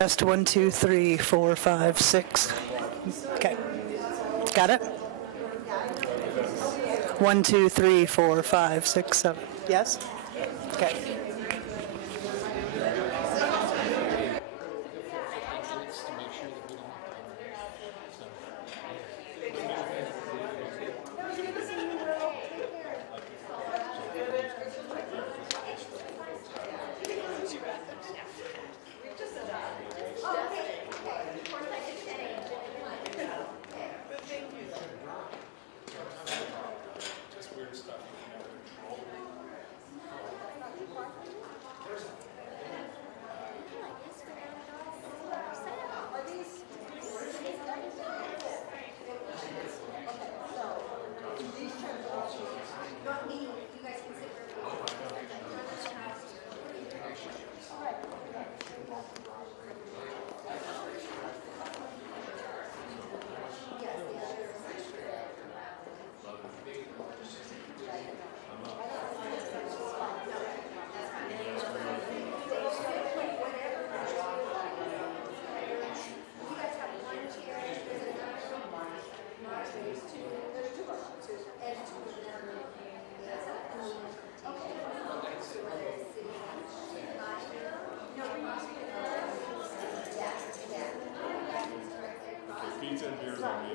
Test 1, 2, 3, 4, 5, 6. Okay. Got it? 1, 2, 3, 4, 5, 6, 7. Yes? Okay. Pizza and beers on me.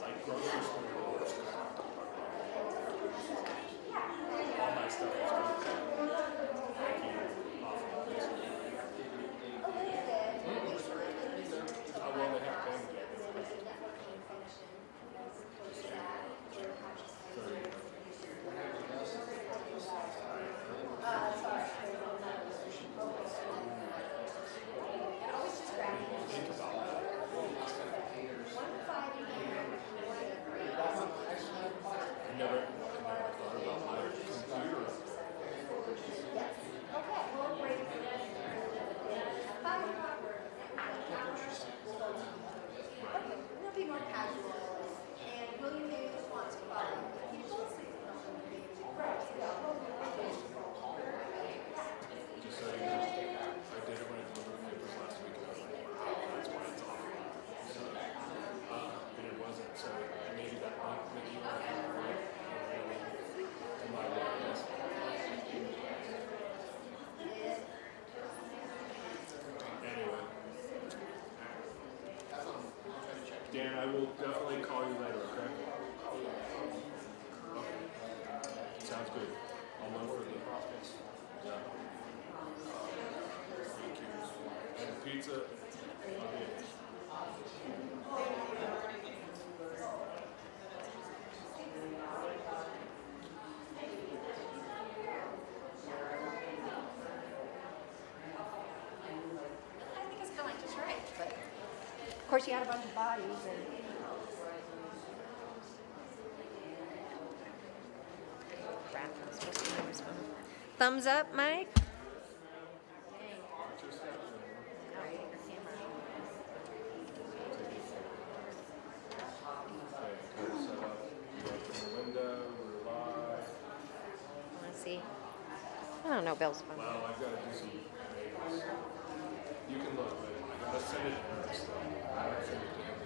Like grocery store. All my stuff is good. I can't offer this. How well they have paid. I never thought about my computer. They'll be more casual. And William Davis wants to follow people. Just so you know, I did it when I delivered papers last week. And I was like, wow, that's why it's off. So, and it wasn't. So maybe that might make you want to my awareness. Anyway. Dan, I will definitely call you later, okay? Okay. Sounds good. I'll know for the process. Yeah. Thank you. And pizza. Okay. I think it's kind of like just right. But of course, you had a bunch of bodies. And thumbs up, Mike. Let's see. I don't know Bill's phone. Well, I've got to do some bagels. You can look, but I got to send it to her still. I gotta send it to him.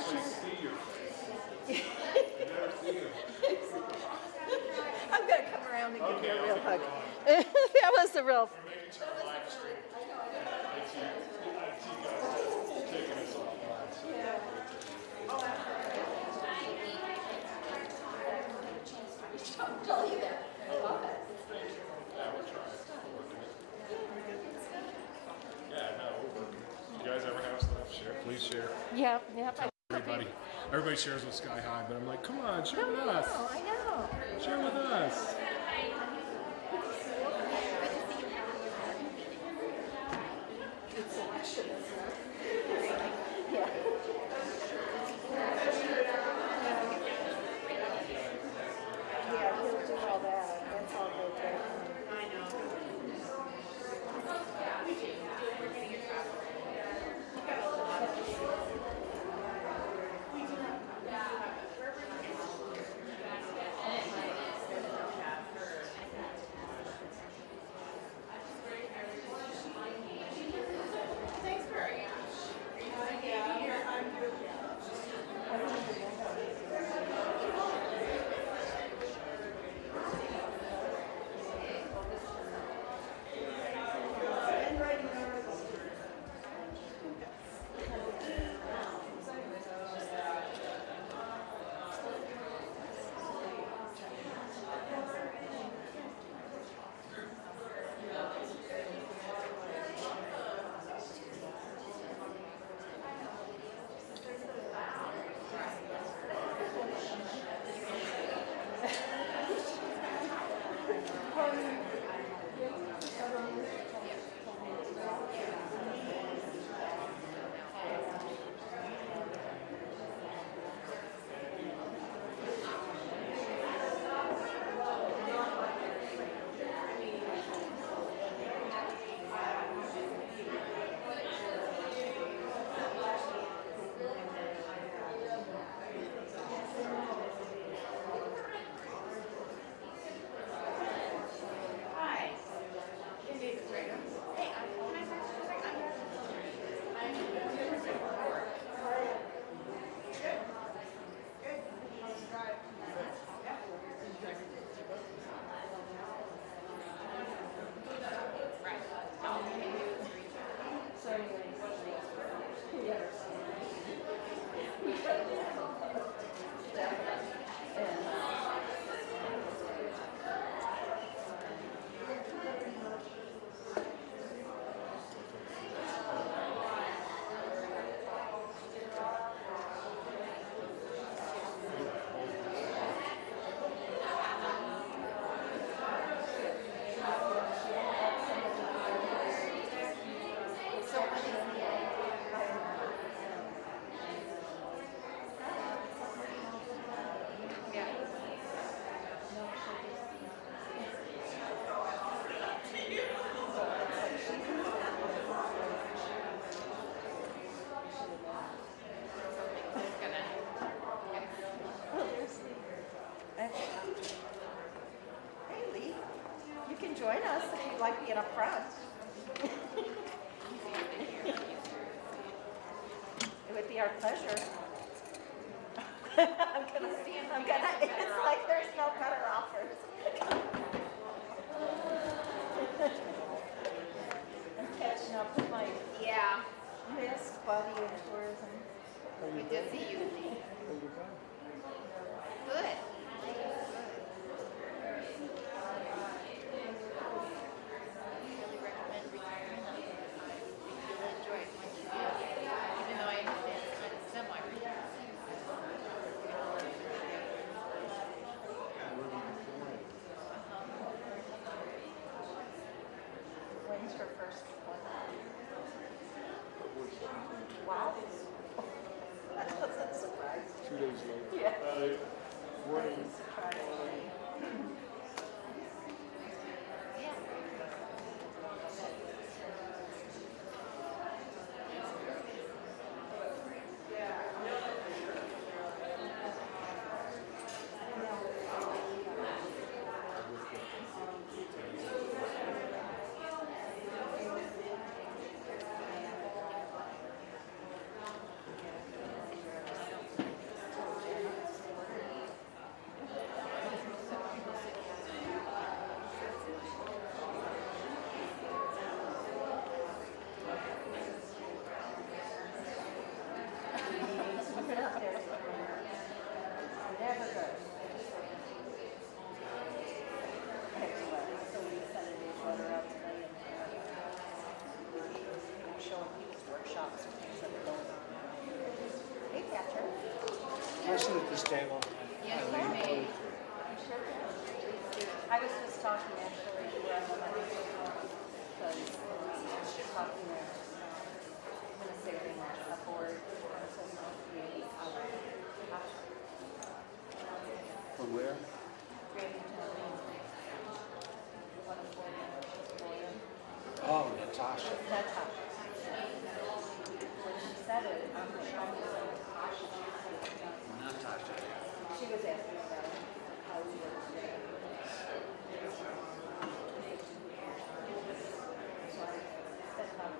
actually see your face. I never see you. I'm going to come around and give Okay, you a I'll real take hug. a ride. That was the real. We're making sure our live stream. IT guys taking us offline. So. I'll tell you that. Yeah, we're trying. Yeah, no, we're working. You guys ever have stuff? Share, please share. Yep, yep. Everybody shares with Sky High, but I'm like, come on, share with I us. know, I know. Share with us. Yeah, he'll do all that. That's all good there. I know. Hey, Lee, you can join us if you'd like being up front. It would be our pleasure. It's like there's no better offers. I'm catching up with my Miss Quality of Tourism. Good to see you, Lee. Good. Really recommend retirement. I think you'll enjoy it once you do it. Even though I understand it's kind of semi-retirement. table. I was just talking actually to because talking there. I'm going to say a board From where? Oh, Natasha. Natasha. When she said it, Natasha. she was asking about how we were today. So I said about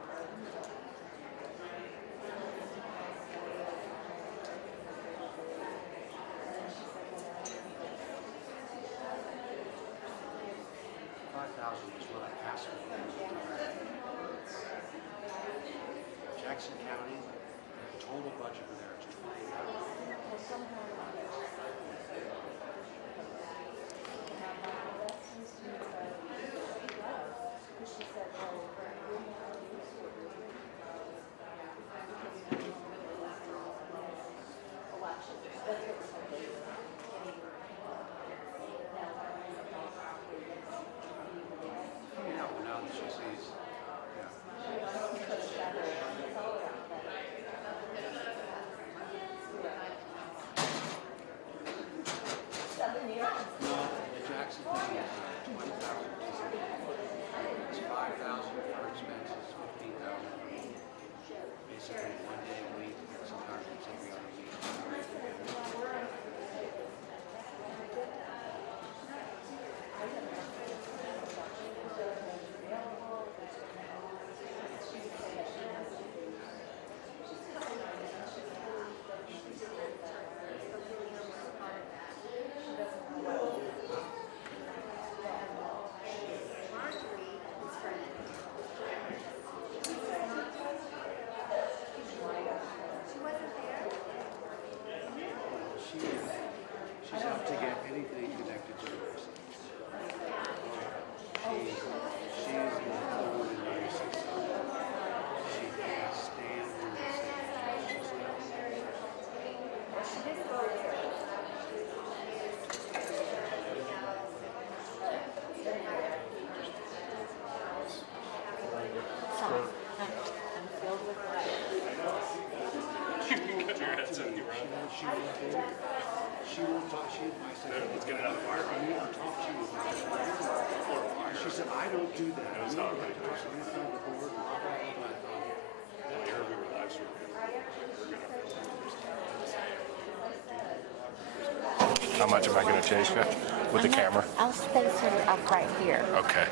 $5,000 is what I asked for. Jackson County, the total budget for there is $20,000. Yeah, well, now that she sees, no, the Jackson thing is $20,000. It's $5,000 for expenses, $15,000 for basically 1 day a week, sometimes it's every other week. She's out to get anything connected to the nursing. She's not the nicest. She can't stand I'm filled with life. Cut your headset, you run. She won't talk. I said, Let's get it out of the fire. I need to talk to you about it. She said, I don't do that. That was I not need right. to talk to you about the board, blah, blah, blah, blah. Well, here we were live streaming. How much am I going to chase you with the camera? I'll stay sort of up right here. Okay.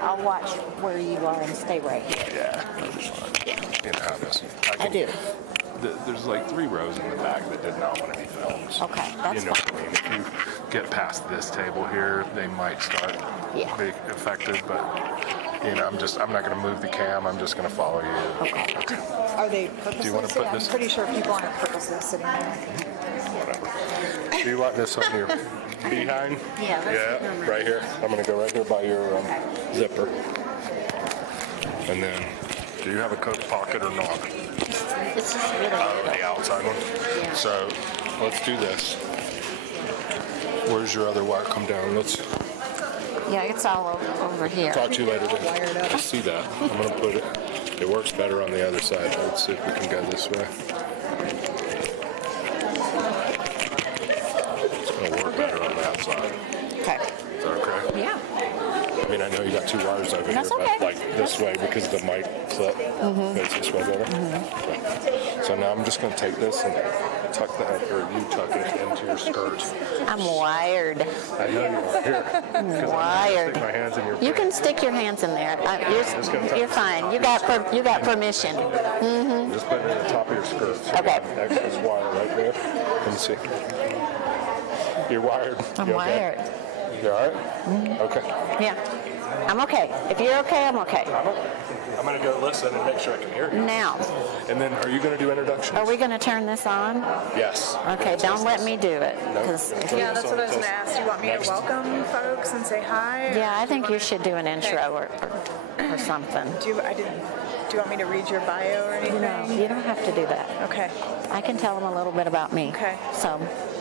I'll watch where you are and stay right here. Yeah. That'll be fine. You know how this. I do. There's like 3 rows in the back that did not want to be filmed. Okay, that's You know what I mean? If you get past this table here, they might start Yeah. being affected, but you know, I'm not going to move the cam. I'm just going to follow you. Okay. Are they purposely Do you want to put sitting? this? I'm pretty sure people aren't purposely sitting there. Whatever. Do you want this on your behind? Yeah, let's Yeah, put it on right here. I'm going to go right here by your zipper. And then, do you have a coat pocket or not? It's just really The outside one? Yeah. So, let's do this. Where's your other wire? Come down. Let's Yeah, it's all over here. talk to you later. I see that. I'm going to put it. It works better on the other side. Let's see if we can go this way. It's going to work better on that side. Okay. Is that okay? Yeah. I mean, I know you got 2 wires over That's here, okay. but like this way because the mic clip goes this way better. So now I'm just going to take this and tuck that, or you tuck it into your skirt. I'm wired. I know you are here. 'Cause I'm gonna Wired. stick my hands in your You can stick your hands in there. You're fine. You got permission. Just put it in the top of your skirt. So Okay. Excess wire right there. Let me see. You're wired. I'm You okay? wired. You all right? Okay. Yeah. I'm okay. If you're okay, I'm okay. I'm going to go listen and make sure I can hear you. Now, And then, are you going to do introductions? are we going to turn this on? Yes. Okay, don't let me do it. Nope. 'Cause if Yeah, that's what I was going to ask. Do you want me Next. to welcome folks and say hi? Yeah, I think you should do an intro or something. Do you want me to read your bio or anything? No, you don't have to do that. Okay. I can tell them a little bit about me. Okay. So,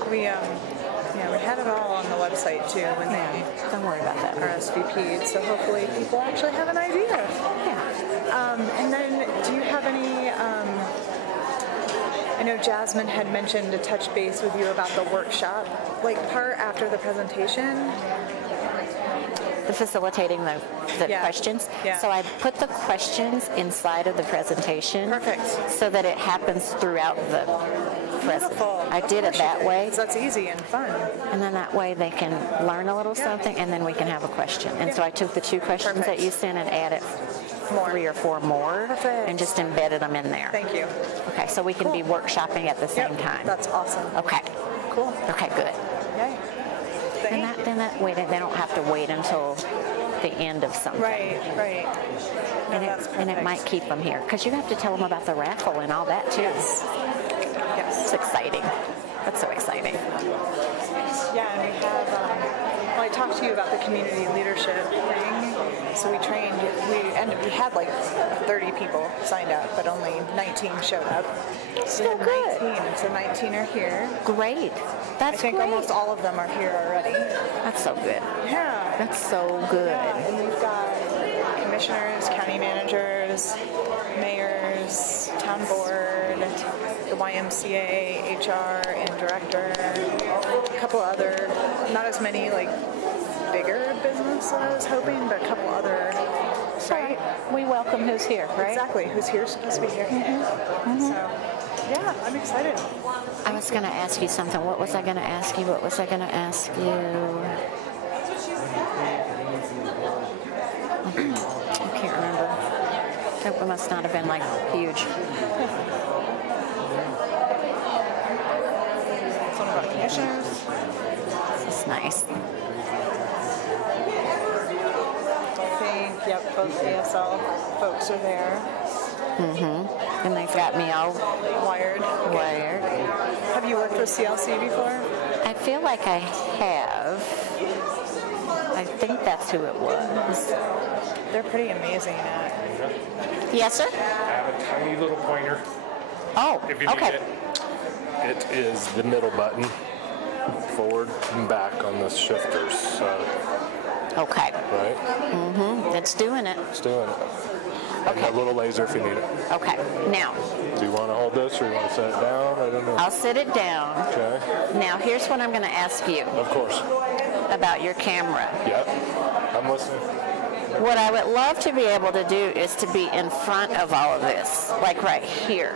We had it all on the website too when they don't worry about that. RSVP'd, so hopefully people actually have an idea. Yeah. And then, do you have any? I know Jasmine had mentioned to touch base with you about the workshop, like part after the presentation. The facilitating the Yeah. questions. Yeah. So I put the questions inside of the presentation. Perfect. So that it happens throughout the Beautiful. I did it that way. So that's easy and fun. And then that way they can learn a little Yeah. something, and then we can have a question. And so I took the 2 questions Perfect. that you sent and added 3 or 4 more, Perfect. and just embedded them in there. Thank you. Okay, so we can be workshopping at the same Yep, time. That's awesome. Okay. Cool. Okay, good. Yay. And Thank you. then that way they don't have to wait until the end of something. Right. No, And that's it, perfect. and it might keep them here because you have to tell them about the raffle and all that too. Yes. It's exciting. That's so exciting. Yeah, and we have, well, I talked to you about the community leadership thing. So we trained, we had like 30 people signed up, but only 19 showed up. So Still good. 19, so 19 are here. Great. That's I think great. almost all of them are here already. That's so good. Yeah. That's so good. Yeah, and we've got commissioners, county managers, mayors, town board, the YMCA, HR, and director, a couple other, not as many like bigger businesses I was hoping, but a couple other, right? We welcome who's here, right? Exactly, who's here supposed to be here. So, yeah, I'm excited. I was going to ask you something. What was I going to ask you? I can't remember. It must not have been like huge. One of our commissioners. It's nice. I think, yep, both ASL folks are there. And they've got me all Wired. wired. Have you worked with CLC before? I feel like I have. I think that's who it was. They're pretty amazing at. Yes, sir? I have a tiny little pointer Oh, if you need okay. it. It is the middle button, forward and back on the shifters. Okay. Right? It's doing it. It's doing it. And Okay. a little laser if you need it. Okay. Now, Do you want to hold this or you want to set it down? I don't know. I'll sit it down. Okay. Now, here's what I'm going to ask you Of course. about your camera. Yep. I'm listening. What I would love to be able to do is to be in front of all of this, like right here.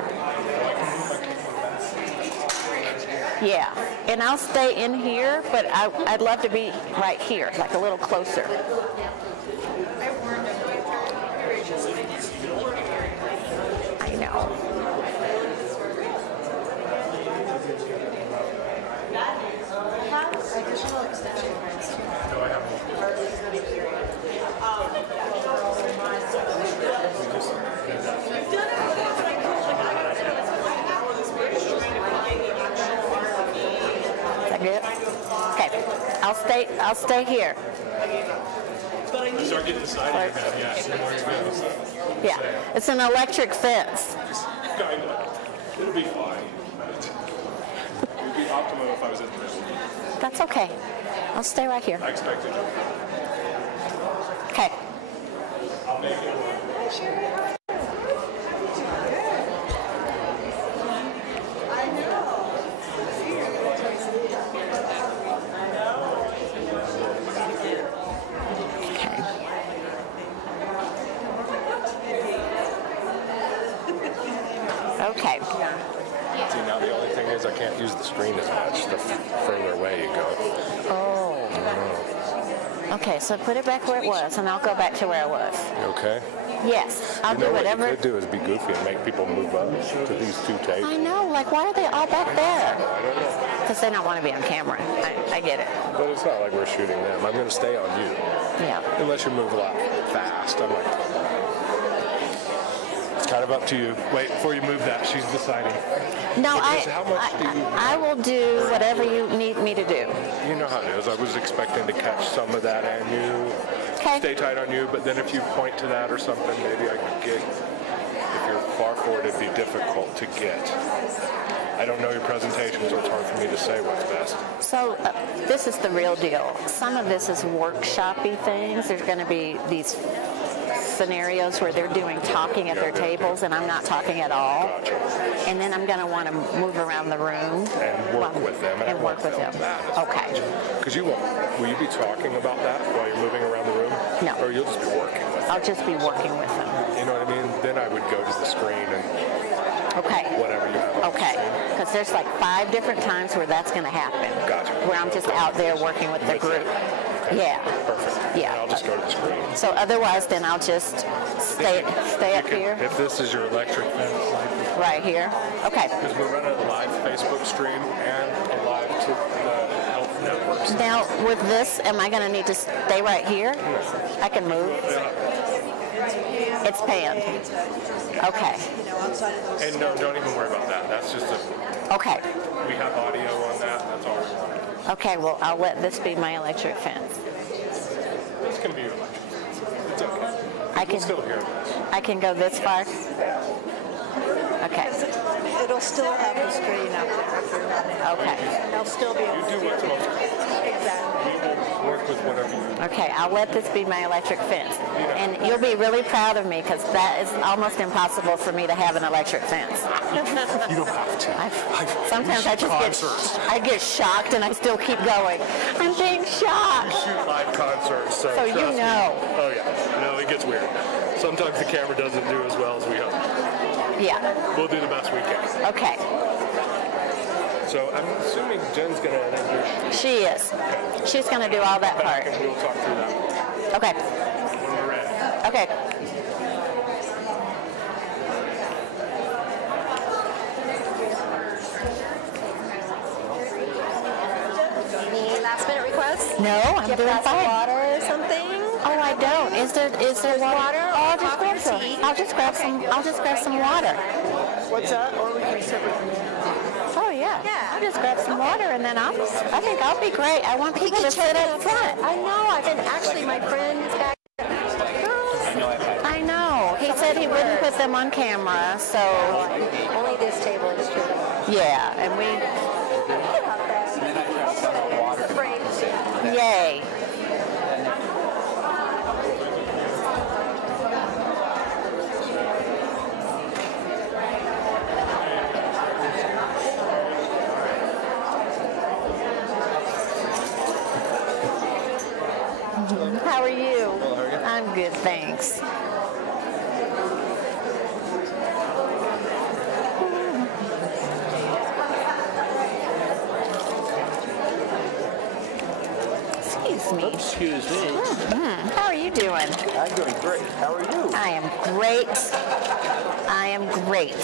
Yeah, and I'll stay in here, but I'd love to be right here, like a little closer. I know. Is that good? Okay, I'll stay here. Start getting the side of your head, yeah. Yeah, it's an electric fence. Kind of. It'll be fine. Optimum if I was in the middle. That's okay. I'll stay right here. I expected it. Okay. I'll make it work. Okay. Okay. See, now the only thing is I can't use the screen as much the further away you go. Oh. Okay, so put it back where it was, and I'll go back to where I was. You okay? Yes, I'll You do know what whatever. you could do is be goofy and make people move up to these two tables. I know, like, why are they all back there? I don't know. Because they don't want to be on camera. I get it. But it's not like we're shooting them. I'm going to stay on you. Yeah. Unless you move a lot fast. I'm like, it's kind of up to you. Wait, before you move that, she's deciding. No, Because how much do you- I will do whatever you need me to do. You know how it is. I was expecting to catch some of that and you Okay. stay tight on you, but then if you point to that or something, maybe I could get far for it, it'd be difficult to get. I don't know your presentation, so it's hard for me to say what's best. So this is the real deal. Some of this is workshop-y things. There's going to be these scenarios where they're doing talking at their tables, and I'm not talking at all. Gotcha. And then I'm going to want to move around the room And work with them. and I work won't with them. film that. Okay. Because will you be talking about that while you're moving around the room? No. Or you'll just be working with them? I'll just be working with them. You know what I mean? Then I would go to the screen and Okay. whatever you have. on the Okay. screen. Because there's like 5 different times where that's going to happen. Gotcha. Where I'm just out there working with the group. Yeah. Perfect. Yeah. And I'll just go to the screen. So otherwise, then I'll just stay up here, If this is your electric fence, right here. Okay. because we're running a live Facebook stream and a live to the health networks. Now, with this, am I going to need to stay right here? I can move. It's panned. Okay. And no, don't even worry about that. That's just Okay. we have audio on that. That's all. Okay, well, I'll let this be my electric fence. It's going to be your electric fence. It's okay. I We'll can, still hear this. I can go this far? Okay. It'll still have the screen up there if you're running. Okay. They'll still be You able do to what's most exactly. We will work with whatever you Okay, I'll let this be my electric fence. And you'll be really proud of me because that is almost impossible for me to have an electric fence. You don't have to. Sometimes I just get shocked and I still keep going. I'm being shocked. Shoot live concerts, so So you trust me. know. Oh yeah. No, it gets weird. Sometimes the camera doesn't do as well as we hope. Yeah. We'll do the best we can. Okay. So I'm assuming Jen's going to introduce She is. She's going to do all that back part. and we'll talk through that Okay. when we're ready. Okay. Any last minute requests? No, I'm doing fine. Water or something? Oh, I don't. Is there water? Oh, I'll just grab some. tea. I'll just grab some. I'll just grab some water. What's that? Or we can sit with Oh yeah. Yeah. I'll just grab some water and then I think I'll be great. I want people to sit up front. I know. I've been actually my friends back. I know. He said he wouldn't put them on camera, so Only this table is true. yeah. And we, Break. yay. How are you? Well, how are you? I'm good, thanks. Excuse me. Excuse me. How are you doing? I'm doing great. How are you? I am great. I am great.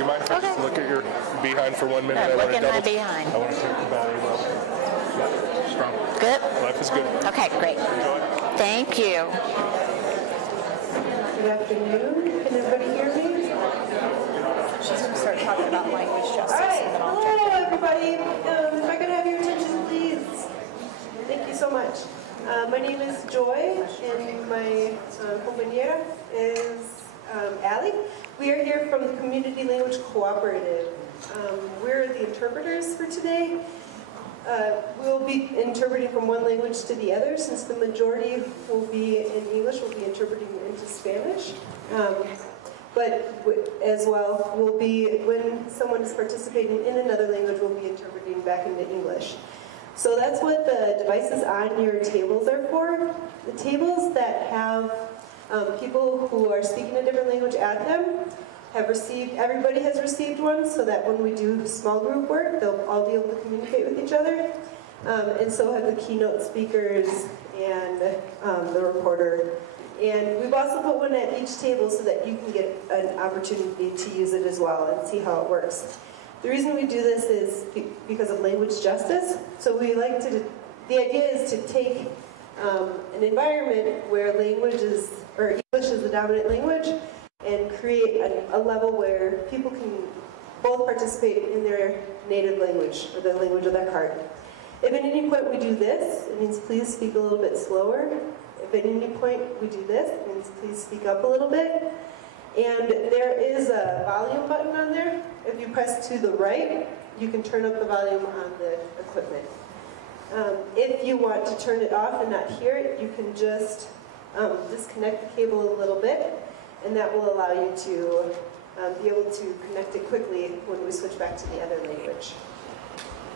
you mind if I just Okay. look at your behind for 1 minute? Good, I look wanna at my double- behind. I want to check the volume up. Yeah, strong. Good? Life is good. Okay, great. Enjoy. Thank you. Good afternoon. Can everybody hear me? She's going to start talking about language justice. All right. And then I'll Hello, everybody. If I could have your attention, please. Thank you so much. My name is Joy, and my compañera is Allie. We are here from the Community Language Cooperative. We're the interpreters for today. We'll be interpreting from one language to the other, since the majority will be in English, we'll be interpreting into Spanish. But as well, we'll be, when someone is participating in another language, we'll be interpreting back into English. So that's what the devices on your tables are for. The tables that have people who are speaking a different language at them have received, everybody has received one, so that when we do small group work, they'll all be able to communicate with each other. And so have the keynote speakers and the reporter. And we've also put one at each table so that you can get an opportunity to use it as well and see how it works. The reason we do this is because of language justice. So we like to, the idea is to take an environment where language is, or English is the dominant language, and create a level where people can both participate in their native language, or the language of their heart. If at any point we do this, it means please speak a little bit slower. If at any point we do this, it means please speak up a little bit. And there is a volume button on there. If you press to the right, you can turn up the volume on the equipment. If you want to turn it off and not hear it, you can just disconnect the cable a little bit, and that will allow you to be able to connect it quickly when we switch back to the other language.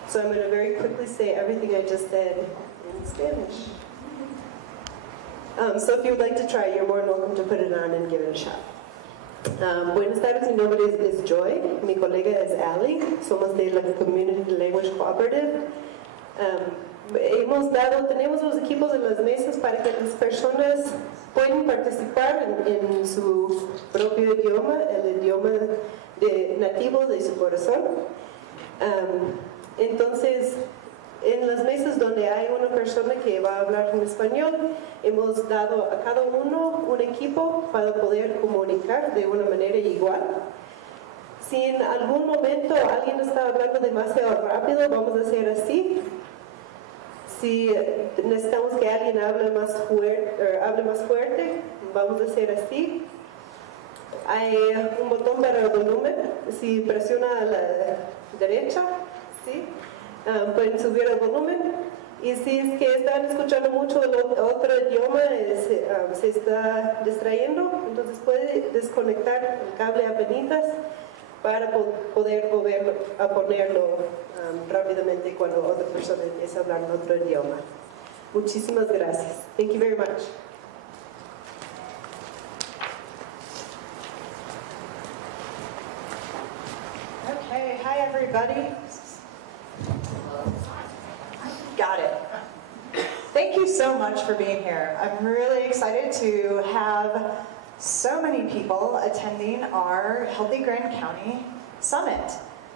So I'm going to very quickly say everything I just said in Spanish. So if you would like to try, you're more than welcome to put it on and give it a shot. Buenas tardes, mi nombre es Joy, mi colega es Allie, somos de la Community Language Cooperative. Tenemos los equipos en las mesas para que las personas puedan participar en su propio idioma, el idioma nativo de su corazón. Entonces, en las mesas donde hay una persona que va a hablar en español, hemos dado a cada uno un equipo para poder comunicar de una manera igual. Si en algún momento alguien está hablando demasiado rápido, vamos a hacer así. Si necesitamos que alguien hable más fuerte, vamos a hacer así. Hay un botón para el volumen. Si presiona a la derecha, ¿sí? Pueden subir el volumen. Y si es que están escuchando mucho el otro idioma, se está distrayendo, entonces puede desconectar el cable apenitas para poder volver a ponerlo rápidamente cuando otra persona empieza a hablar en otro idioma. Muchísimas gracias. Thank you very much. Okay, hi everybody. Got it. Thank you so much for being here. I'm really excited to have so many people attending our Healthy Grand County Summit.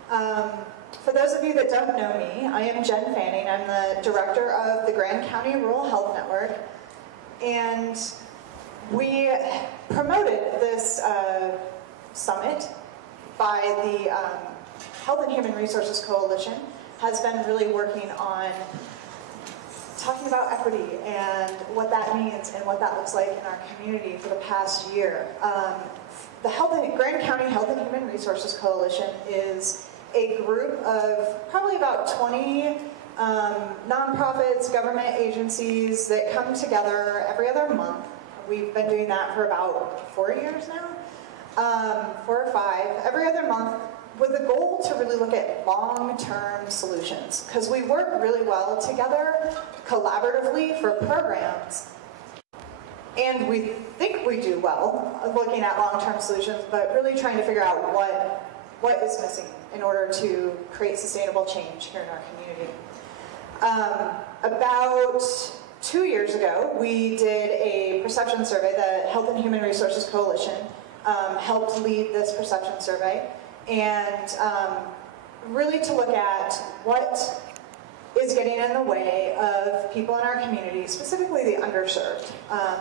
For those of you that don't know me, I am Jen Fanning. I'm the director of the Grand County Rural Health Network, and we promoted this summit by the Health and Human Resources Coalition. Has been really working on talking about equity and what that means and what that looks like in our community for the past year. The Grand County Health and Human Resources Coalition is a group of probably about 20 nonprofits, government agencies that come together every other month. We've been doing that for about 4 years now, 4 or 5, every other month, with the goal to really look at long-term solutions, because we work really well together, collaboratively for programs, and we think we do well looking at long-term solutions, but really trying to figure out what is missing in order to create sustainable change here in our community. About 2 years ago, we did a perception survey. The Health and Human Resources Coalition helped lead this perception survey. and really to look at what is getting in the way of people in our community, specifically the underserved,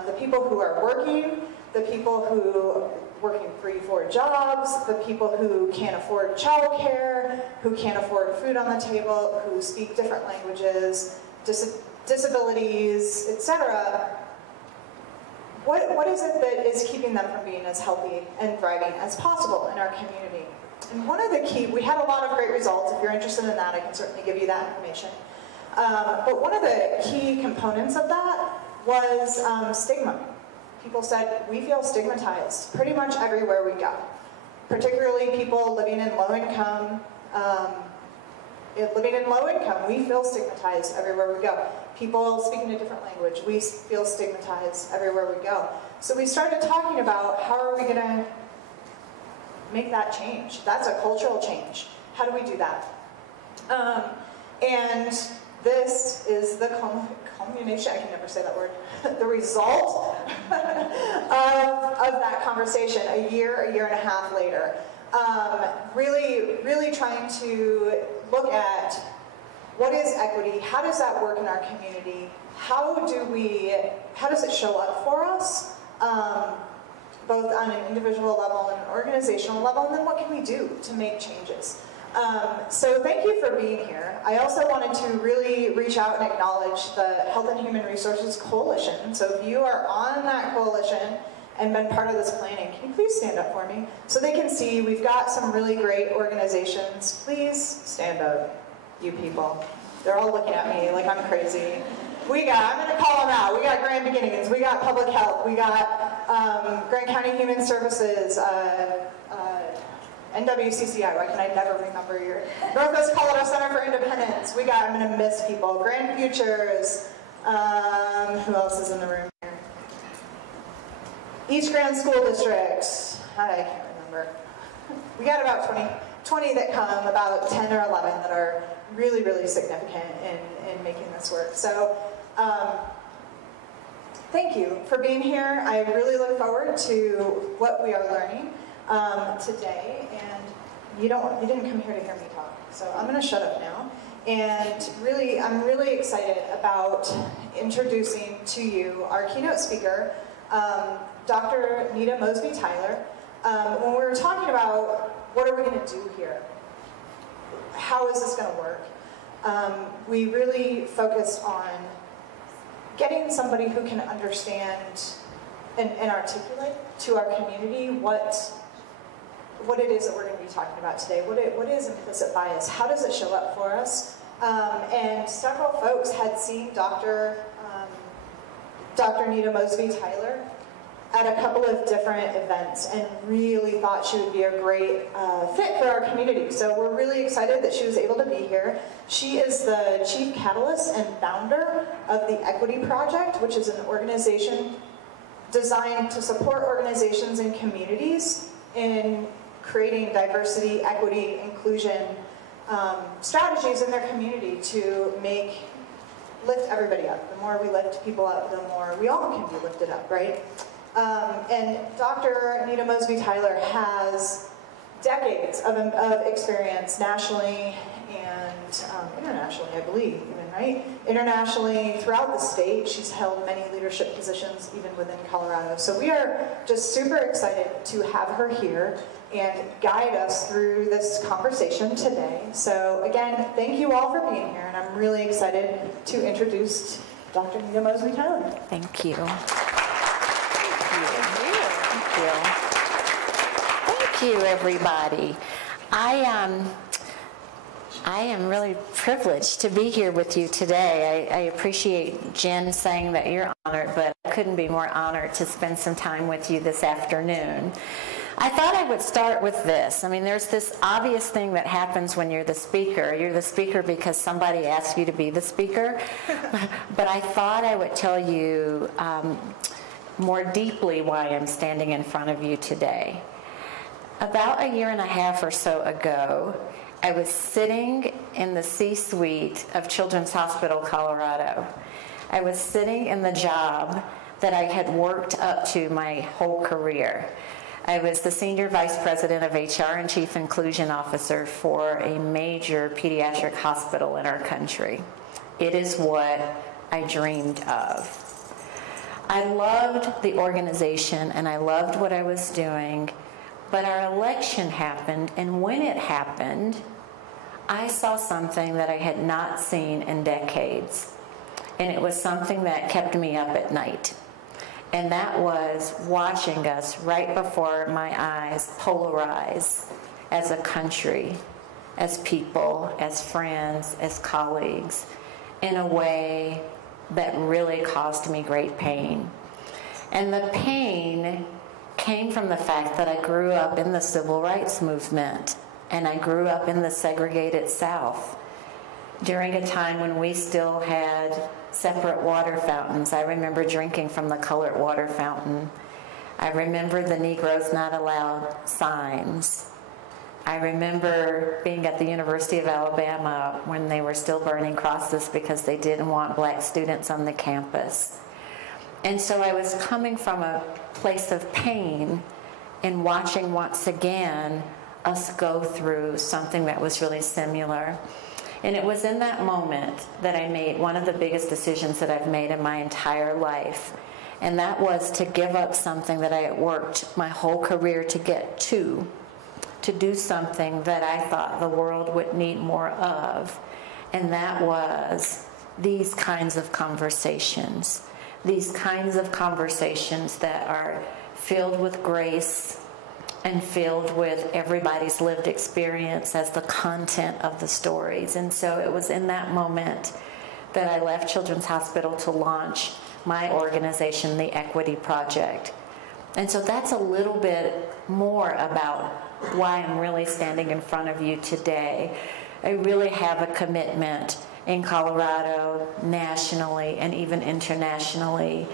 the people who are working, the people who working 3-4 jobs, the people who can't afford childcare, who can't afford food on the table, who speak different languages, disabilities, etc. What is it that is keeping them from being as healthy and thriving as possible in our community? And one of the key, we had a lot of great results. If you're interested in that, I can certainly give you that information. But one of the key components of that was stigma. People said, we feel stigmatized pretty much everywhere we go, particularly people living in low income. We feel stigmatized everywhere we go. People speaking a different language, we feel stigmatized everywhere we go. So we started talking about how are we going to make that change. That's a cultural change. How do we do that? And this is the culmination, I can never say that word, the result of that conversation a year and a half later. Really trying to look at what is equity, how does that work in our community, how does it show up for us, both on an individual level and an organizational level, and then what can we do to make changes? So thank you for being here. I also wanted to really reach out and acknowledge the Health and Human Resources Coalition. So if you are on that coalition and been part of this planning, can you please stand up for me? So they can see we've got some really great organizations. Please stand up, you people. They're all looking at me like I'm crazy. I'm going to call them out. We got Grand Beginnings, we got Public Health, we got Grand County Human Services, NWCCI, why can I never remember your Northwest Colorado Center for Independence. We got, I'm going to miss people, Grand Futures, who else is in the room here? Each Grand School District, I can't remember. We got about 20 that come, about 10 or 11 that are really, really significant in making this work. So thank you for being here. I really look forward to what we are learning today, and you didn't come here to hear me talk, so I'm going to shut up now. And really, I'm really excited about introducing to you our keynote speaker, Dr. Nita Mosby Tyler. When we were talking about what are we going to do here, how is this going to work, we really focused on getting somebody who can understand and articulate to our community what it is that we're going to be talking about today. What is implicit bias? How does it show up for us? And several folks had seen Dr. Nita Mosby Tyler at a couple of different events and really thought she would be a great fit for our community. So we're really excited that she was able to be here. She is the Chief Catalyst and founder of the Equity Project, which is an organization designed to support organizations and communities in creating diversity, equity, inclusion strategies in their community to lift everybody up. The more we lift people up, the more we all can be lifted up, right? And Dr. Nita Mosby Tyler has decades of experience nationally and internationally, I believe, even, right? Internationally, throughout the state, she's held many leadership positions even within Colorado. So we are just super excited to have her here and guide us through this conversation today. So again, thank you all for being here, and I'm really excited to introduce Dr. Nita Mosby Tyler. Thank you. Thank you, everybody. I am really privileged to be here with you today. I appreciate Jen saying that you're honored, but I couldn't be more honored to spend some time with you this afternoon. I thought I would start with this. I mean, there's this obvious thing that happens when you're the speaker. You're the speaker because somebody asked you to be the speaker. But I thought I would tell you more deeply why I'm standing in front of you today. About a year and a half or so ago, I was sitting in the C-suite of Children's Hospital Colorado. I was sitting in the job that I had worked up to my whole career. I was the Senior Vice President of HR and Chief Inclusion Officer for a major pediatric hospital in our country. It is what I dreamed of. I loved the organization and I loved what I was doing, but our election happened, and when it happened, I saw something that I had not seen in decades, and it was something that kept me up at night. And that was watching us right before my eyes polarize as a country, as people, as friends, as colleagues, in a way that really caused me great pain. And the pain came from the fact that I grew up in the civil rights movement, and I grew up in the segregated South during a time when we still had separate water fountains. I remember drinking from the colored water fountain. I remember the Negroes Not Allowed signs. I remember being at the University of Alabama when they were still burning crosses because they didn't want black students on the campus. And so I was coming from a place of pain and watching once again us go through something that was really similar. And it was in that moment that I made one of the biggest decisions that I've made in my entire life. And that was to give up something that I had worked my whole career to get to do something that I thought the world would need more of. And that was these kinds of conversations. These kinds of conversations that are filled with grace and filled with everybody's lived experience as the content of the stories. And so it was in that moment that I left Children's Hospital to launch my organization, the Equity Project. And so that's a little bit more about why I'm really standing in front of you today. I really have a commitment in Colorado, nationally, and even internationally,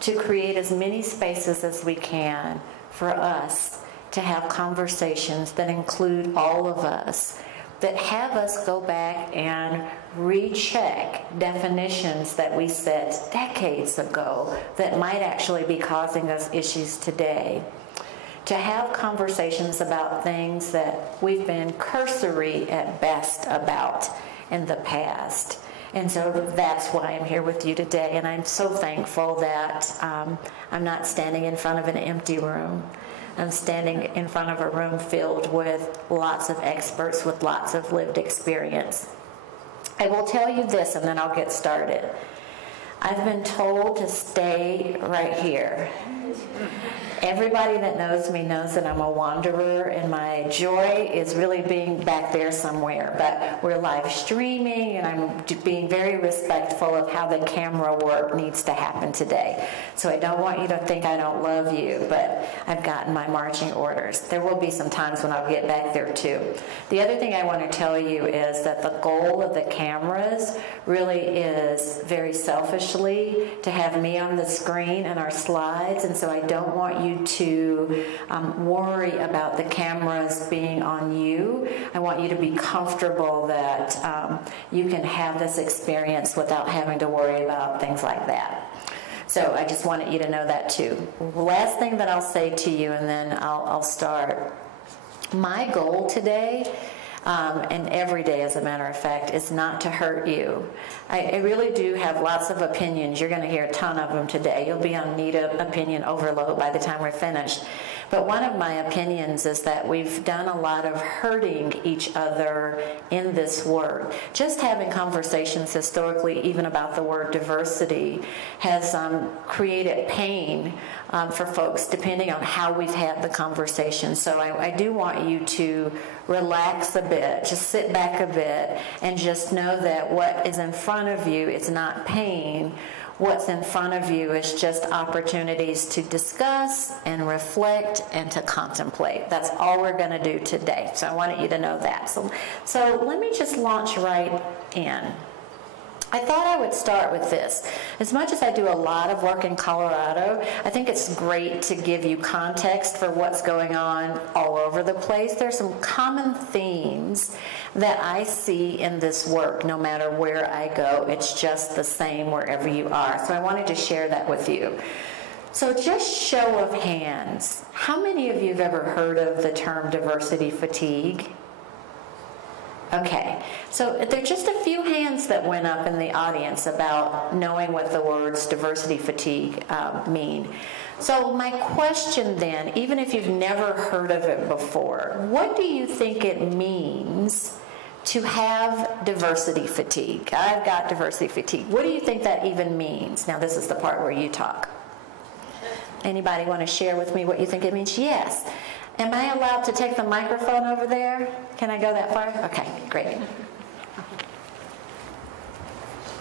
to create as many spaces as we can for us to have conversations that include all of us, that have us go back and recheck definitions that we set decades ago that might actually be causing us issues today. To have conversations about things that we've been cursory at best about in the past. And so that's why I'm here with you today. And I'm so thankful that I'm not standing in front of an empty room. I'm standing in front of a room filled with lots of experts with lots of lived experience. I will tell you this, and then I'll get started. I've been told to stay right here. Everybody that knows me knows that I'm a wanderer, and my joy is really being back there somewhere. But we're live streaming, and I'm being very respectful of how the camera work needs to happen today. So I don't want you to think I don't love you, but I've gotten my marching orders. There will be some times when I'll get back there too. The other thing I want to tell you is that the goal of the cameras really is very selfishly to have me on the screen and our slides, and so I don't want you to worry about the cameras being on you. I want you to be comfortable that you can have this experience without having to worry about things like that. So I just wanted you to know that too. Last thing that I'll say to you, and then I'll start. My goal today, and every day as a matter of fact, is not to hurt you. I really do have lots of opinions. You're going to hear a ton of them today. You'll be on NETA opinion overload by the time we're finished. But one of my opinions is that we've done a lot of hurting each other in this work. Just having conversations historically, even about the word diversity, has created pain for folks depending on how we've had the conversation. So I do want you to relax a bit, just sit back a bit, and just know that what is in front of you is not pain. What's in front of you is just opportunities to discuss and reflect and to contemplate. That's all we're going to do today. So I wanted you to know that. So let me just launch right in. I thought I would start with this. As much as I do a lot of work in Colorado, I think it's great to give you context for what's going on all over the place. There's some common themes that I see in this work no matter where I go. It's just the same wherever you are. So I wanted to share that with you. So just show of hands, how many of you have ever heard of the term diversity fatigue? Okay, so there are just a few hands that went up in the audience about knowing what the words diversity fatigue mean. So my question then, even if you've never heard of it before, what do you think it means to have diversity fatigue? I've got diversity fatigue. What do you think that even means? Now this is the part where you talk. Anybody want to share with me what you think it means? Yes. Am I allowed to take the microphone over there? Can I go that far? Okay, great.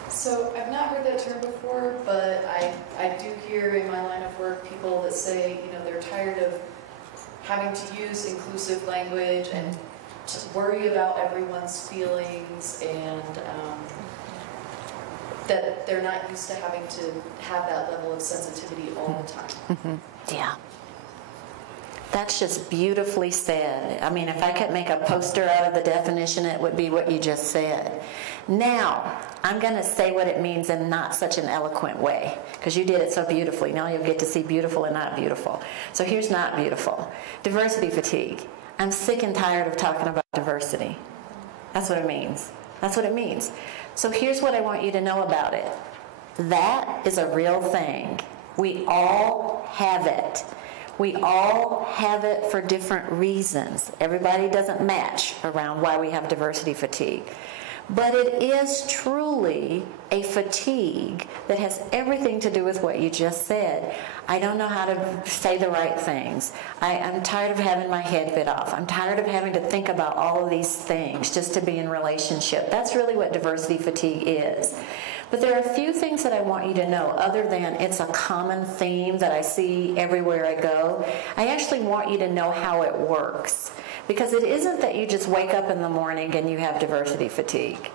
So I've not heard that term before, but I do hear in my line of work people that say, you know, they're tired of having to use inclusive language and to worry about everyone's feelings, and that they're not used to having to have that level of sensitivity all the time. Yeah. That's just beautifully said. I mean, if I could make a poster out of the definition, it would be what you just said. Now, I'm going to say what it means in not such an eloquent way, because you did it so beautifully. Now you'll get to see beautiful and not beautiful. So here's not beautiful. Diversity fatigue. I'm sick and tired of talking about diversity. That's what it means. That's what it means. So here's what I want you to know about it. That is a real thing. We all have it. We all have it for different reasons. Everybody doesn't match around why we have diversity fatigue. But it is truly a fatigue that has everything to do with what you just said. I don't know how to say the right things. I'm tired of having my head bit off. I'm tired of having to think about all of these things just to be in relationship. That's really what diversity fatigue is. But there are a few things that I want you to know, other than it's a common theme that I see everywhere I go. I actually want you to know how it works. Because it isn't that you just wake up in the morning and you have diversity fatigue.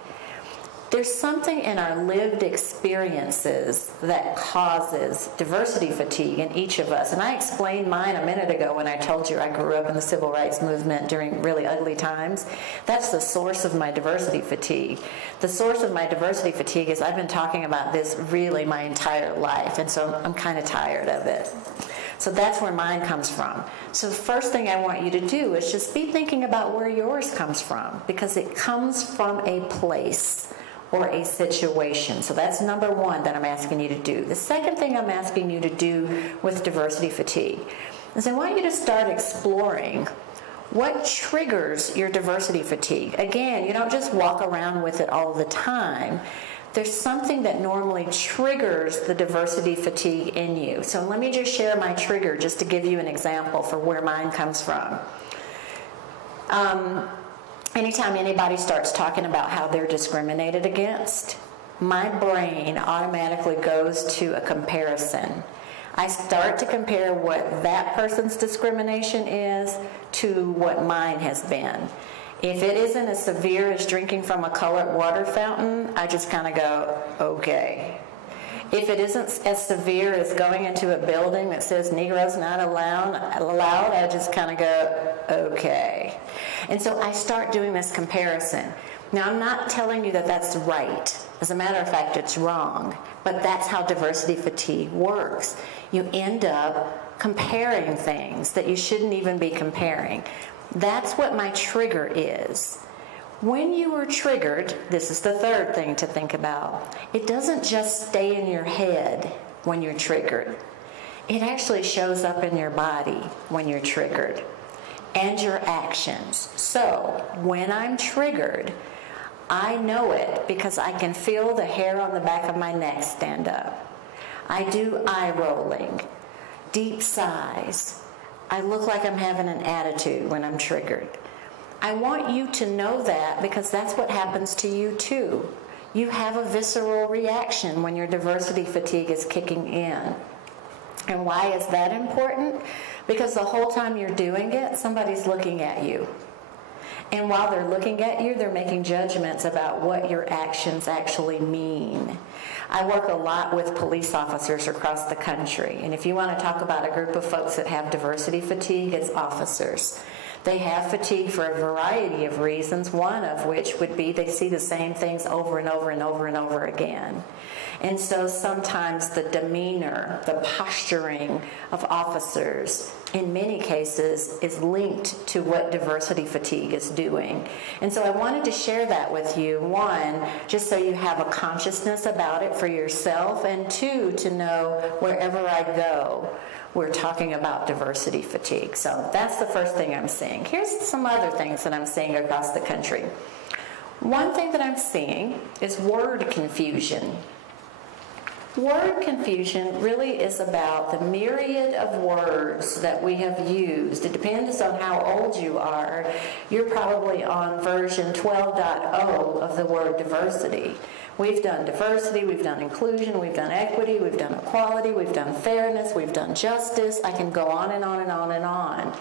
There's something in our lived experiences that causes diversity fatigue in each of us. And I explained mine a minute ago when I told you I grew up in the civil rights movement during really ugly times. That's the source of my diversity fatigue. The source of my diversity fatigue is I've been talking about this really my entire life, and so I'm kind of tired of it. So that's where mine comes from. So the first thing I want you to do is just be thinking about where yours comes from, because it comes from a place or a situation. So that's number one that I'm asking you to do. The second thing I'm asking you to do with diversity fatigue is I want you to start exploring what triggers your diversity fatigue. Again, you don't just walk around with it all the time. There's something that normally triggers the diversity fatigue in you. So let me just share my trigger just to give you an example for where mine comes from. Anytime anybody starts talking about how they're discriminated against, my brain automatically goes to a comparison. I start to compare what that person's discrimination is to what mine has been. If it isn't as severe as drinking from a colored water fountain, I just kind of go, okay. If it isn't as severe as going into a building that says Negroes not allowed, I just kind of go, okay. And so I start doing this comparison. Now, I'm not telling you that that's right. As a matter of fact, it's wrong. But that's how diversity fatigue works. You end up comparing things that you shouldn't even be comparing. That's what my trigger is. When you are triggered, this is the third thing to think about. It doesn't just stay in your head when you're triggered. It actually shows up in your body when you're triggered, and your actions. So when I'm triggered, I know it because I can feel the hair on the back of my neck stand up. I do eye rolling, deep sighs. I look like I'm having an attitude when I'm triggered. I want you to know that because that's what happens to you too. You have a visceral reaction when your diversity fatigue is kicking in. And why is that important? Because the whole time you're doing it, somebody's looking at you. And while they're looking at you, they're making judgments about what your actions actually mean. I work a lot with police officers across the country. And if you want to talk about a group of folks that have diversity fatigue, it's officers. They have fatigue for a variety of reasons, one of which would be they see the same things over and over and over and over again. And so sometimes the demeanor, the posturing of officers, in many cases, is linked to what diversity fatigue is doing. And so I wanted to share that with you, one, just so you have a consciousness about it for yourself, and two, to know wherever I go, we're talking about diversity fatigue. So that's the first thing I'm seeing. Here's some other things that I'm seeing across the country. One thing that I'm seeing is word confusion. Word confusion really is about the myriad of words that we have used. It depends on how old you are. You're probably on version 12.0 of the word diversity. We've done diversity, we've done inclusion, we've done equity, we've done equality, we've done fairness, we've done justice. I can go on and on and on and on.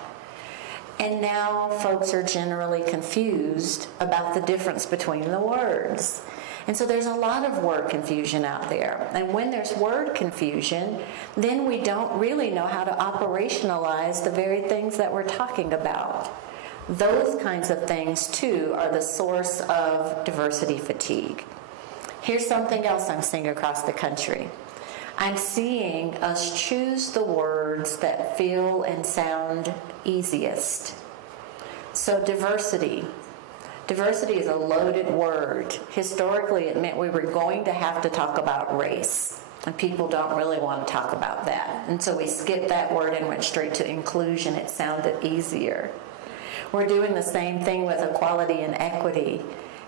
And now folks are generally confused about the difference between the words. And so there's a lot of word confusion out there. And when there's word confusion, then we don't really know how to operationalize the very things that we're talking about. Those kinds of things, too, are the source of diversity fatigue. Here's something else I'm seeing across the country. I'm seeing us choose the words that feel and sound easiest. So diversity. Diversity is a loaded word. Historically, it meant we were going to have to talk about race. And people don't really want to talk about that. And so we skipped that word and went straight to inclusion. It sounded easier. We're doing the same thing with equality and equity.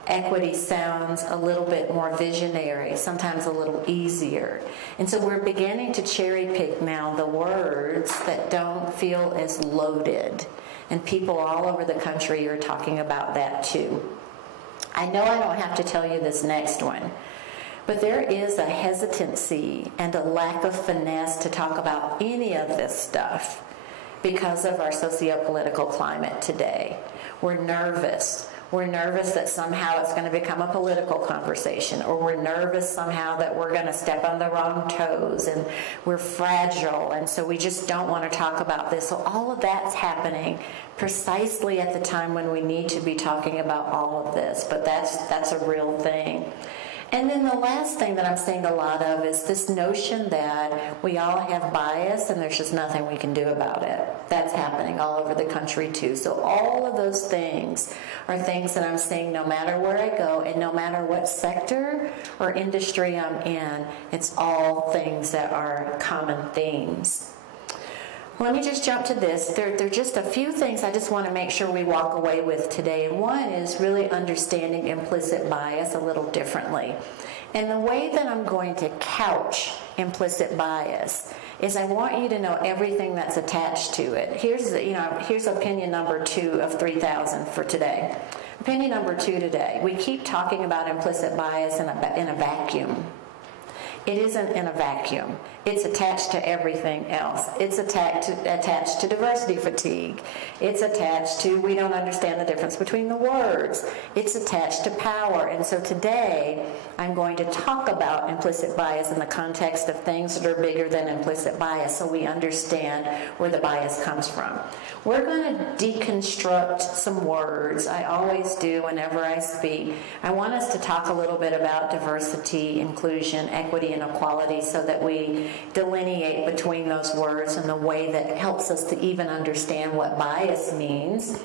Equity sounds a little bit more visionary, sometimes a little easier. And so we're beginning to cherry pick now the words that don't feel as loaded. And people all over the country are talking about that too. I know I don't have to tell you this next one, but there is a hesitancy and a lack of finesse to talk about any of this stuff because of our socio-political climate today. We're nervous. We're nervous that somehow it's going to become a political conversation, or we're nervous somehow that we're going to step on the wrong toes, and we're fragile, and so we just don't want to talk about this. So all of that's happening precisely at the time when we need to be talking about all of this, but that's a real thing. And then the last thing that I'm seeing a lot of is this notion that we all have bias and there's just nothing we can do about it. That's happening all over the country too. So all of those things are things that I'm seeing no matter where I go and no matter what sector or industry I'm in. It's all things that are common themes. Let me just jump to this. There are just a few things I just want to make sure we walk away with today. And one is really understanding implicit bias a little differently. And the way that I'm going to couch implicit bias is I want you to know everything that's attached to it. Here's opinion number 2 of 3,000 for today. Opinion number 2 today. We keep talking about implicit bias in a vacuum. It isn't in a vacuum. It's attached to everything else. It's attached to diversity fatigue. It's attached to we don't understand the difference between the words. It's attached to power. And so today, I'm going to talk about implicit bias in the context of things that are bigger than implicit bias so we understand where the bias comes from. We're going to deconstruct some words. I always do whenever I speak. I want us to talk a little bit about diversity, inclusion, equity, and equality so that we delineate between those words in the way that helps us to even understand what bias means.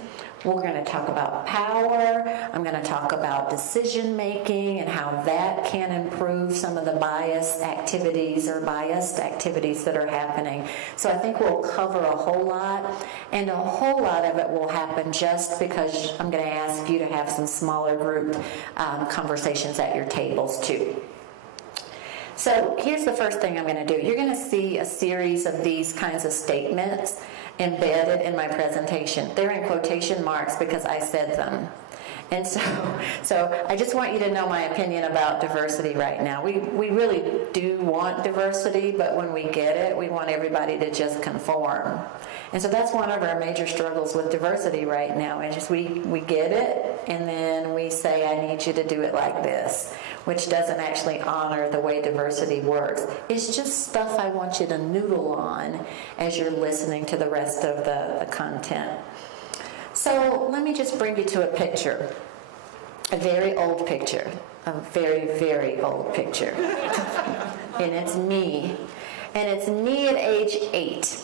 We're going to talk about power. I'm going to talk about decision making and how that can improve some of the biased activities that are happening. So I think we'll cover a whole lot, and a whole lot of it will happen just because I'm going to ask you to have some smaller group conversations at your tables too. So here's the first thing I'm going to do. You're going to see a series of these kinds of statements embedded in my presentation. They're in quotation marks because I said them. And so I just want you to know my opinion about diversity right now. We really do want diversity, but when we get it, we want everybody to just conform. And so that's one of our major struggles with diversity right now, is just we get it, and then we say, I need you to do it like this, which doesn't actually honor the way diversity works. It's just stuff I want you to noodle on as you're listening to the rest of the content. So let me just bring you to a picture. a very old picture, a very, very old picture. And it's me. And it's me at age 8.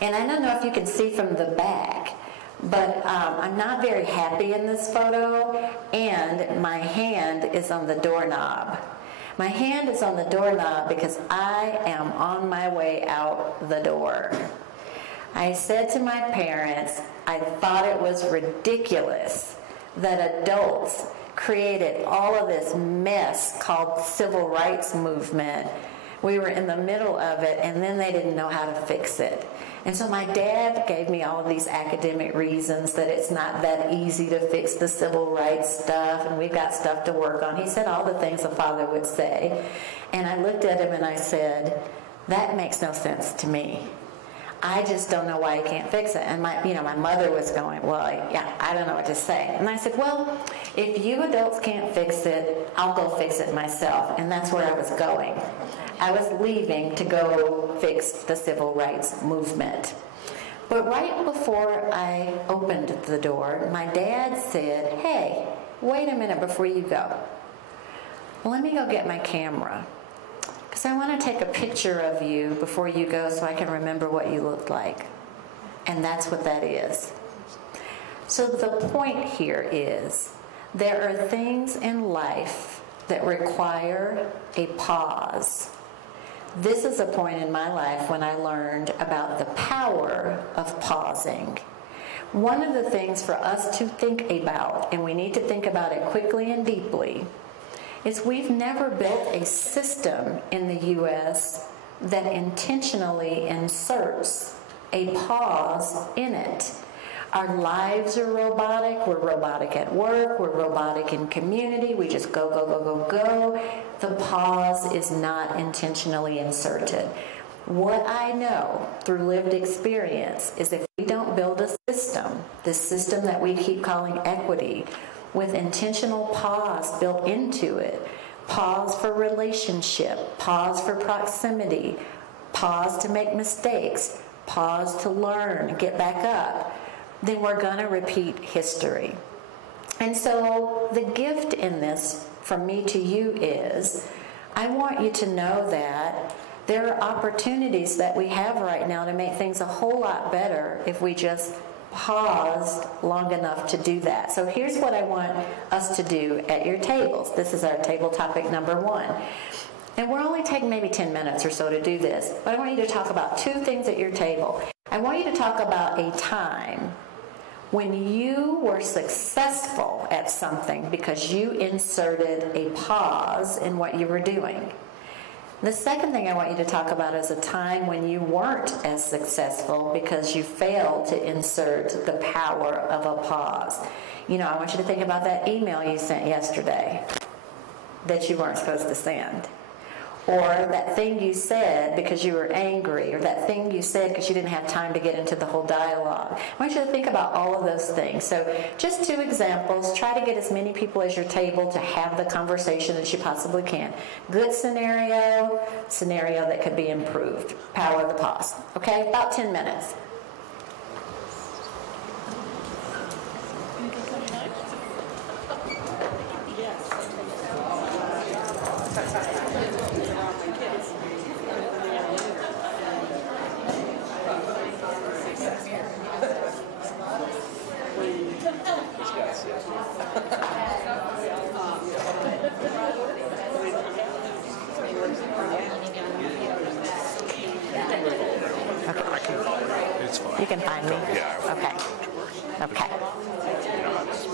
And I don't know if you can see from the back, but I'm not very happy in this photo, and my hand is on the doorknob. My hand is on the doorknob because I am on my way out the door. I said to my parents, I thought it was ridiculous that adults created all of this mess called civil rights movement. We were in the middle of it, and then they didn't know how to fix it. And so my dad gave me all of these academic reasons that it's not that easy to fix the civil rights stuff, and we've got stuff to work on. He said all the things a father would say. And I looked at him and I said, that makes no sense to me. I just don't know why you can't fix it. And my mother was going, well, yeah, I don't know what to say. And I said, well, if you adults can't fix it, I'll go fix it myself. And that's where I was going. I was leaving to go fix the civil rights movement. But right before I opened the door, my dad said, hey, wait a minute before you go. Let me go get my camera, because I want to take a picture of you before you go so I can remember what you looked like. And that's what that is. So the point here is, there are things in life that require a pause. This is a point in my life when I learned about the power of pausing. One of the things for us to think about, and we need to think about it quickly and deeply, is we've never built a system in the U.S. that intentionally inserts a pause in it. Our lives are robotic. We're robotic at work. We're robotic in community. We just go, go, go, go, go. The pause is not intentionally inserted. What I know through lived experience is if we don't build a system, this system that we keep calling equity, with intentional pause built into it, pause for relationship, pause for proximity, pause to make mistakes, pause to learn, get back up, then we're going to repeat history. And so the gift in this from me to you is, I want you to know that there are opportunities that we have right now to make things a whole lot better if we just pause long enough to do that. So here's what I want us to do at your tables. This is our table topic number 1. And we're only taking maybe 10 minutes or so to do this, but I want you to talk about 2 things at your table. I want you to talk about a time when you were successful at something because you inserted a pause in what you were doing. The second thing I want you to talk about is a time when you weren't as successful because you failed to insert the power of a pause. I want you to think about that email you sent yesterday that you weren't supposed to send. Or that thing you said because you were angry, or that thing you said because you didn't have time to get into the whole dialogue. I want you to think about all of those things. So just 2 examples. Try to get as many people as your table to have the conversation as you possibly can. Good scenario, scenario that could be improved. Power of the pause. Okay, about 10 minutes. It's fine. You can find me? Yeah. Okay. Okay.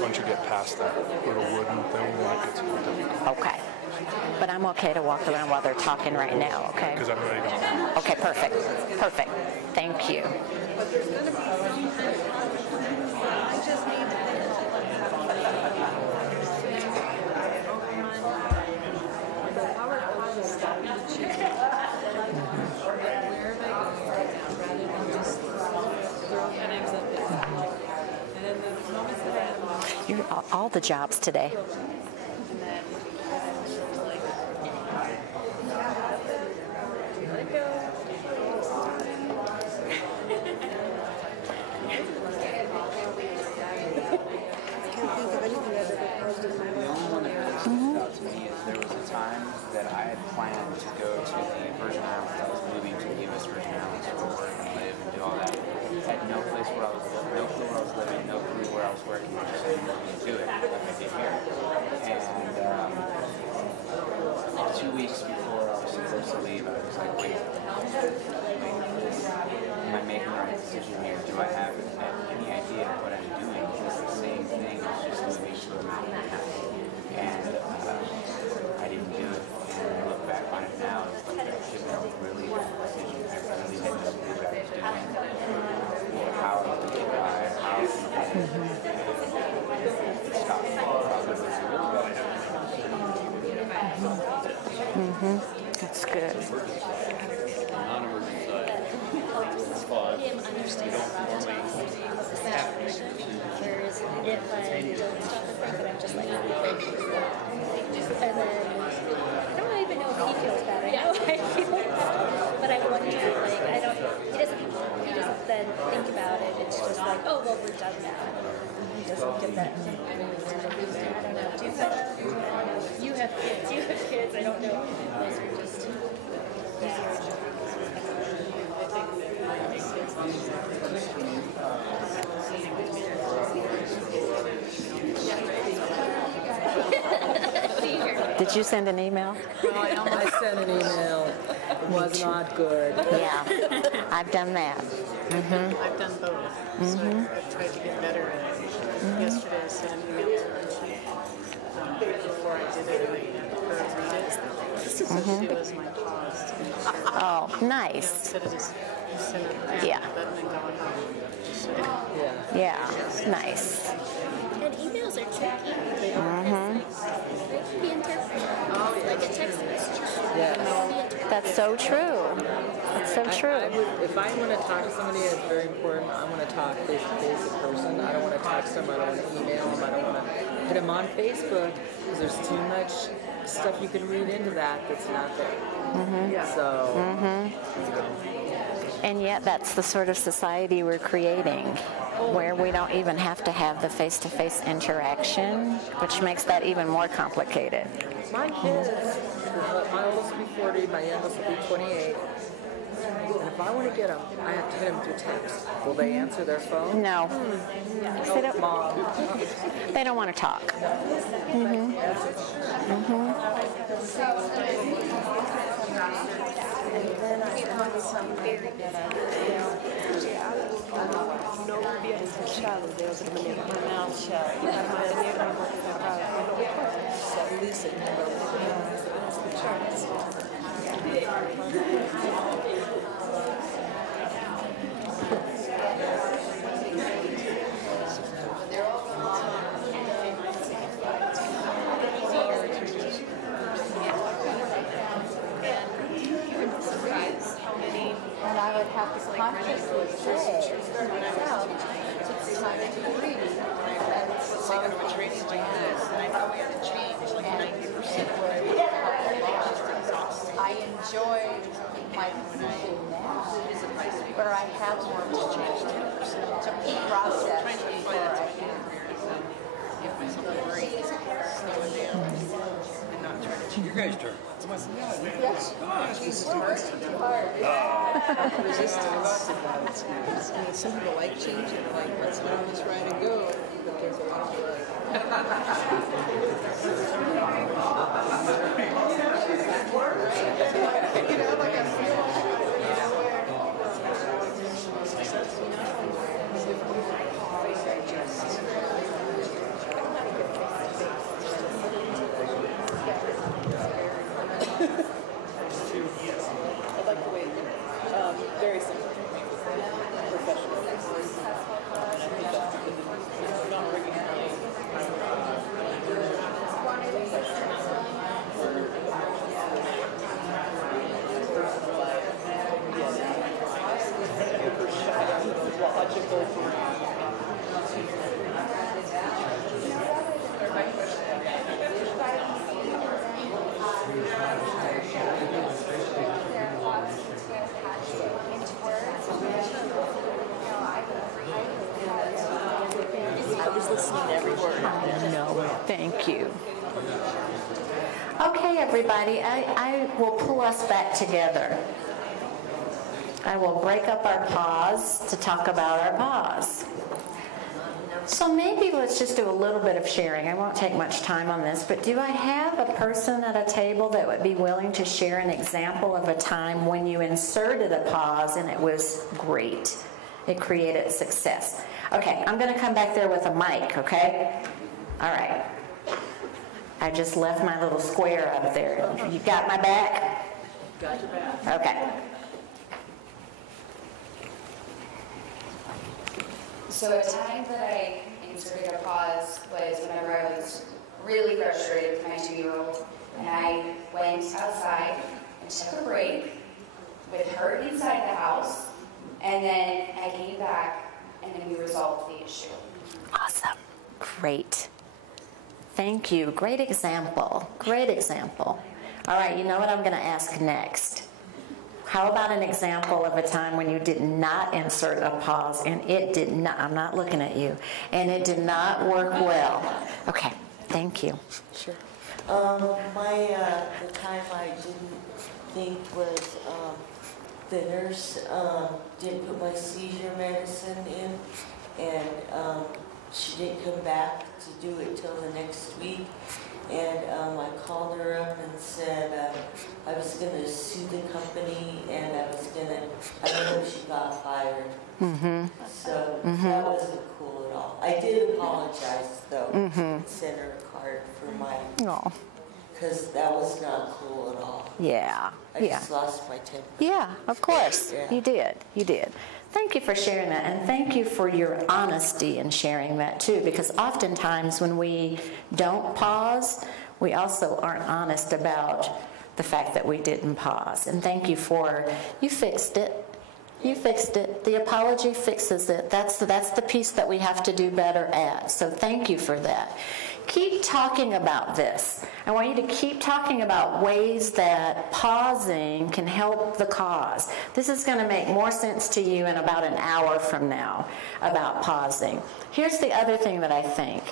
Once you get past that little wooden thing, then it gets more difficult. Okay. But I'm okay to walk around while they're talking right now, okay? Because I'm ready to. Okay, perfect. Perfect. Thank you. You're all the jobs today. Can't think of anything I've ever paused in my do it like I did here. And 2 weeks before I was supposed to leave, I was like, wait, am I making the right decision here? Do I have any idea of what I'm doing? It's the same thing, it's just moving to a mountain. And I didn't do it. And I look back on it now, it's like that shit, that was really a good decision. I really didn't know what I was doing. How I would get by, how I would stop That's good. Non-emergent side. Him understand whereas if I don't stop and think, I'm just like, and then I don't even know if he feels bad. I know I feel bad, but I wonder, like, I don't. He doesn't then think about it. It's just like, oh well, we're done now. He doesn't get that. I don't know. Do you feel that? You have kids. You have kids. I don't know. Those are just easier. Did you send an email? I sent an email. It was not good. Yeah, I've done that. I've done both. So I've tried to get better at it. Yesterday I sent an email to her. Before I did it, I had her read it. So she was my pause. Oh, nice. Instead of just send it Yeah. button and going home. Yeah, nice. And emails are tricky. They can be interpreted like a text message. That's so true. That's so true. If I want to talk to somebody that's very important, I want to talk face to face in person. I don't want to text them. I don't want to email them. I don't want to hit them on Facebook because there's too much stuff you can read into that that's not there. So. And yet that's the sort of society we're creating, where we don't even have to have the face-to-face interaction, which makes that even more complicated. My kids, my oldest will be 40, my youngest will be 28. And if I want to get them, I have to hit them through text. Will they answer their phone? No. They don't, Mom. they don't want to talk. And I would have to consciously say to myself, it's time to breathe. And slow down. I enjoy my position now, where I have more time to process before I give myself a break, slow it down, and not try to change. Your guys' turn. Resistance. I mean, some people like change it, like, let's get on this ride and go. But there's a lot of people I like the way, very simple, professional. And I think that's because it's not bringing I was listening to every word. No, thank you. Okay, everybody, I will pull us back together. I will break up our pause to talk about our pause. So maybe let's just do a little bit of sharing. I won't take much time on this, but do I have a person at a table that would be willing to share an example of a time when you inserted a pause and it was great? It created success. Okay, I'm going to come back there with a mic, okay? All right. I just left my little square up there. You got my back? Got your back. Okay. So a time that I inserted a pause was whenever I was really frustrated with my 2-year-old, and I went outside and took a break with her inside the house, and then I came back, and then we resolved the issue. Awesome. Great. Thank you. Great example. Great example. All right, you know what I'm going to ask next? How about an example of a time when you did not insert a pause and it did not, I'm not looking at you, and it did not work well? Okay, thank you. Sure. The time I didn't think was the nurse didn't put my seizure medicine in, and she didn't come back to do it till the next week. And I called her up and said I was going to sue the company, and I don't know if she got fired. Mm-hmm. So that wasn't cool at all. I did apologize, though, and sent her a card for my, because that was not cool at all. Yeah. I just lost my temper. Yeah, of course. Yeah. You did. You did. Thank you for sharing that, and thank you for your honesty in sharing that too, because oftentimes when we don't pause, we also aren't honest about the fact that we didn't pause. And thank you for, you fixed it. You fixed it. The apology fixes it. That's the piece that we have to do better at. So thank you for that. Keep talking about this. I want you to keep talking about ways that pausing can help the cause. This is going to make more sense to you in about an hour from now about pausing. Here's the other thing that I think.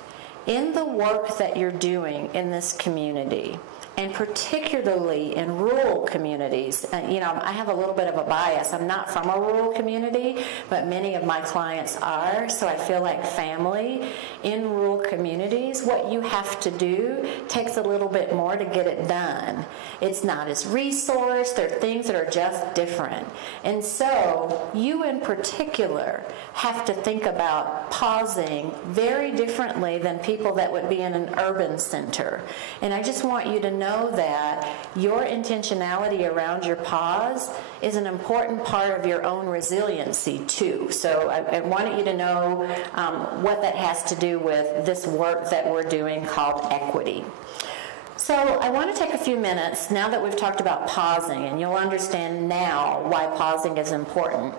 In the work that you're doing in this community, and particularly in rural communities, I have a little bit of a bias. I'm not from a rural community, but many of my clients are, so I feel like family. In rural communities, what you have to do takes a little bit more to get it done. It's not as resourced. There are things that are just different. And so you in particular have to think about pausing very differently than people that would be in an urban center. And I just want you to know that your intentionality around your pause is an important part of your own resiliency too. So I wanted you to know what that has to do with this work that we're doing called equity. So I want to take a few minutes now that we've talked about pausing, and you'll understand now why pausing is important.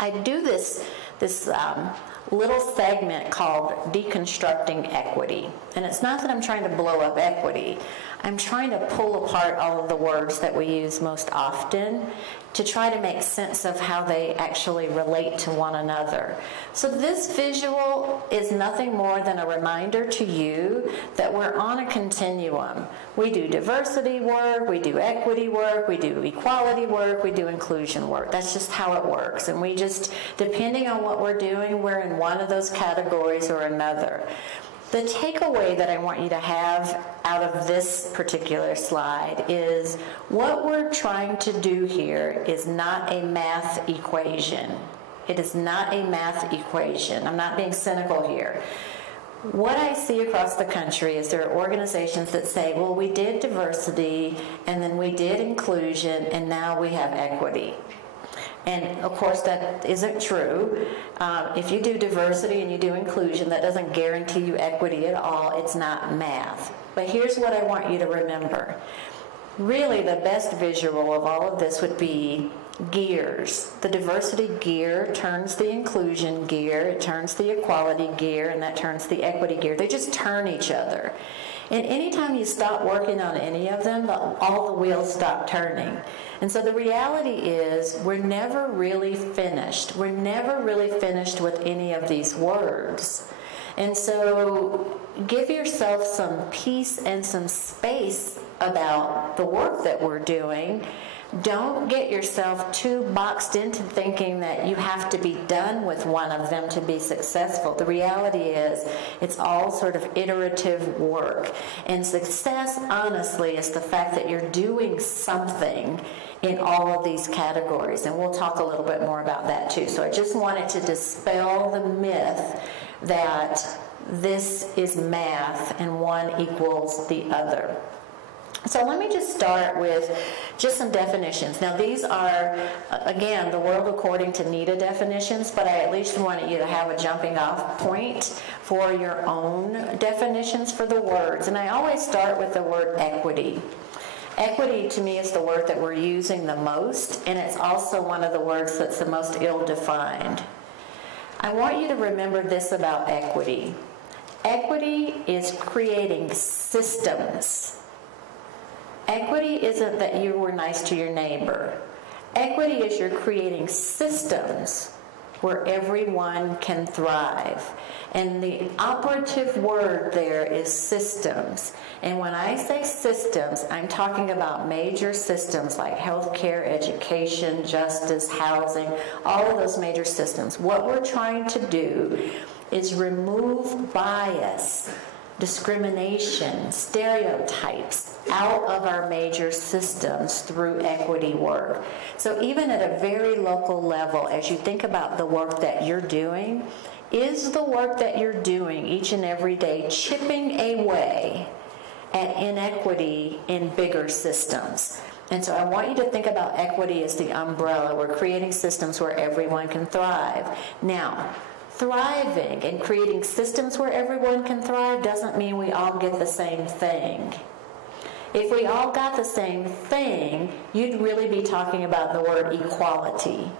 I do this little segment called Deconstructing Equity. And it's not that I'm trying to blow up equity. I'm trying to pull apart all of the words that we use most often to try to make sense of how they actually relate to one another. So this visual is nothing more than a reminder to you that we're on a continuum. We do diversity work, we do equity work, we do equality work, we do inclusion work. That's just how it works. And we just, depending on what we're doing, we're in one of those categories or another. The takeaway that I want you to have out of this particular slide is what we're trying to do here is not a math equation. It is not a math equation. I'm not being cynical here. What I see across the country is there are organizations that say, well, we did diversity, and then we did inclusion, and now we have equity. And of course that isn't true. If you do diversity and you do inclusion, that doesn't guarantee you equity at all. It's not math. But here's what I want you to remember. Really the best visual of all of this would be gears. The diversity gear turns the inclusion gear, it turns the equality gear, and that turns the equity gear. They just turn each other. And anytime you stop working on any of them, all the wheels stop turning. And so the reality is we're never really finished. We're never really finished with any of these words. And so give yourself some peace and some space about the work that we're doing. Don't get yourself too boxed into thinking that you have to be done with one of them to be successful. The reality is it's all sort of iterative work. And success, honestly, is the fact that you're doing something in all of these categories. And we'll talk a little bit more about that too. So I just wanted to dispel the myth that this is math and one equals the other. So let me just start with just some definitions. Now these are, again, the World According to NEDA definitions, but I at least wanted you to have a jumping off point for your own definitions for the words. And I always start with the word equity. Equity to me is the word that we're using the most, and it's also one of the words that's the most ill-defined. I want you to remember this about equity. Equity is creating systems. Equity isn't that you were nice to your neighbor. Equity is you're creating systems where everyone can thrive. And the operative word there is systems. And when I say systems, I'm talking about major systems like healthcare, education, justice, housing, all of those major systems. What we're trying to do is remove bias, discrimination, stereotypes out of our major systems through equity work. So even at a very local level, as you think about the work that you're doing, is the work that you're doing each and every day chipping away at inequity in bigger systems? And so I want you to think about equity as the umbrella. We're creating systems where everyone can thrive. Now, thriving and creating systems where everyone can thrive doesn't mean we all get the same thing. If we all got the same thing, you'd really be talking about the word equality.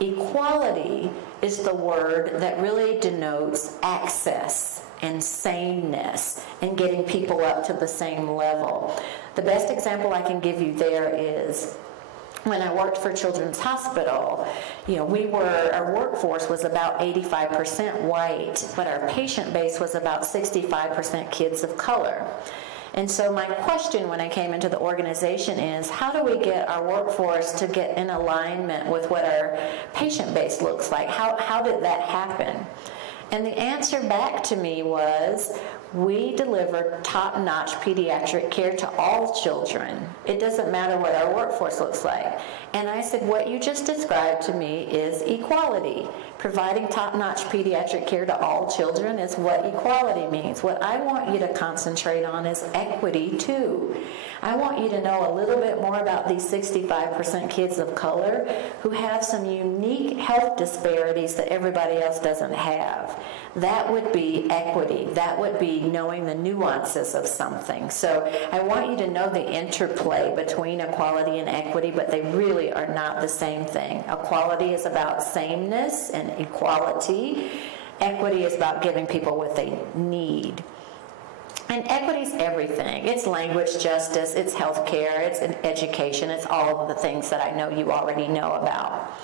Equality is the word that really denotes access and sameness and getting people up to the same level. The best example I can give you there is when I worked for Children's Hospital, our workforce was about 85% white, but our patient base was about 65% kids of color. And so my question when I came into the organization is, how do we get our workforce to get in alignment with what our patient base looks like? How did that happen? And the answer back to me was, we deliver top-notch pediatric care to all children. It doesn't matter what our workforce looks like. And I said, what you just described to me is equality. Providing top-notch pediatric care to all children is what equality means. What I want you to concentrate on is equity too. I want you to know a little bit more about these 65% kids of color who have some unique health disparities that everybody else doesn't have. That would be equity. That would be knowing the nuances of something. So I want you to know the interplay between equality and equity, but they really are not the same thing. Equality is about sameness and equality. Equity is about giving people what they need. And equity is everything. It's language justice, it's healthcare, it's education, it's all of the things that I know you already know about.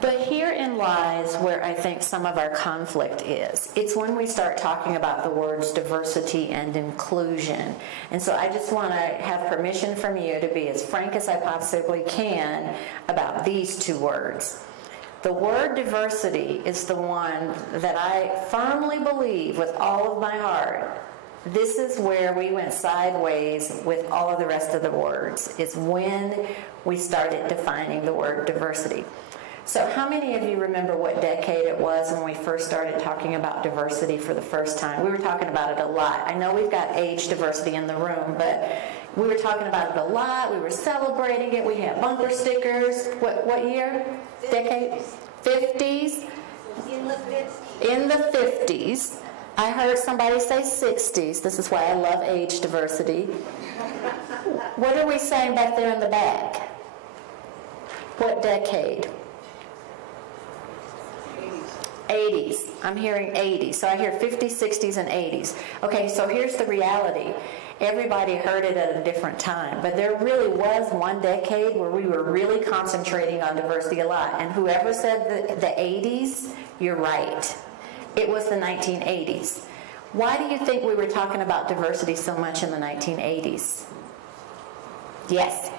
But herein lies where I think some of our conflict is. It's when we start talking about the words diversity and inclusion. And so I just want to have permission from you to be as frank as I possibly can about these two words. The word diversity is the one that I firmly believe with all of my heart. This is where we went sideways with all of the rest of the words. It's when we started defining the word diversity. So how many of you remember what decade it was when we first started talking about diversity for the first time? We were talking about it a lot. I know we've got age diversity in the room, but we were talking about it a lot. We were celebrating it. We had bumper stickers. What year? Decade? 50s? In the 50s. In the 50s. I heard somebody say 60s. This is why I love age diversity. What are we saying back there in the back? What decade? 80s. I'm hearing 80s. So I hear 50s, 60s, and 80s. Okay, so here's the reality. Everybody heard it at a different time. But there really was one decade where we were really concentrating on diversity a lot. And whoever said the 80s, you're right. It was the 1980s. Why do you think we were talking about diversity so much in the 1980s? Yes.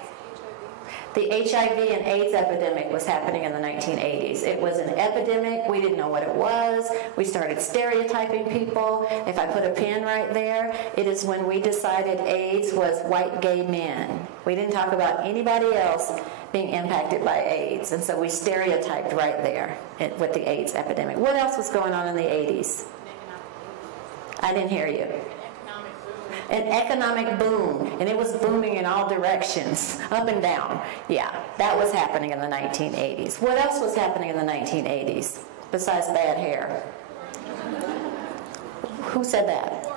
The HIV and AIDS epidemic was happening in the 1980s. It was an epidemic. We didn't know what it was. We started stereotyping people. If I put a pin right there, it is when we decided AIDS was white gay men. We didn't talk about anybody else being impacted by AIDS. And so we stereotyped right there with the AIDS epidemic. What else was going on in the 80s? I didn't hear you. An economic boom, and it was booming in all directions, up and down. Yeah, that was happening in the 1980s. What else was happening in the 1980s besides bad hair? Who said that?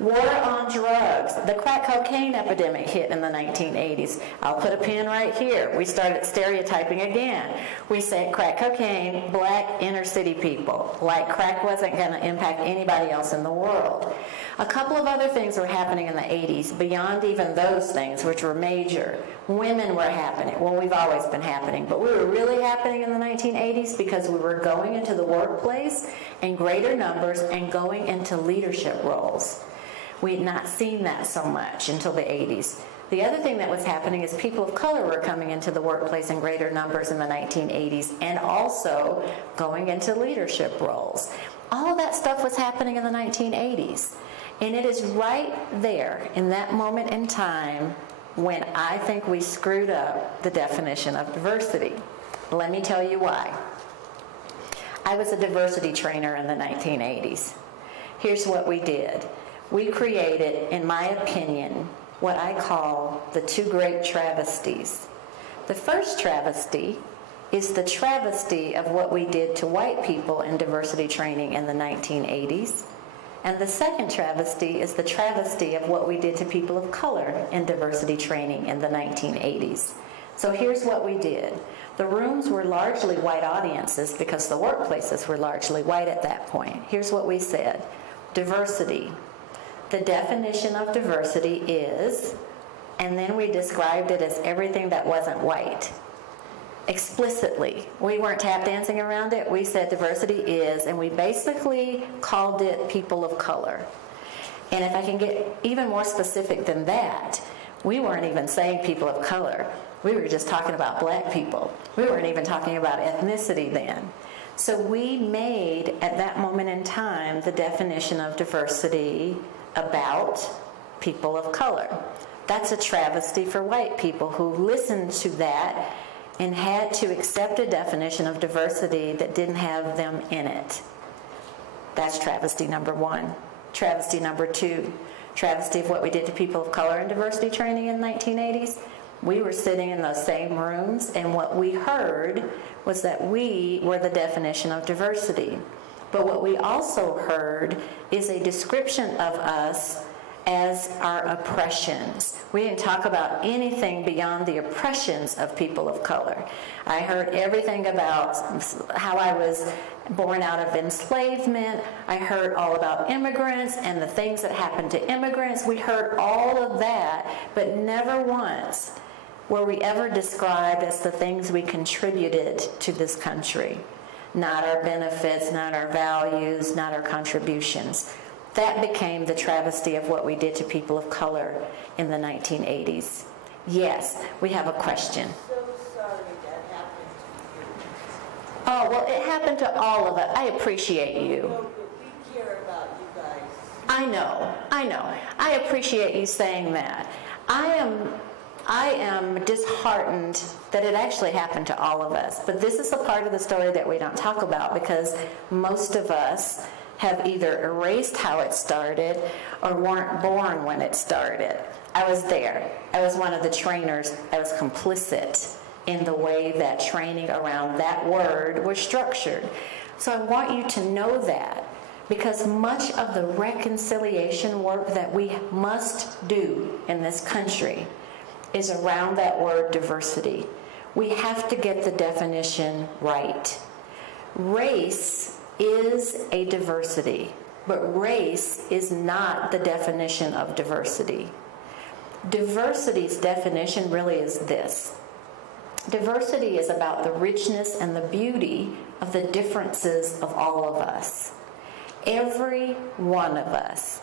War on drugs. The crack cocaine epidemic hit in the 1980s. I'll put a pin right here. We started stereotyping again. We said crack cocaine, black inner city people, like crack wasn't going to impact anybody else in the world. A couple of other things were happening in the 80s beyond even those things, which were major. Women were happening. Well, we've always been happening, but we were really happening in the 1980s because we were going into the workplace in greater numbers and going into leadership roles. We had not seen that so much until the 80s. The other thing that was happening is people of color were coming into the workplace in greater numbers in the 1980s and also going into leadership roles. All of that stuff was happening in the 1980s. And it is right there in that moment in time when I think we screwed up the definition of diversity. Let me tell you why. I was a diversity trainer in the 1980s. Here's what we did. We created, in my opinion, what I call the two great travesties. The first travesty is the travesty of what we did to white people in diversity training in the 1980s. And the second travesty is the travesty of what we did to people of color in diversity training in the 1980s. So here's what we did. The rooms were largely white audiences because the workplaces were largely white at that point. Here's what we said. Diversity. The definition of diversity is, and then we described it as everything that wasn't white. Explicitly. We weren't tap dancing around it. We said diversity is, and we basically called it people of color. And if I can get even more specific than that, we weren't even saying people of color. We were just talking about black people. We weren't even talking about ethnicity then. So we made, at that moment in time, the definition of diversity about people of color. That's a travesty for white people who listened to that and had to accept a definition of diversity that didn't have them in it. That's travesty number one. Travesty number two, travesty of what we did to people of color in diversity training in the 1980s. We were sitting in those same rooms, and what we heard was that we were the definition of diversity. But what we also heard is a description of us as our oppressions. We didn't talk about anything beyond the oppressions of people of color. I heard everything about how I was born out of enslavement. I heard all about immigrants and the things that happened to immigrants. We heard all of that, but never once were we ever described as the things we contributed to this country. Not our benefits, not our values, not our contributions. That became the travesty of what we did to people of color in the 1980s. Yes, we have a question. I'm so sorry that happened to you. Oh, well, it happened to all of us. I appreciate you. No, but we care about you guys. I know. I appreciate you saying that. I am disheartened that it actually happened to all of us. But this is a part of the story that we don't talk about because most of us have either erased how it started or weren't born when it started. I was there. I was one of the trainers. I was complicit in the way that training around that word was structured. So I want you to know that because much of the reconciliation work that we must do in this country is around that word diversity. We have to get the definition right. Race is a diversity, but race is not the definition of diversity. Diversity's definition really is this. Diversity is about the richness and the beauty of the differences of all of us. Every one of us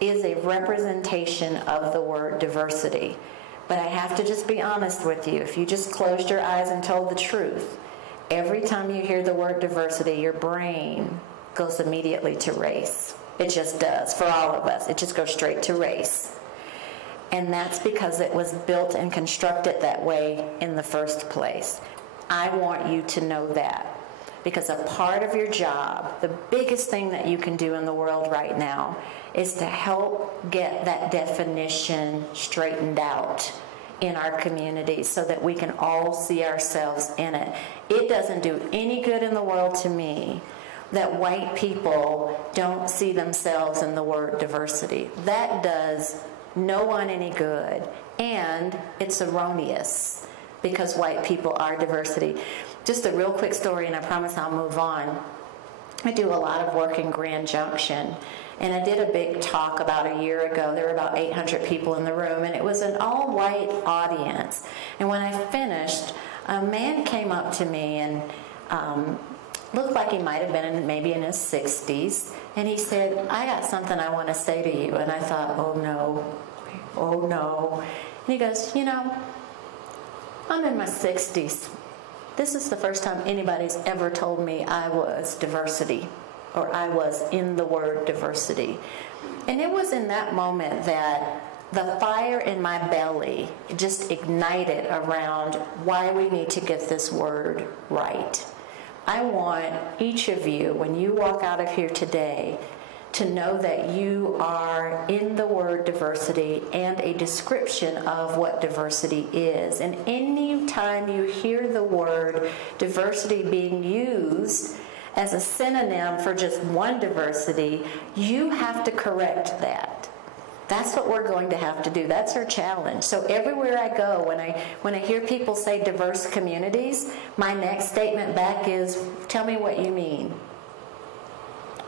is a representation of the word diversity. But I have to just be honest with you. If you just closed your eyes and told the truth, every time you hear the word diversity, your brain goes immediately to race. It just does, for all of us. It just goes straight to race. And that's because it was built and constructed that way in the first place. I want you to know that. Because a part of your job, the biggest thing that you can do in the world right now, is to help get that definition straightened out in our community so that we can all see ourselves in it. It doesn't do any good in the world to me that white people don't see themselves in the word diversity. That does no one any good, and it's erroneous because white people are diversity. Just a real quick story, and I promise I'll move on. I do a lot of work in Grand Junction, and I did a big talk about a year ago. There were about 800 people in the room, and it was an all-white audience. And when I finished, a man came up to me and looked like he might have been maybe in his 60s, and he said, "I got something I want to say to you." And I thought, oh no. And he goes, "You know, I'm in my 60s. This is the first time anybody's ever told me I was diversity, or I was in the word diversity." And it was in that moment that the fire in my belly just ignited around why we need to get this word right. I want each of you, when you walk out of here today, to know that you are in the word diversity and a description of what diversity is. And any time you hear the word diversity being used as a synonym for just one diversity, you have to correct that. That's what we're going to have to do. That's our challenge. So everywhere I go, when I hear people say diverse communities, my next statement back is, tell me what you mean.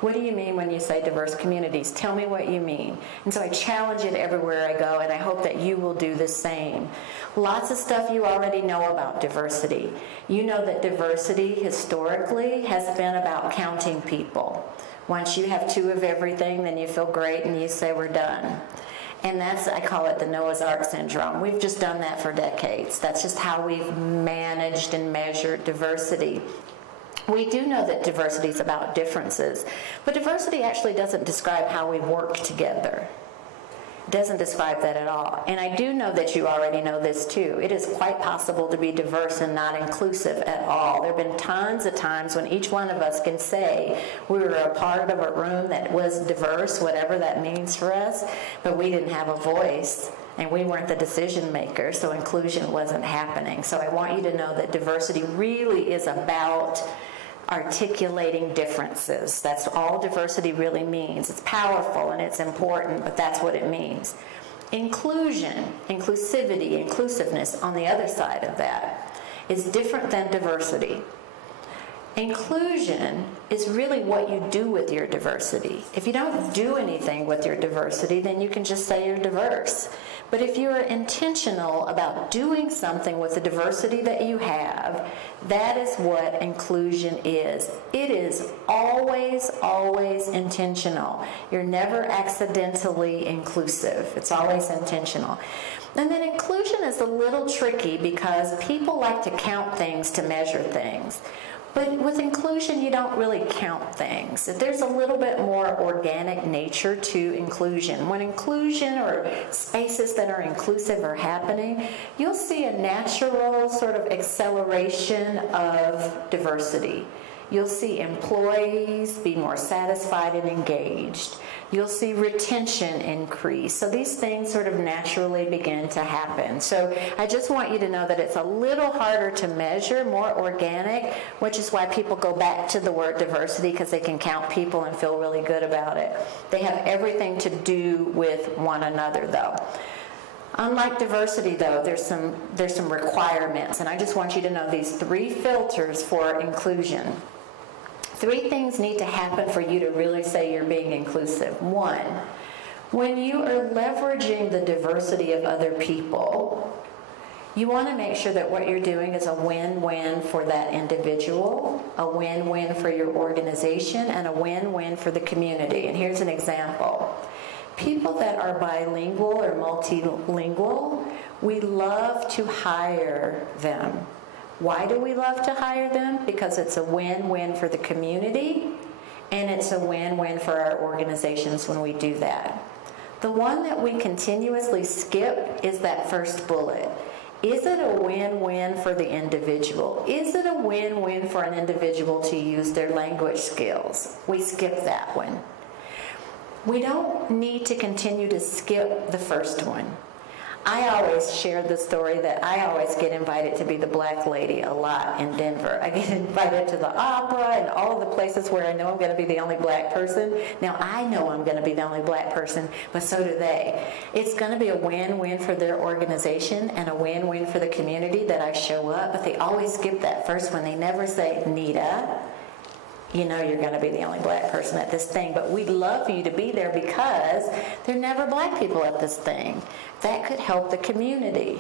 What do you mean when you say diverse communities? Tell me what you mean. And so I challenge it everywhere I go, and I hope that you will do the same. Lots of stuff you already know about diversity. You know that diversity historically has been about counting people. Once you have 2 of everything, then you feel great and you say we're done. And that's, I call it the Noah's Ark syndrome. We've just done that for decades. That's just how we've managed and measured diversity. We do know that diversity is about differences, but diversity actually doesn't describe how we work together. It doesn't describe that at all. And I do know that you already know this too. It is quite possible to be diverse and not inclusive at all. There have been tons of times when each one of us can say we were a part of a room that was diverse, whatever that means for us, but we didn't have a voice. And we weren't the decision maker, so inclusion wasn't happening. So I want you to know that diversity really is about articulating differences. That's all diversity really means. It's powerful and it's important, but that's what it means. Inclusion, inclusivity, inclusiveness on the other side of that is different than diversity. Inclusion is really what you do with your diversity. If you don't do anything with your diversity, then you can just say you're diverse. But if you're intentional about doing something with the diversity that you have, that is what inclusion is. It is always, always intentional. You're never accidentally inclusive. It's always intentional. And then inclusion is a little tricky because people like to count things to measure things. But with inclusion, you don't really count things. There's a little bit more organic nature to inclusion. When inclusion or spaces that are inclusive are happening, you'll see a natural sort of acceleration of diversity. You'll see employees be more satisfied and engaged. You'll see retention increase. So these things sort of naturally begin to happen. So I just want you to know that it's a little harder to measure, more organic, which is why people go back to the word diversity, because they can count people and feel really good about it. They have everything to do with one another, though. Unlike diversity, though, there's some requirements, and I just want you to know these 3 filters for inclusion. 3 things need to happen for you to really say you're being inclusive. 1, when you are leveraging the diversity of other people, you want to make sure that what you're doing is a win-win for that individual, a win-win for your organization, and a win-win for the community. And here's an example. people that are bilingual or multilingual, we love to hire them. Why do we love to hire them? Because it's a win-win for the community, and it's a win-win for our organizations when we do that. The one that we continuously skip is that first bullet. Is it a win-win for the individual? Is it a win-win for an individual to use their language skills? We skip that one. We don't need to continue to skip the first one. I always share the story that I always get invited to be the black lady a lot in Denver. I get invited to the opera and all of the places where I know I'm going to be the only black person. Now, I know I'm going to be the only black person, but so do they. It's going to be a win-win for their organization and a win-win for the community that I show up, but they always skip that first one. They never say, Nita, you know you're going to be the only black person at this thing, but we'd love for you to be there because there are never black people at this thing. That could help the community.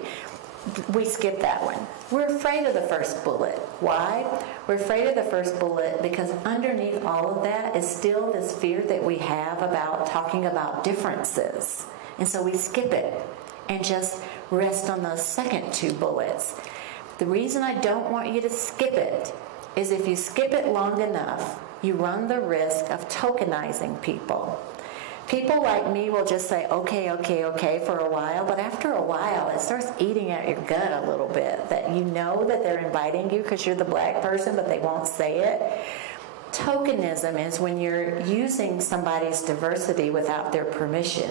We skip that one. We're afraid of the first bullet. Why? We're afraid of the first bullet because underneath all of that is still this fear that we have about talking about differences. And so we skip it and just rest on those second two bullets. The reason I don't want you to skip it is if you skip it long enough, you run the risk of tokenizing people. People like me will just say, okay, okay, okay for a while, but after a while, it starts eating at your gut a little bit, that you know that they're inviting you because you're the black person, but they won't say it. Tokenism is when you're using somebody's diversity without their permission.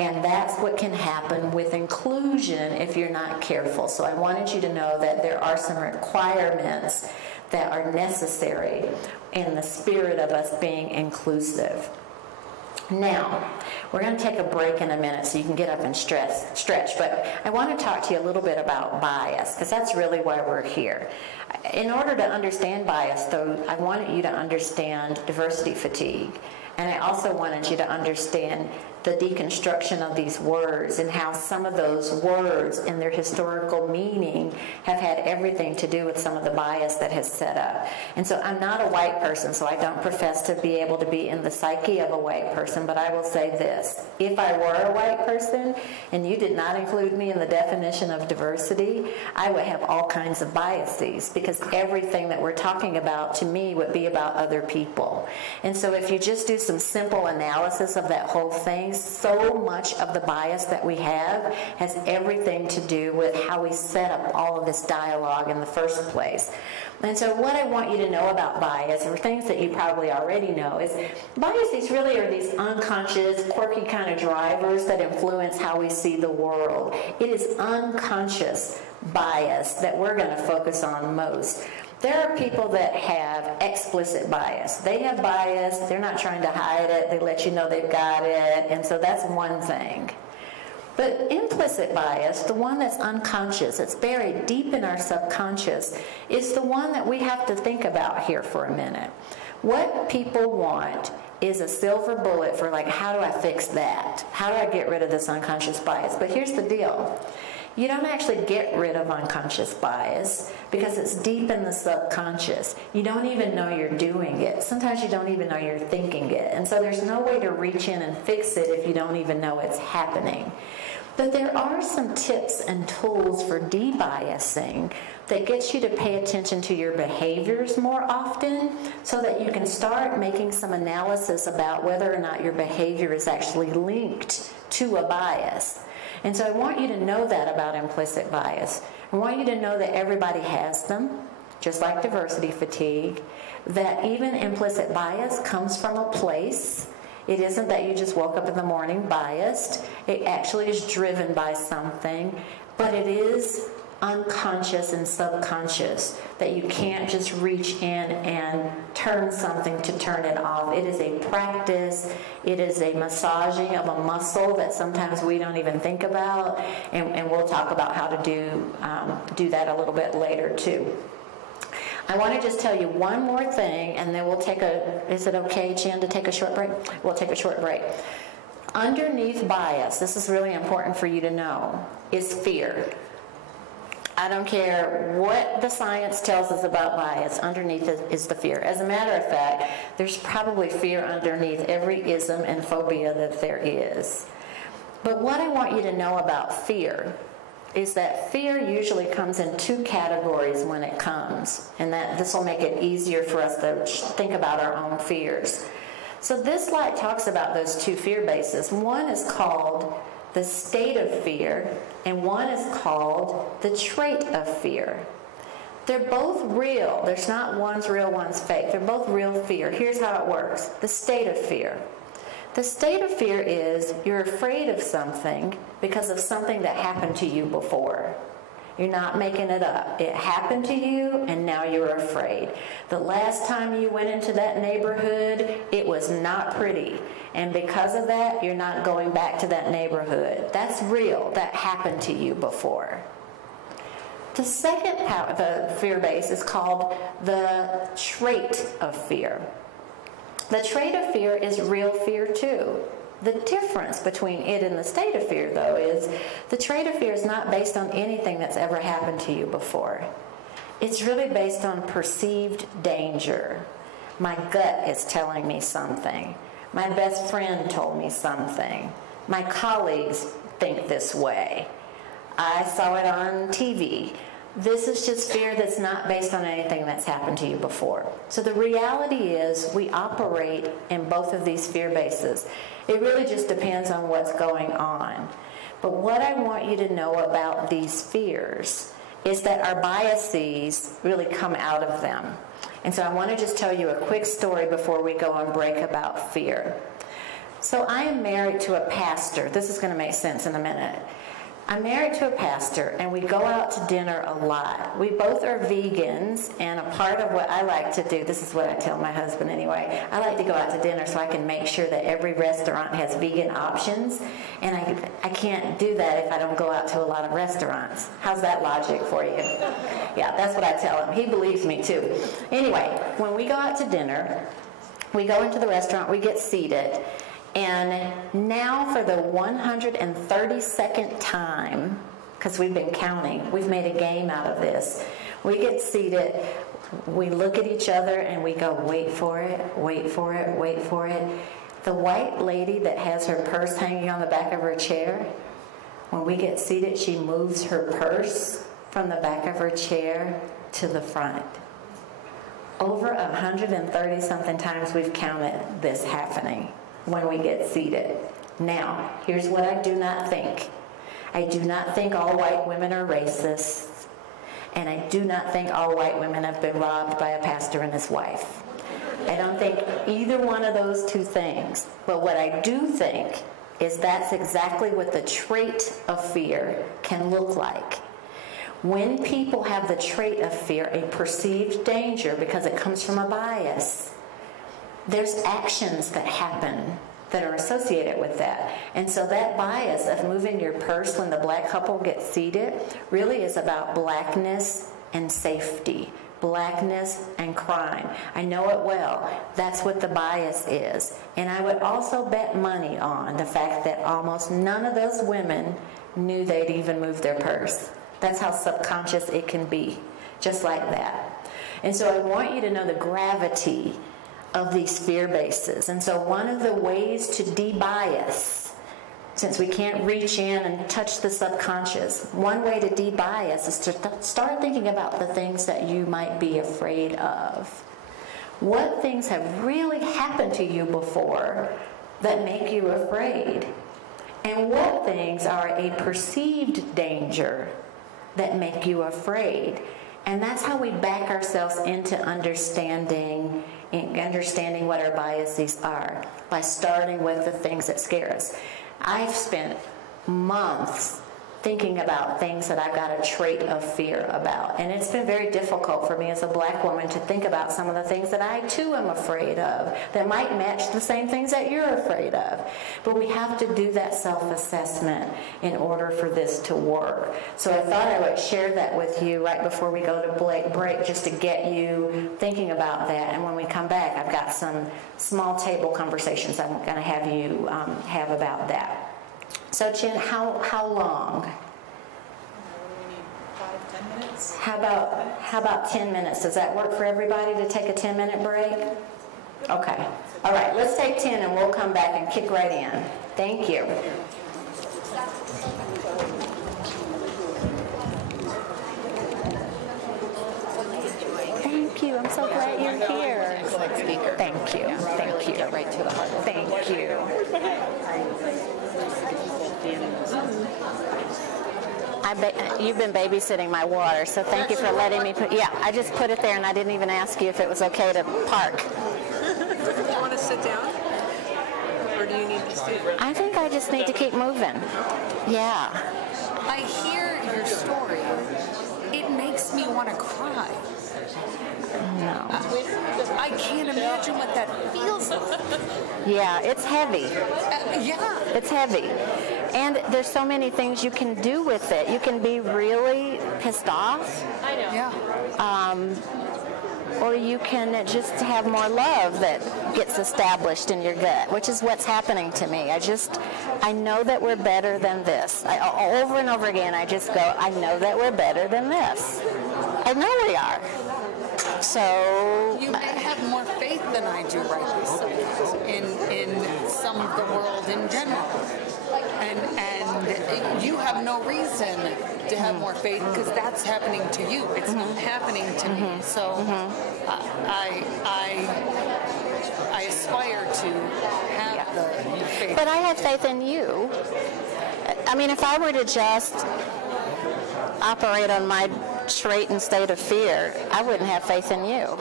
And that's what can happen with inclusion if you're not careful. So I wanted you to know that there are some requirements that are necessary in the spirit of us being inclusive. Now, we're going to take a break in a minute so you can get up and stretch, but I want to talk to you a little bit about bias, because that's really why we're here. In order to understand bias, though, I wanted you to understand diversity fatigue, and I also wanted you to understand the deconstruction of these words and how some of those words in their historical meaning have had everything to do with some of the bias that has set up. And so I'm not a white person, so I don't profess to be able to be in the psyche of a white person, but I will say this. If I were a white person and you did not include me in the definition of diversity, I would have all kinds of biases because everything that we're talking about to me would be about other people. And so if you just do some simple analysis of that whole thing, so much of the bias that we have has everything to do with how we set up all of this dialogue in the first place. And so what I want you to know about bias, or things that you probably already know, is biases really are these unconscious, quirky kind of drivers that influence how we see the world. It is unconscious bias that we're going to focus on most. There are people that have explicit bias. They have bias, they're not trying to hide it, they let you know they've got it, and so that's one thing. But implicit bias, the one that's unconscious, it's buried deep in our subconscious, is the one that we have to think about here for a minute. What people want is a silver bullet for, like, how do I fix that? How do I get rid of this unconscious bias? But here's the deal. You don't actually get rid of unconscious bias because it's deep in the subconscious. You don't even know you're doing it. Sometimes you don't even know you're thinking it. And so there's no way to reach in and fix it if you don't even know it's happening. But there are some tips and tools for debiasing that gets you to pay attention to your behaviors more often so that you can start making some analysis about whether or not your behavior is actually linked to a bias. And so I want you to know that about implicit bias. I want you to know that everybody has them, just like diversity fatigue, that even implicit bias comes from a place. It isn't that you just woke up in the morning biased. It actually is driven by something, but it is unconscious and subconscious, that you can't just reach in and turn something to turn it off. It is a practice. It is a massaging of a muscle that sometimes we don't even think about, and we'll talk about how to do that a little bit later too. I want to just tell you one more thing, and then we'll take is it okay, Jen, to take a short break? We'll take a short break. Underneath bias, this is really important for you to know, is fear. I don't care what the science tells us about bias, underneath it is the fear. As a matter of fact, there's probably fear underneath every ism and phobia that there is. But what I want you to know about fear is that fear usually comes in two categories when it comes, and that this will make it easier for us to think about our own fears. So this slide talks about those two fear bases. One is called the state of fear, and one is called the trait of fear. They're both real. There's not one's real, one's fake. They're both real fear. Here's how it works. The state of fear. The state of fear is you're afraid of something because of something that happened to you before. You're not making it up. It happened to you, and now you're afraid. The last time you went into that neighborhood, it was not pretty. And because of that, you're not going back to that neighborhood. That's real. That happened to you before. The second the fear base is called the trait of fear. The trait of fear is real fear too. The difference between it and the state of fear, though, is the trait of fear is not based on anything that's ever happened to you before. It's really based on perceived danger. My gut is telling me something. My best friend told me something. My colleagues think this way. I saw it on TV. This is just fear that's not based on anything that's happened to you before. So the reality is we operate in both of these fear bases. It really just depends on what's going on. But what I want you to know about these fears is that our biases really come out of them. And so I want to just tell you a quick story before we go on break about fear. So I am married to a pastor. This is going to make sense in a minute. I'm married to a pastor, and we go out to dinner a lot. We both are vegans, and a part of what I like to do, this is what I tell my husband anyway, I like to go out to dinner so I can make sure that every restaurant has vegan options, and I can't do that if I don't go out to a lot of restaurants. How's that logic for you? Yeah, that's what I tell him. He believes me too. Anyway, when we go out to dinner, we go into the restaurant, we get seated, and now for the 132nd time, because we've been counting, we've made a game out of this. We get seated, we look at each other, and we go, wait for it, wait for it, wait for it. The white lady that has her purse hanging on the back of her chair, when we get seated, she moves her purse from the back of her chair to the front. Over 130-something times we've counted this happening when we get seated. Now, here's what I do not think. I do not think all white women are racists, and I do not think all white women have been robbed by a pastor and his wife. I don't think either one of those two things. But what I do think is that's exactly what the trait of fear can look like. When people have the trait of fear, a perceived danger, because it comes from a bias, there's actions that happen that are associated with that. And so that bias of moving your purse when the black couple gets seated really is about blackness and safety, blackness and crime. I know it well. That's what the bias is. And I would also bet money on the fact that almost none of those women knew they'd even moved their purse. That's how subconscious it can be, just like that. And so I want you to know the gravity of these fear bases. And so one of the ways to de-bias, since we can't reach in and touch the subconscious, one way to de-bias is to start thinking about the things that you might be afraid of. What things have really happened to you before that make you afraid? And what things are a perceived danger that make you afraid? And that's how we back ourselves into understanding what our biases are, by starting with the things that scare us. I've spent months thinking about things that I've got a trait of fear about. And it's been very difficult for me as a black woman to think about some of the things that I too am afraid of that might match the same things that you're afraid of. But we have to do that self-assessment in order for this to work. So I thought I would share that with you right before we go to break, just to get you thinking about that. And when we come back, I've got some small table conversations I'm going to have you have about that. So, Jen, how long? We need 5-10 minutes. How about 10 minutes? Does that work for everybody to take a 10-minute break? Okay. All right, let's take 10 and we'll come back and kick right in. Thank you. Thank you. I'm so glad you're here. Excellent speaker. Thank you. Yeah, Thank really you. get right to the heart of it. Thank you. You've been babysitting my water, so thank you for letting me put. Yeah, I just put it there, and I didn't even ask you if it was okay to park. Do you want to sit down? Or do you need to stay? I think I just need to keep moving. Yeah. I hear your story. It makes me want to cry. No. I can't imagine what that feels like. Yeah, it's heavy. Yeah. It's heavy. And there's so many things you can do with it. You can be really pissed off. I know. Yeah. Or you can just have more love that gets established in your gut, which is what's happening to me. I know that we're better than this. Over and over again, I just go, I know that we're better than this. I know we are. So you may have more faith than I do right this second in some of the world in general. And you have no reason to have more faith because that's happening to you. It's not happening to me. So I aspire to have the faith. But I have faith in you. I mean, if I were to just operate on my trait and state of fear, I wouldn't have faith in you.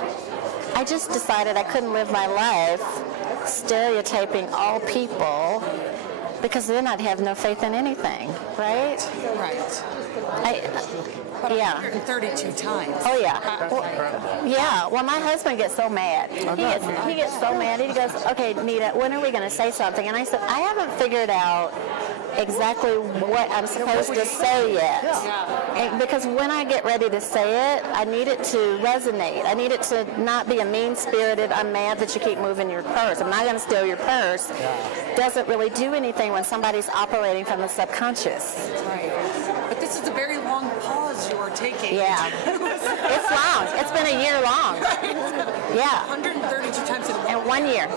I just decided I couldn't live my life stereotyping all people, because then I'd have no faith in anything, right? Right. Yeah. 132 times. Oh, yeah. Yeah. Well, my husband gets so mad. He gets so mad. He goes, okay, Nita, when are we going to say something? And I said, I haven't figured out exactly what I'm supposed to say yet. And because when I get ready to say it, I need it to resonate. I need it to not be a mean-spirited, I'm mad that you keep moving your purse. I'm not going to steal your purse. Doesn't really do anything when somebody's operating from the subconscious. Right. But this is a very long pause you are taking. Yeah. It's long. It's been a year long. Yeah. 132 times in 1 year.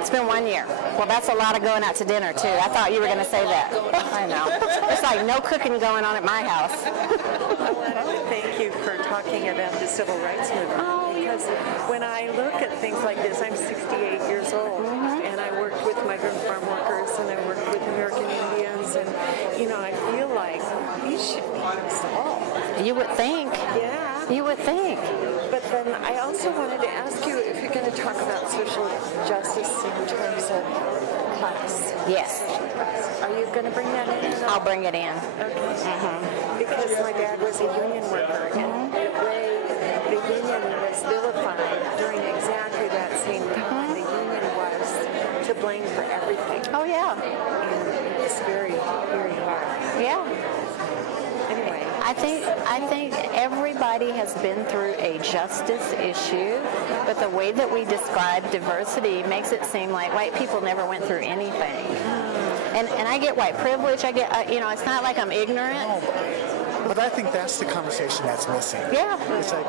It's been 1 year. Well, that's a lot of going out to dinner, too. I thought you were going to say that. I know. It's like no cooking going on at my house. I wanted to thank you for talking about the civil rights movement. Because when I look at things like this, I'm 68 years old, and I worked with migrant farm workers, and I worked with American Indians, and, I feel like these should be solved. You would think. Yeah. You would think. But then I also wanted to ask you if you're going to talk about social justice in terms of class. Yes. Are you going to bring that in? I'll bring it in. Okay. Because my dad was a union worker, and the way the union was vilified during exactly that same time, the union was to blame for everything. Oh, yeah. And it's very, very hard. Yeah. Anyway. I think everybody has been through a justice issue, but the way that we describe diversity makes it seem like white people never went through anything. And I get white privilege. I get, it's not like I'm ignorant. But I think that's the conversation that's missing. Yeah. It's like,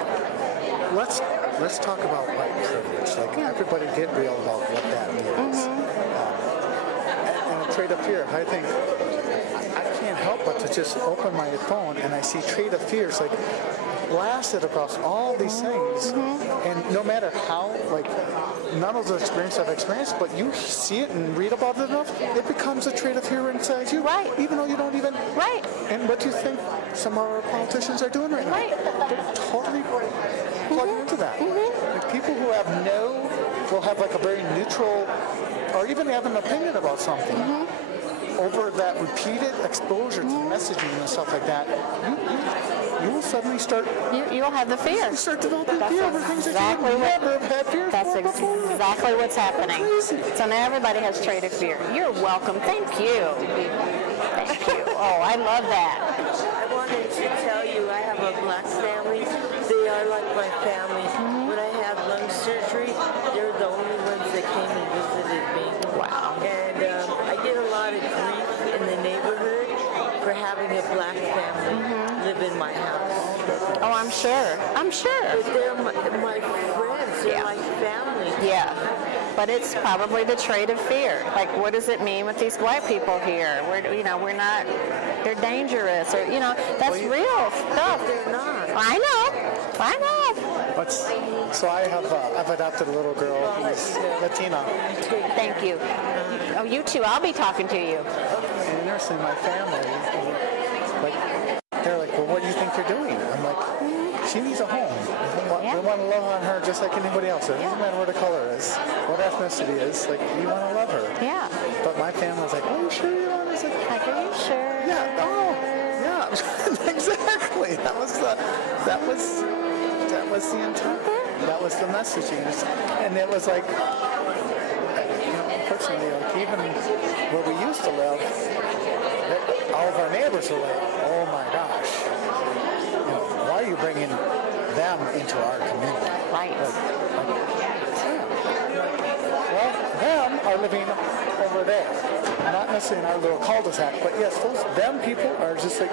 let's talk about white privilege. Like, everybody get real about what that means. And a trait of fear. I think I can't help but to just open my phone and I see trait of fear. It's like blasted across all these things. And no matter how, none of the experience I've experienced, but you see it and read about it enough, it becomes a trait of fear inside you. Right. Even though you don't even. Right. And what do you think some of our politicians are doing right now? Right. They're totally plugging into that. Like people who will have a very neutral, or even have an opinion about something. Over that repeated exposure to messaging and stuff like that, you will suddenly start. You'll have the fear. You start developing fear over things that you never have had fear That's for before. exactly what's happening. So now everybody has trait of fear. You're welcome. Thank you. Thank you. Oh, I love that. I wanted to tell you I have a black family. They are like my family. When I had lung surgery, they're the only ones that came and visited me. Wow. And I get a lot of grief in the neighborhood for having a black family live in my house. together. Oh, I'm sure. I'm sure. But they're my friends. They're like family. Yeah. But it's probably the trait of fear. Like, what does it mean with these white people here? We're not, they're dangerous, or, that's real stuff. They're not. I know. So I've adopted a little girl who's Latina. Thank you. Oh, you too. I'll be talking to you. And interestingly, my family, they're like, well, what do you think you're doing? I'm like, she needs a home. We want to love on her just like anybody else. It doesn't matter what her color is, what ethnicity is. Like, we want to love her. Yeah. But my family's like, are you sure you want? It's like, are you sure? Yeah. Oh, yeah. Exactly. That was the intent. That was the messaging. And it was like, unfortunately, like even where we used to live, all of our neighbors were like, oh my gosh, why are you bringing them into our community? Right. Well, them are living over there. Not necessarily in our little cul-de-sac, but yes, them people are just like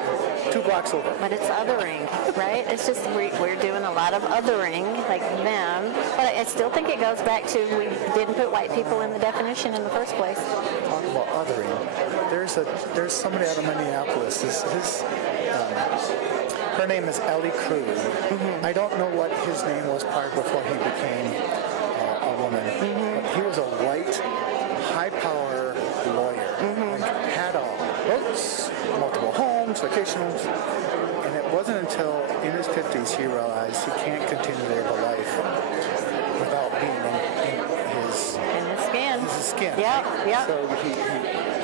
2 blocks over. But it's othering, right? It's just we're doing a lot of othering, like them. But I still think it goes back to we didn't put white people in the definition in the first place. Talk about othering. There's somebody out of Minneapolis. Her name is Ellie Cruz. Mm-hmm. I don't know what his name was before he became a woman. Mm-hmm. But he was a white, high-power lawyer. Mm-hmm. Like, had boats, multiple homes, vacation homes. And it wasn't until in his 50s he realized he can't continue to live a life without being in his skin. Yeah. So he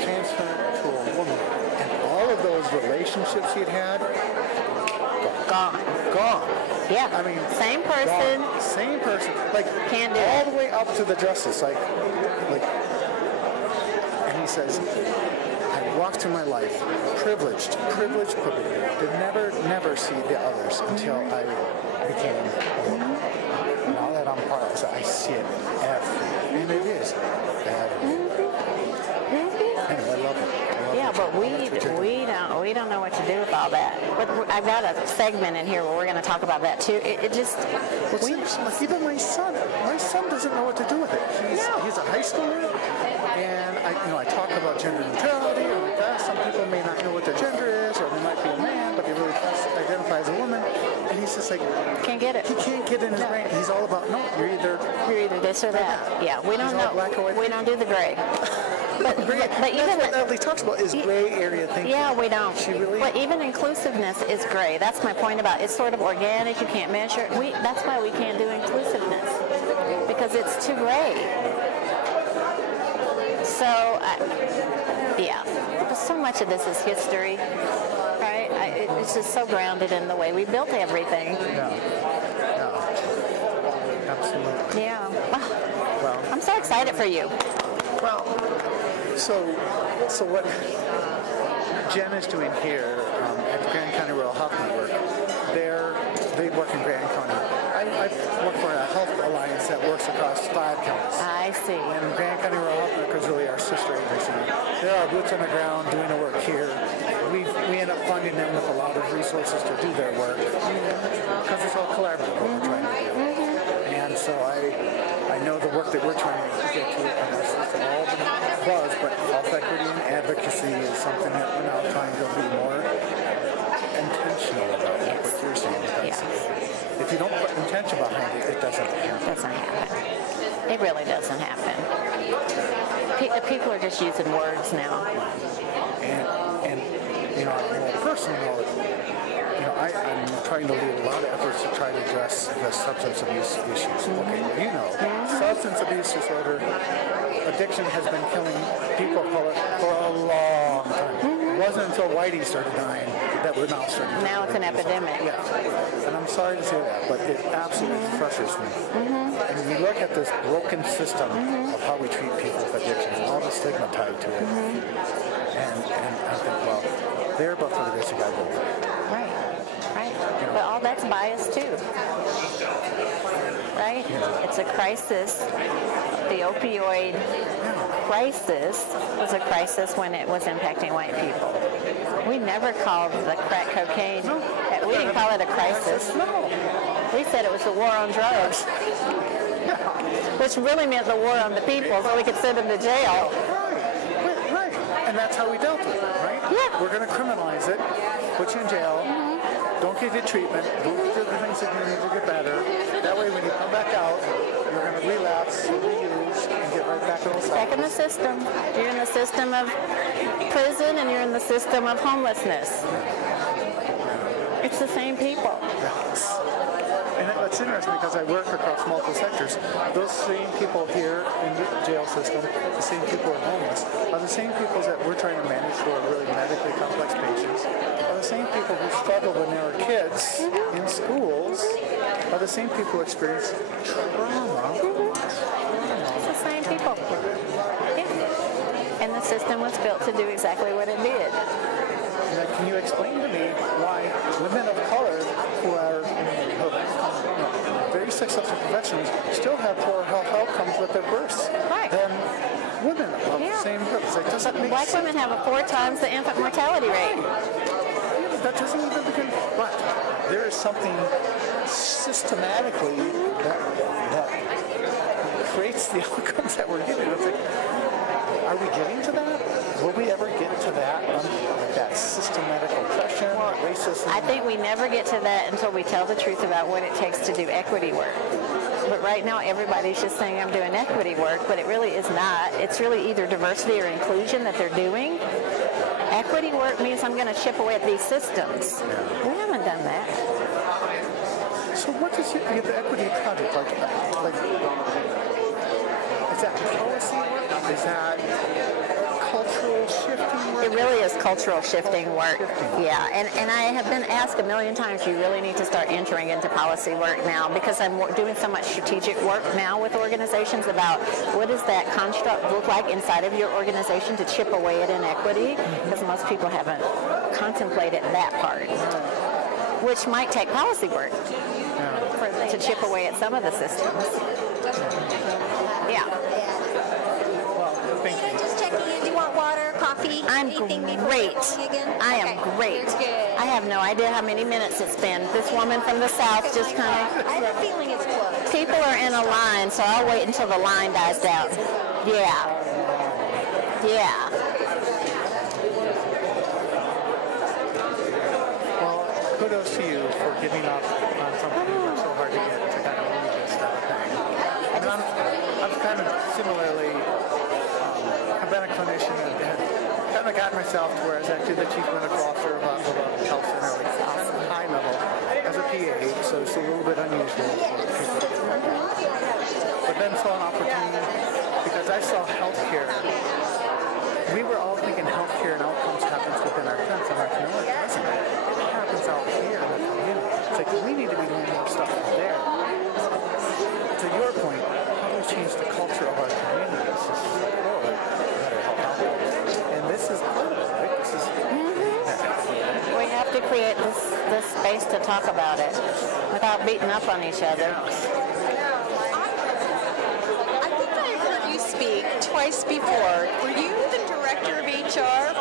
transferred to a woman. And all of those relationships he'd had, gone. Yeah. I mean, same person. Gone. Same person. Like, can't do all it. the way up to the justice. Like, and he says, I walked through my life privileged. Did never see the others until I became a woman. Now that I'm part of it, I see it every, and it is every. Anyway, I love it. Yeah, but we don't know what to do with all that. But I've got a segment in here where we're going to talk about that too. It just even my son doesn't know what to do with it. He's a high schooler, and I talk about gender neutrality and like that. Some people may not know what their gender is, or they might be a man, but they really identify as a woman. And he's just like can't get it. He can't get in his brain. He's all about you're either this or that. Yeah, we don't know. Black or white. We don't do the gray. But even that's what Ellie talks about is gray area thinking. Yeah, we don't. Really? But even inclusiveness is gray. That's my point about it's sort of organic. You can't measure it. That's why we can't do inclusiveness because it's too gray. So, so much of this is history, right? It's just so grounded in the way we built everything. Yeah. Absolutely. Yeah. Well, I'm so excited for you. Well, so what Jen is doing here at the Grand County Rural Health Network, they work in Grand County. I work for a health alliance that works across 5 counties. I see. And Grand County Rural Health Network is really our sister agency. They're our boots on the ground doing the work here. We end up funding them with a lot of resources to do their work because it's all collaborative what we're trying to do. And so I know the work that we're trying to get to, and it's all the buzz, but health equity and advocacy is something that we're now trying to be more intentional about, like what you're saying. If you don't put intention behind it, it doesn't happen. It really doesn't happen. People are just using words now. And on a more personal note, I'm trying to lead a lot of efforts to try to address the substance abuse issues. Okay, substance abuse disorder, addiction has been killing people of color for a long time. It wasn't until Whitey started dying that we're now starting to Now it's an epidemic. Yeah, and I'm sorry to say that, but it absolutely frustrates me. And we look at this broken system of how we treat people with addiction and all the stigma tied to it. And I think, well, they're but for the grace of God. Right. Right. But all that's bias too. Right? It's a crisis. The opioid crisis was a crisis when it was impacting white people. We never called the crack cocaine, we didn't call it a crisis. We said it was a war on drugs, which really meant the war on the people, so we could send them to jail. Right. And that's how we dealt with it, right? Yeah. We're going to criminalize it, put you in jail, don't give you treatment, do the things that you need to get better. That way when you come back out, you're going to relapse, reuse, and get right back in the cycle. Back in the system. You're in the system of prison and you're in the system of homelessness. It's the same people. Yes. And it's interesting because I work across multiple sectors. Those same people here in the jail system, the same people who are homeless, are the same people that we're trying to manage who are really medically complex patients, are the same people who struggle when they were kids in schools, are the same people who experience trauma. It's the same people. Yeah. And the system was built to do exactly what it did. Now, can you explain to me why women of color who are very successful professions still have poor health outcomes with their births than women of the same birth? Like, doesn't make Black sense. women have a 4 times the infant mortality rate. Yeah, but that doesn't even begin. But there is something systematically that creates the outcomes that we're getting. It's like, are we getting to that? Will we ever get to that? That systematic oppression, racism? I think we never get to that until we tell the truth about what it takes to do equity work. But right now, everybody's just saying, I'm doing equity work, but it really is not. It's really either diversity or inclusion that they're doing. Equity work means I'm going to chip away at these systems. We haven't done that. So what does the equity project like? Is that policy work? Is that cultural shifting work? It really is cultural shifting work. Yeah, and I have been asked a million times, you really need to start entering into policy work now, because I'm doing so much strategic work now with organizations about what does that construct look like inside of your organization to chip away at inequity, because most people haven't contemplated that part, which might take policy work to chip away at some of the systems. Yeah. Just checking in. Do you want water, coffee? I'm great. I am great. I have no idea how many minutes it's been. This woman from the south just kind of... I have a feeling it's close. People are in a line, so I'll wait until the line dies down. Yeah. Yeah. Well, kudos to you for giving up on something you worked so hard to get to kind of leave this type of thing. I mean, I've kind of similarly, I've been a clinician and kind of got myself to where I was actually the chief medical officer of a health center, like kind of high level, as a PA, so it's a little bit unusual for people to do that. But then saw an opportunity, because I saw healthcare. We were all thinking healthcare and outcomes happens within our fence. I'm like, no, it doesn't. It happens out here in the community. It's like, we need to be doing more stuff there. To your point, how do we change the culture of our communities? This is like, oh, better help outcomes. And this is part of it, right? This is We have to create this space to talk about it without beating up on each other. I think I've heard you speak twice before. Were you the director of HR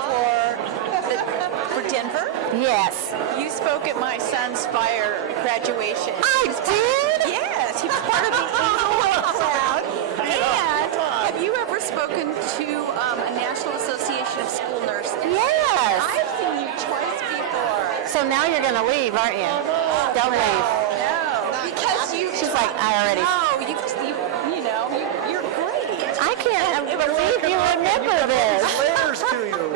for Denver? Yes. You spoke at my son's fire graduation. I did? Yes, he was part of the Angel crowd. And have you ever spoken to a National Association of School Nurses? Yes. I've seen you twice before. So now you're going to leave, aren't you? Don't leave. No, because you. She's like, I already. No, you're great. I can't believe you remember this. layers to you.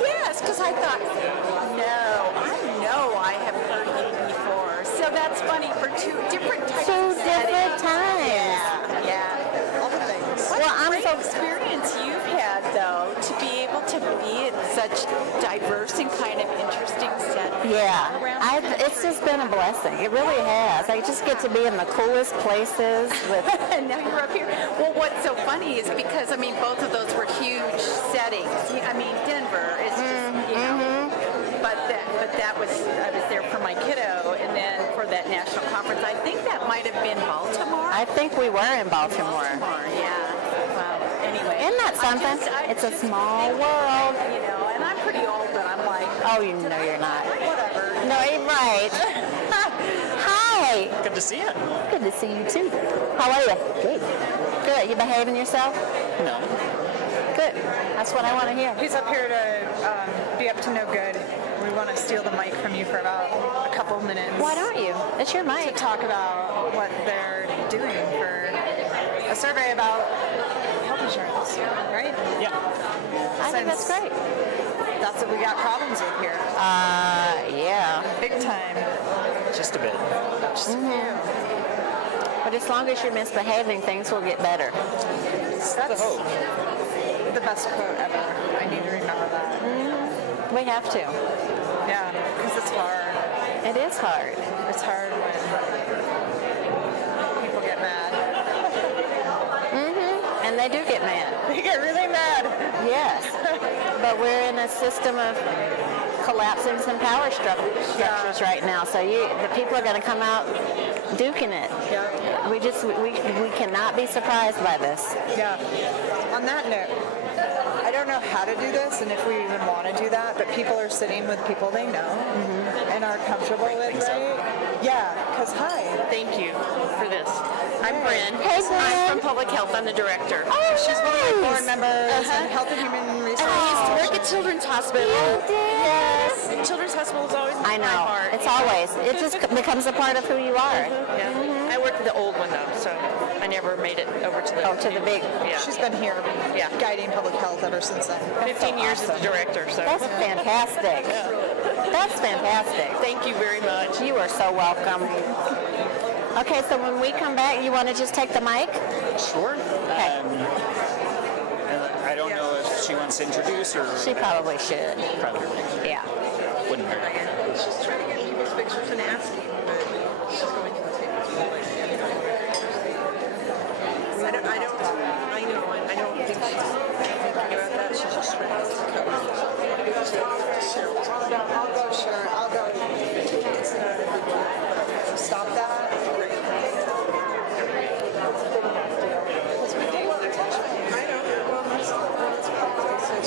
Yes, because I thought, I know I have heard you before. So that's funny for two different types of different times. Yeah. All the things. What a great experience you've had, though, to be able to be in such diverse and kind of interesting settings. Yeah, it's just been a blessing. It really has. I just get to be in the coolest places with. And now you're up here. Well, what's so funny is because, both of those were huge settings. Denver is just, but I was there that national conference. I think that might have been Baltimore. I think we were in Baltimore. Yeah. Well, anyway. Isn't that something? It's a small world. You know, and I'm pretty old, but I'm like. Oh, you know you're not. Whatever. No, you're right. Hi. Good to see you. Good to see you too. How are you? Good. Good. You behaving yourself? No. Good. That's what I want to hear. He's up here to be up to no good. We want to steal the mic from you for about a couple minutes. Why don't you? It's your mic. To talk about what they're doing for a survey about health insurance, right? Yeah. I think that's great. That's what we got problems with here. Yeah. Big time. Just a bit. Just a few. But as long as you're misbehaving, things will get better. That's the hope. The best quote ever. I need to remember that. We have to. Yeah, because it's hard. It is hard. It's hard when people get mad. And they do get mad. They get really mad. Yes. But we're in a system of collapsing some power structures right now. So the people are going to come out duking it. Yeah. We cannot be surprised by this. Yeah. On that note, I don't know how to do this and if we even want to do that, but people are sitting with people they know and are comfortable with, right? Yeah, because hi. Thank you for this. I'm Bryn. Hey, Bryn. I'm from Public Health. I'm the director. Oh, she's one of my board members and Health and Human Resources. And I used to work at Children's Hospital. Yes. Children's Hospital is always I my know. heart. It's always. It just becomes a part of who you are. Yeah. I worked at the old one though, so I never made it over to the the big. Yeah. She's been here guiding public health ever since then. 15 years as a director. So That's fantastic. That's fantastic. Thank you very much. You are so welcome. Okay, so when we come back, you want to just take the mic? Sure. Okay. I don't know if she wants to introduce or... She probably should. Probably. Yeah. Wouldn't hurt. She's trying to get people's pictures and asking, but she's going to the table. I don't think she's thinking about that. She's just trying to cover. I'll go, sure. I'll go. It's not a big deal. Stop that. Great. Because we do want attention. I know. Well, that's probably says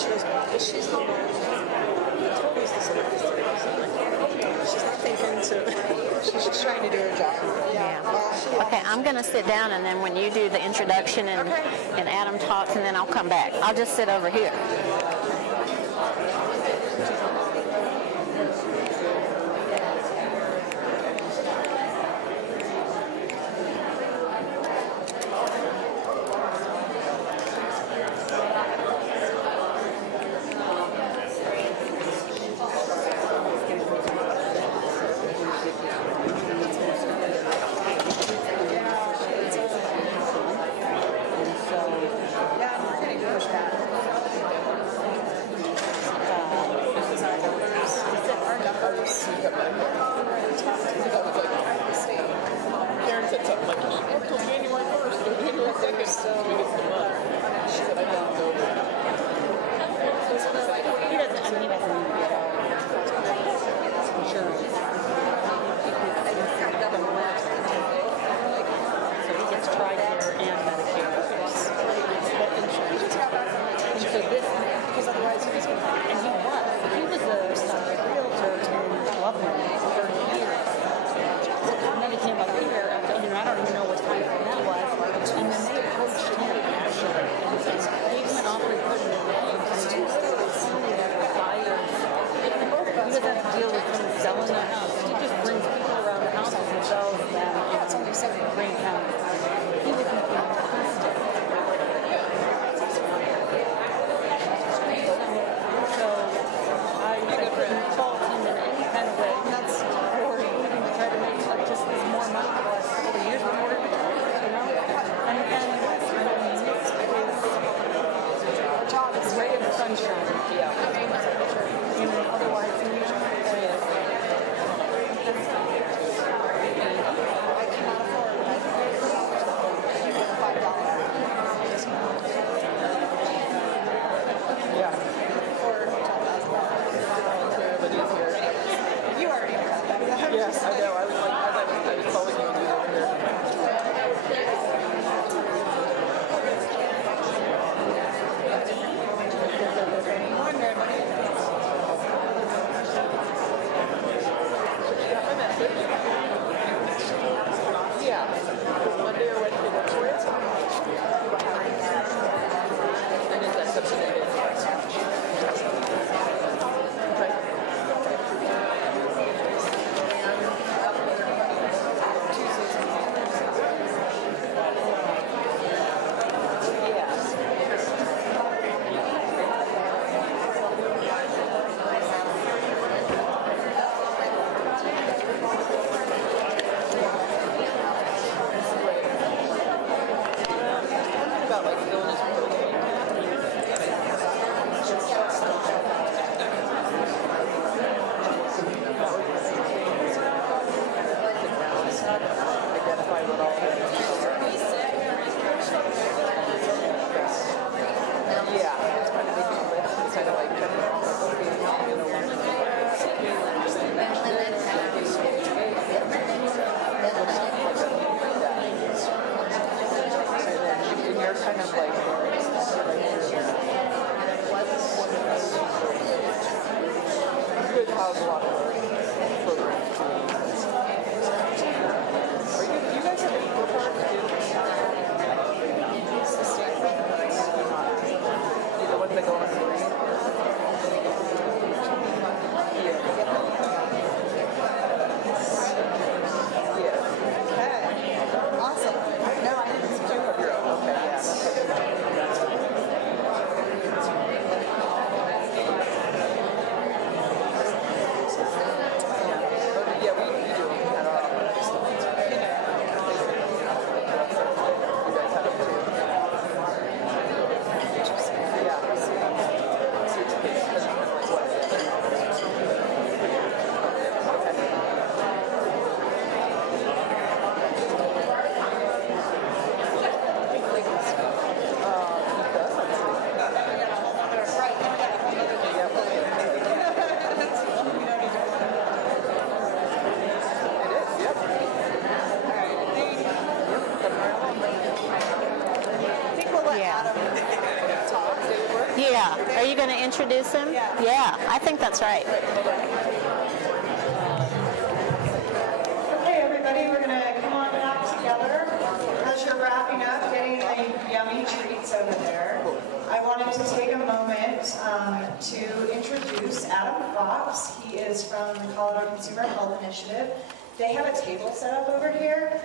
she realizes she's home. That's what was the she's not thinking, so she's just trying to do her job. Yeah. Okay, I'm going to sit down, and then when you do the introduction and Adam talks, and then I'll come back. I'll just sit over here. was a lot of work. You guys have any work the ones that go on screen? Yeah. Are you going to introduce him? Yeah, I think that's right. Okay, everybody, we're going to come on out together. As you're wrapping up, getting the yummy treats over there, I wanted to take a moment to introduce Adam Fox. He is from the Colorado Consumer Health Initiative. They have a table set up over here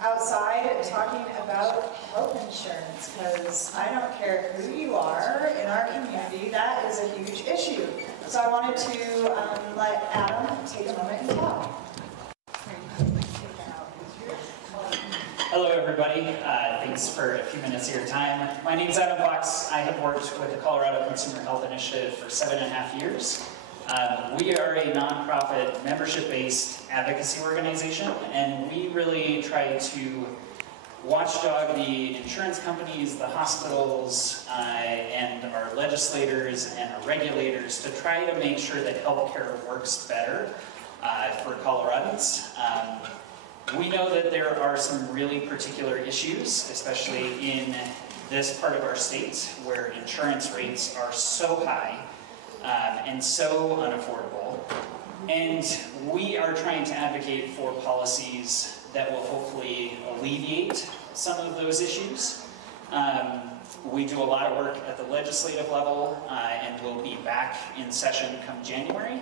outside talking about health insurance, because I don't care who you are in our community, that is a huge issue. So I wanted to let Adam take a moment and talk. Hello, everybody. Thanks for a few minutes of your time. My name is Adam Fox. I have worked with the Colorado Consumer Health Initiative for 7.5 years. We are a nonprofit, membership-based advocacy organization, and we really try to watchdog the insurance companies, the hospitals, and our legislators and our regulators to try to make sure that healthcare works better for Coloradans. We know that there are some really particular issues, especially in this part of our state, where insurance rates are so high and so unaffordable. And we are trying to advocate for policies that will hopefully alleviate some of those issues. We do a lot of work at the legislative level, and we'll be back in session come January.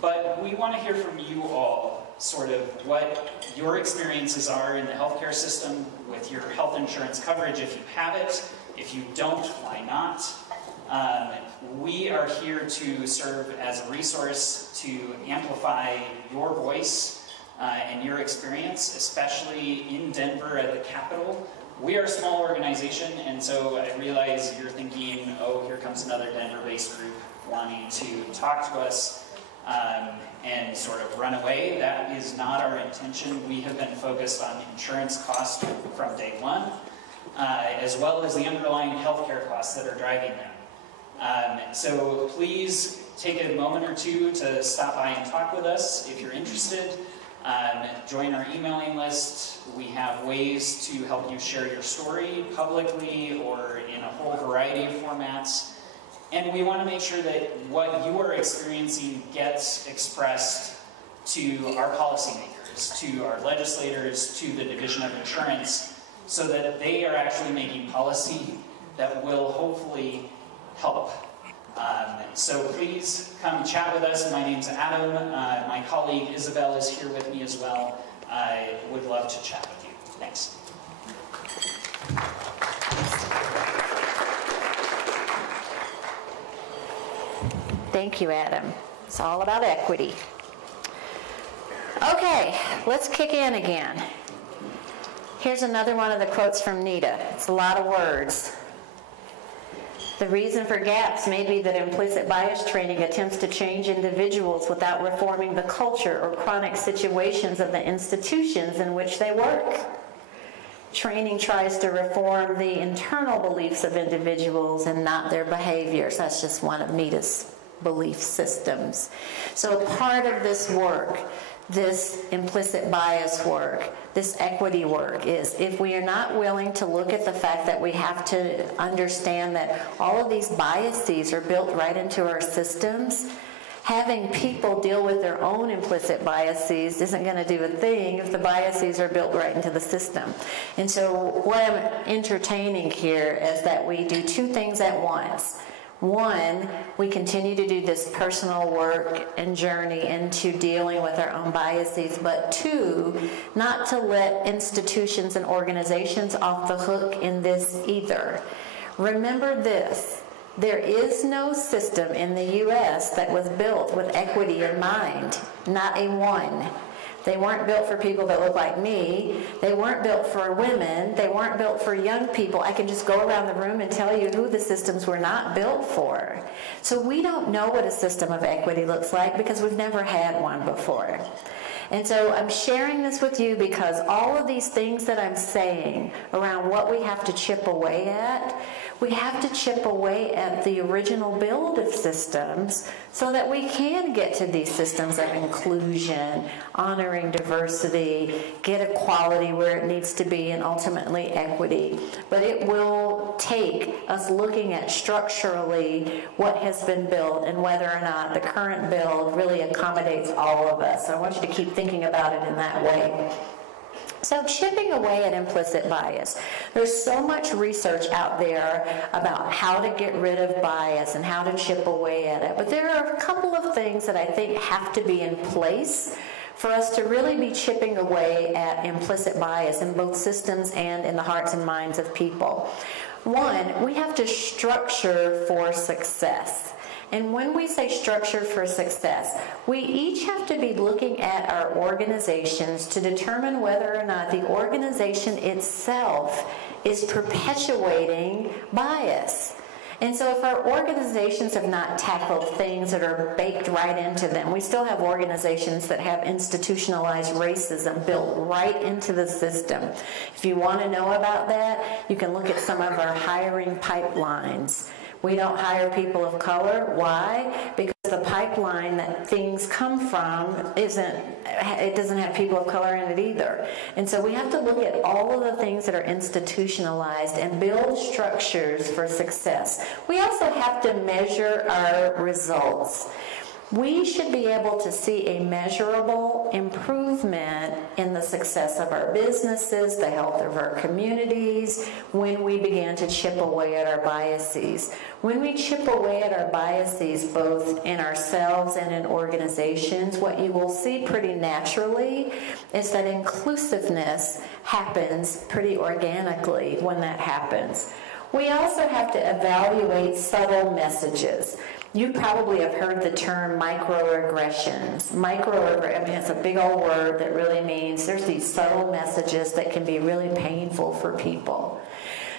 But we want to hear from you all sort of what your experiences are in the healthcare system with your health insurance coverage, if you have it. If you don't, why not? We are here to serve as a resource to amplify your voice and your experience, especially in Denver at the Capitol. We are a small organization, and so I realize you're thinking, oh, here comes another Denver-based group wanting to talk to us and sort of run away. That is not our intention. We have been focused on insurance costs from day one, as well as the underlying healthcare costs that are driving them. So please take a moment or two to stop by and talk with us if you're interested. Join our emailing list. We have ways to help you share your story publicly or in a whole variety of formats. And we want to make sure that what you are experiencing gets expressed to our policymakers, to our legislators, to the Division of Insurance, so that they are actually making policy that will hopefully help. So please come chat with us. My name's Adam. My colleague Isabel is here with me as well. I would love to chat with you. Thanks. Thank you, Adam. It's all about equity. Okay, let's kick in again. Here's another one of the quotes from Nita. It's a lot of words. The reason for gaps may be that implicit bias training attempts to change individuals without reforming the culture or chronic situations of the institutions in which they work. Training tries to reform the internal beliefs of individuals and not their behaviors. That's just one of Nita's belief systems. So part of this work, this implicit bias work, this equity work, is if we are not willing to look at the fact that we have to understand that all of these biases are built right into our systems, Having people deal with their own implicit biases isn't going to do a thing if the biases are built right into the system. And so what I'm entertaining here is that we do two things at once. One, we continue to do this personal work and journey into dealing with our own biases, but two, not to let institutions and organizations off the hook in this either. Remember this. There is no system in the U.S. that was built with equity in mind, not a one. They weren't built for people that look like me. They weren't built for women. They weren't built for young people. I can just go around the room and tell you who the systems were not built for. So we don't know what a system of equity looks like because we've never had one before. And so I'm sharing this with you because all of these things that I'm saying around what we have to chip away at, we have to chip away at the original build of systems so that we can get to these systems of inclusion, honoring diversity, get equality where it needs to be, and ultimately equity. But it will take us looking at structurally what has been built and whether or not the current build really accommodates all of us. So I want you to keep thinking about it in that way. So chipping away at implicit bias. There's so much research out there about how to get rid of bias and how to chip away at it. But there are a couple of things that I think have to be in place for us to really be chipping away at implicit bias in both systems and in the hearts and minds of people. One, we have to structure for success. And when we say structure for success, we each have to be looking at our organizations to determine whether or not the organization itself is perpetuating bias. And so if our organizations have not tackled things that are baked right into them, we still have organizations that have institutionalized racism built right into the system. If you want to know about that, you can look at some of our hiring pipelines. We don't hire people of color. Why? Because the pipeline that things come from it doesn't have people of color in it either. And so we have to look at all of the things that are institutionalized and build structures for success. We also have to measure our results. We should be able to see a measurable improvement in the success of our businesses, the health of our communities, when we begin to chip away at our biases. When we chip away at our biases, both in ourselves and in organizations, what you will see pretty naturally is that inclusiveness happens pretty organically when that happens. We also have to evaluate subtle messages. You probably have heard the term microaggressions. I mean, it's a big old word that really means there's these subtle messages that can be really painful for people.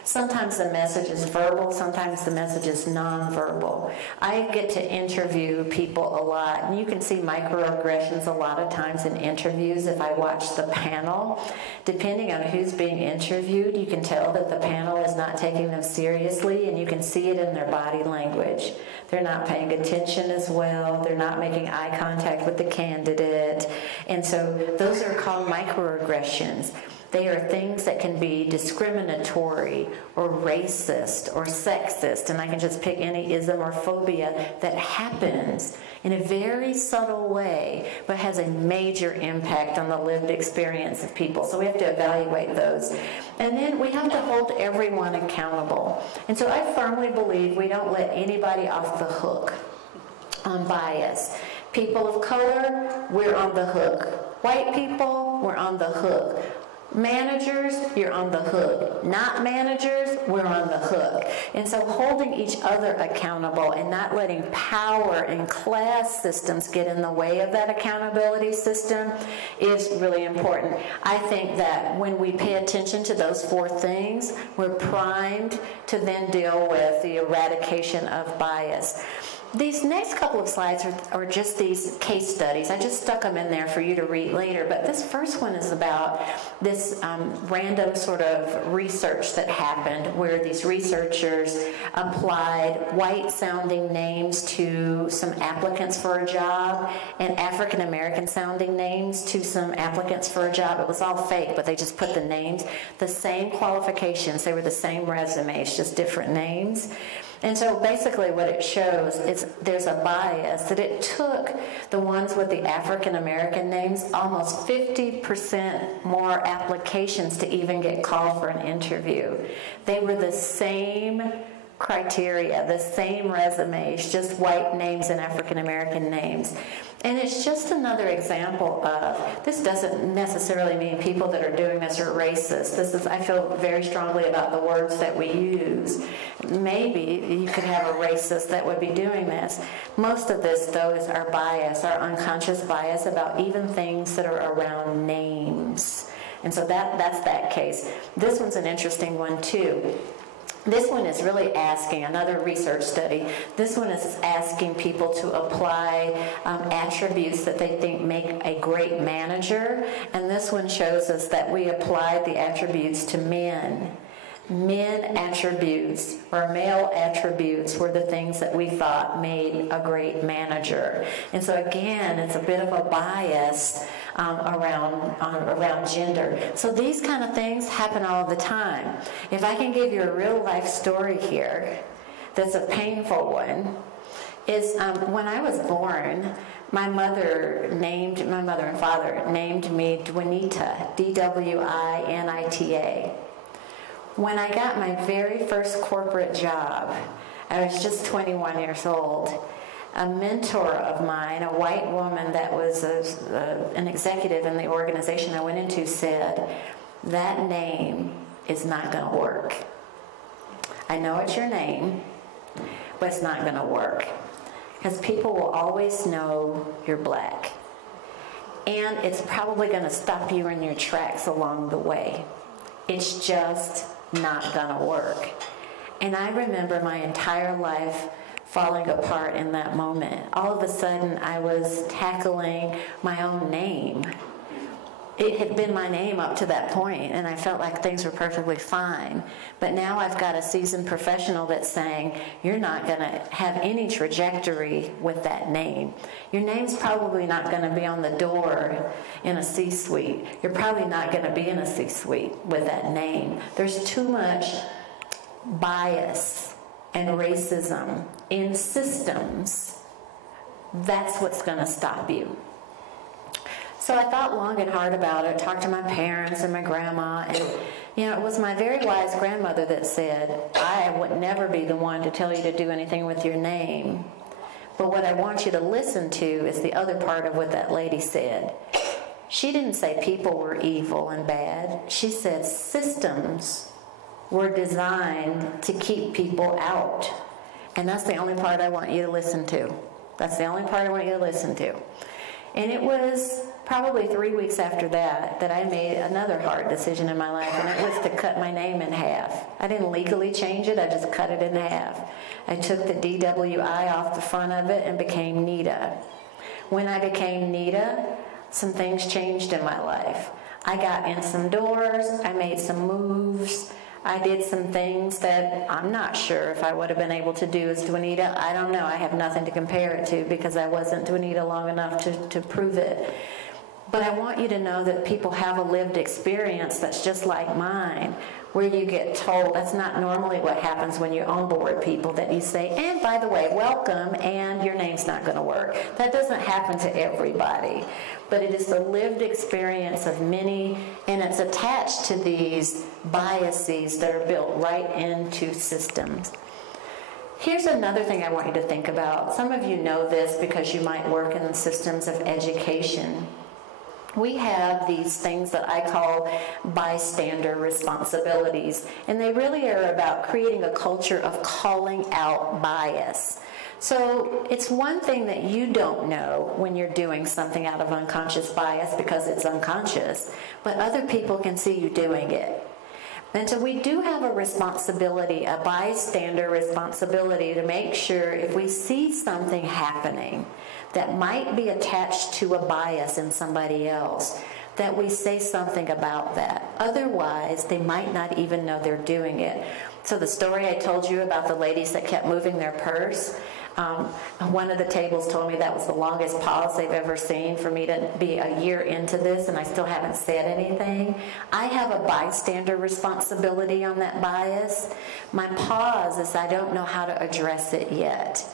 Sometimes the message is verbal, sometimes the message is nonverbal. I get to interview people a lot, and you can see microaggressions a lot of times in interviews if I watch the panel. Depending on who's being interviewed, you can tell that the panel is not taking them seriously, and you can see it in their body language. They're not paying attention as well. They're not making eye contact with the candidate. And so those are called microaggressions. They are things that can be discriminatory or racist or sexist, and I can just pick any ism or phobia that happens in a very subtle way, but has a major impact on the lived experience of people. So we have to evaluate those. And then we have to hold everyone accountable. And so I firmly believe we don't let anybody off the hook on bias. People of color, we're on the hook. White people, we're on the hook. Managers, you're on the hook. Not managers, we're on the hook. And so holding each other accountable and not letting power and class systems get in the way of that accountability system is really important. I think that when we pay attention to those four things, we're primed to then deal with the eradication of bias. These next couple of slides are just these case studies. I just stuck them in there for you to read later, but this first one is about this random sort of research that happened where these researchers applied white-sounding names to some applicants for a job and African-American sounding names to some applicants for a job. It was all fake, but they just put the names, the same qualifications. They were the same resumes, just different names. And so basically what it shows is there's a bias that it took the ones with the African American names almost 50% more applications to even get called for an interview. They were the same criteria, the same resumes, just white names and African American names. And it's just another example of, this doesn't necessarily mean people that are doing this are racist. This is, I feel very strongly about the words that we use. Maybe you could have a racist that would be doing this. Most of this, though, is our bias, our unconscious bias about even things that are around names. And so that's that case. This one's an interesting one, too. This one is really asking, another research study, this one is asking people to apply attributes that they think make a great manager, and this one shows us that we applied the attributes to men. Men attributes or male attributes were the things that we thought made a great manager. And so again, it's a bit of a bias around gender. So these kind of things happen all the time. If I can give you a real life story here that's a painful one, is when I was born, my mother and father named me Dwinita, D-W-I-N-I-T-A. When I got my very first corporate job, I was just 21 years old. A mentor of mine, a white woman that was an executive in the organization I went into, said, that name is not going to work. I know it's your name, but it's not going to work. Because people will always know you're black. And it's probably going to stop you in your tracks along the way. It's just not gonna work. And I remember my entire life falling apart in that moment. All of a sudden, I was tackling my own name. It had been my name up to that point, and I felt like things were perfectly fine. But now I've got a seasoned professional that's saying, you're not going to have any trajectory with that name. Your name's probably not going to be on the door in a C-suite. You're probably not going to be in a C-suite with that name. There's too much bias and racism in systems. That's what's going to stop you. So I thought long and hard about it, talked to my parents and my grandma, and it was my very wise grandmother that said, I would never be the one to tell you to do anything with your name. But what I want you to listen to is the other part of what that lady said. She didn't say people were evil and bad. She said systems were designed to keep people out. And that's the only part I want you to listen to. That's the only part I want you to listen to. And it was probably 3 weeks after that I made another hard decision in my life, and it was to cut my name in half. I didn't legally change it, I just cut it in half. I took the DWI off the front of it and became Nita. When I became Nita, some things changed in my life. I got in some doors, I made some moves, I did some things that I'm not sure if I would have been able to do as Dwinita. I don't know. I have nothing to compare it to because I wasn't Dwinita long enough to prove it. But I want you to know that people have a lived experience that's just like mine, where you get told, that's not normally what happens when you onboard people, that you say, and by the way, welcome, and your name's not going to work. That doesn't happen to everybody. But it is the lived experience of many, and it's attached to these biases that are built right into systems. Here's another thing I want you to think about. Some of you know this because you might work in the systems of education. We have these things that I call bystander responsibilities, and they really are about creating a culture of calling out bias. So it's one thing that you don't know when you're doing something out of unconscious bias because it's unconscious, but other people can see you doing it. And so we do have a responsibility, a bystander responsibility, to make sure if we see something happening that might be attached to a bias in somebody else, that we say something about that. Otherwise, they might not even know they're doing it. So the story I told you about the ladies that kept moving their purse, One of the tables told me that was the longest pause they've ever seen for me to be a year into this and I still haven't said anything. I have a bystander responsibility on that bias. My pause is I don't know how to address it yet,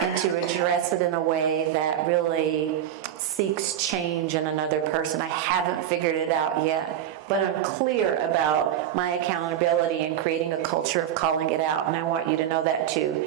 and to address it in a way that really seeks change in another person. I haven't figured it out yet, but I'm clear about my accountability and creating a culture of calling it out, and I want you to know that too.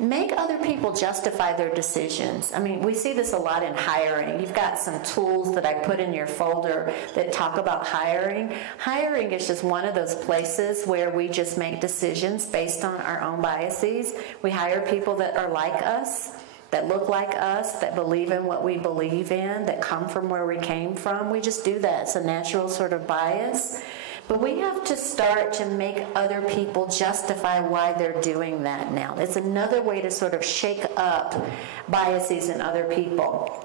Make other people justify their decisions. I mean, we see this a lot in hiring. You've got some tools that I put in your folder that talk about hiring. Hiring is just one of those places where we just make decisions based on our own biases. We hire people that are like us, that look like us, that believe in what we believe in, that come from where we came from. We just do that. It's a natural sort of bias. But we have to start to make other people justify why they're doing that now. It's another way to sort of shake up biases in other people.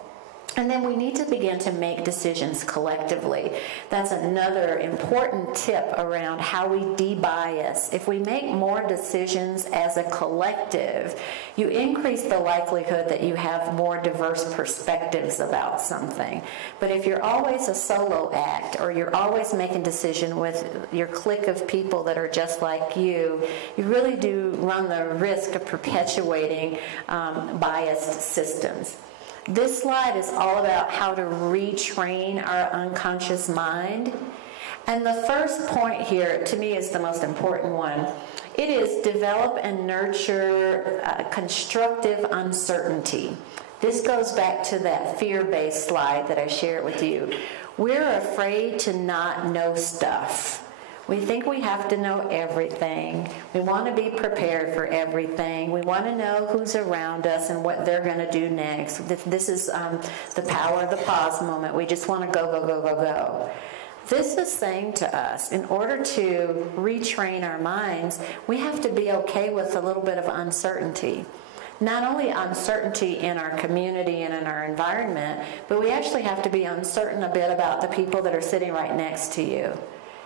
And then we need to begin to make decisions collectively. That's another important tip around how we de-bias. If we make more decisions as a collective, you increase the likelihood that you have more diverse perspectives about something. But if you're always a solo act, or you're always making decisions with your clique of people that are just like you really do run the risk of perpetuating biased systems. This slide is all about how to retrain our unconscious mind. And the first point here, to me, is the most important one. It is develop and nurture constructive uncertainty. This goes back to that fear-based slide that I shared with you. We're afraid to not know stuff. We think we have to know everything. We want to be prepared for everything. We want to know who's around us and what they're going to do next. This is the power of the pause moment. We just want to go, go, go, go, go. This is saying to us, in order to retrain our minds, we have to be okay with a little bit of uncertainty. Not only uncertainty in our community and in our environment, but we actually have to be uncertain a bit about the people that are sitting right next to you.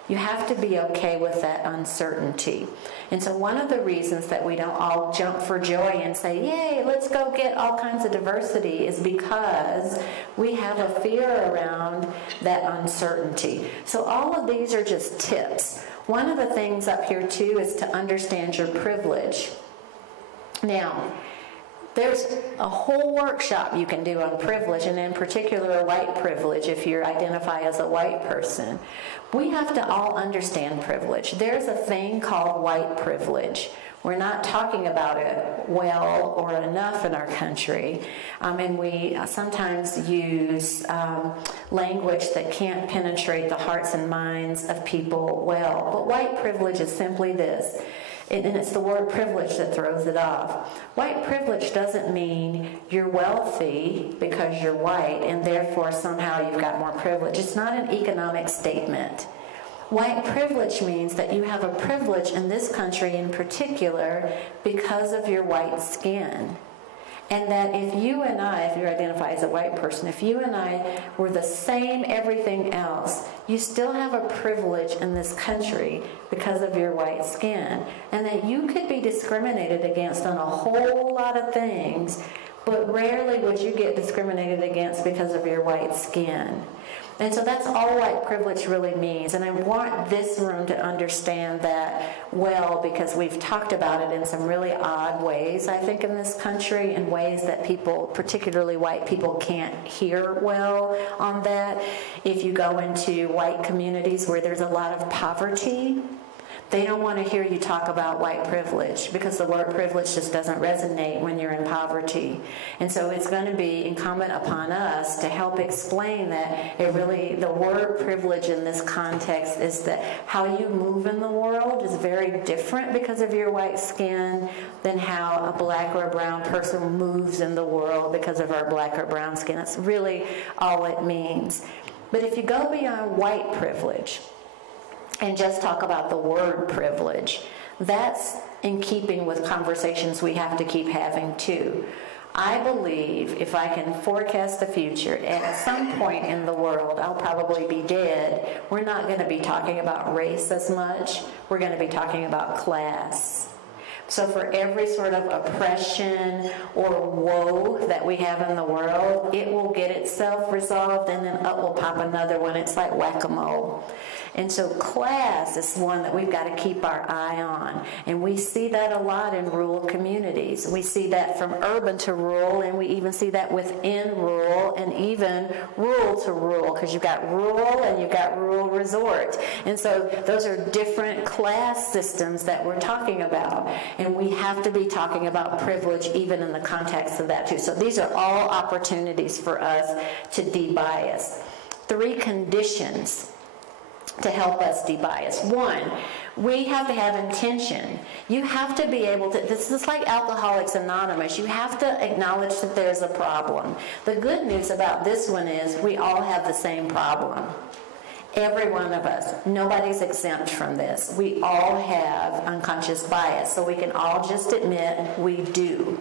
You have to be okay with that uncertainty. And so one of the reasons that we don't all jump for joy and say, yay, let's go get all kinds of diversity, is because we have a fear around that uncertainty. So all of these are just tips. One of the things up here too is to understand your privilege. Now, there's a whole workshop you can do on privilege, and in particular white privilege if you identify as a white person. We have to all understand privilege. There's a thing called white privilege. We're not talking about it well or enough in our country, and we sometimes use language that can't penetrate the hearts and minds of people well. But white privilege is simply this. And it's the word privilege that throws it off. White privilege doesn't mean you're wealthy because you're white and therefore somehow you've got more privilege. It's not an economic statement. White privilege means that you have a privilege in this country in particular because of your white skin. And that if you and I, if you identify as a white person, if you and I were the same everything else, you still have a privilege in this country because of your white skin. And that you could be discriminated against on a whole lot of things, but rarely would you get discriminated against because of your white skin. And so that's all white privilege really means. And I want this room to understand that well, because we've talked about it in some really odd ways, I think, in this country, in ways that people, particularly white people, can't hear well on that. If you go into white communities where there's a lot of poverty, they don't want to hear you talk about white privilege because the word privilege just doesn't resonate when you're in poverty. And so it's going to be incumbent upon us to help explain that the word privilege in this context is that how you move in the world is very different because of your white skin than how a black or a brown person moves in the world because of our black or brown skin. That's really all it means. But if you go beyond white privilege, and just talk about the word privilege, that's in keeping with conversations we have to keep having too. I believe if I can forecast the future, at some point in the world, I'll probably be dead, we're not going to be talking about race as much, we're going to be talking about class. So for every sort of oppression or woe that we have in the world, it will get itself resolved and then up will pop another one. It's like whack-a-mole. And so class is one that we've got to keep our eye on. And we see that a lot in rural communities. We see that from urban to rural, and we even see that within rural and even rural to rural, because you've got rural and you've got rural resort. And so those are different class systems that we're talking about. And we have to be talking about privilege even in the context of that too. So these are all opportunities for us to debias. 3 conditions to help us debias. 1, we have to have intention. You have to be able to, this is like Alcoholics Anonymous, you have to acknowledge that there's a problem. The good news about this one is we all have the same problem. Every one of us. Nobody's exempt from this. We all have unconscious bias, so we can all just admit we do.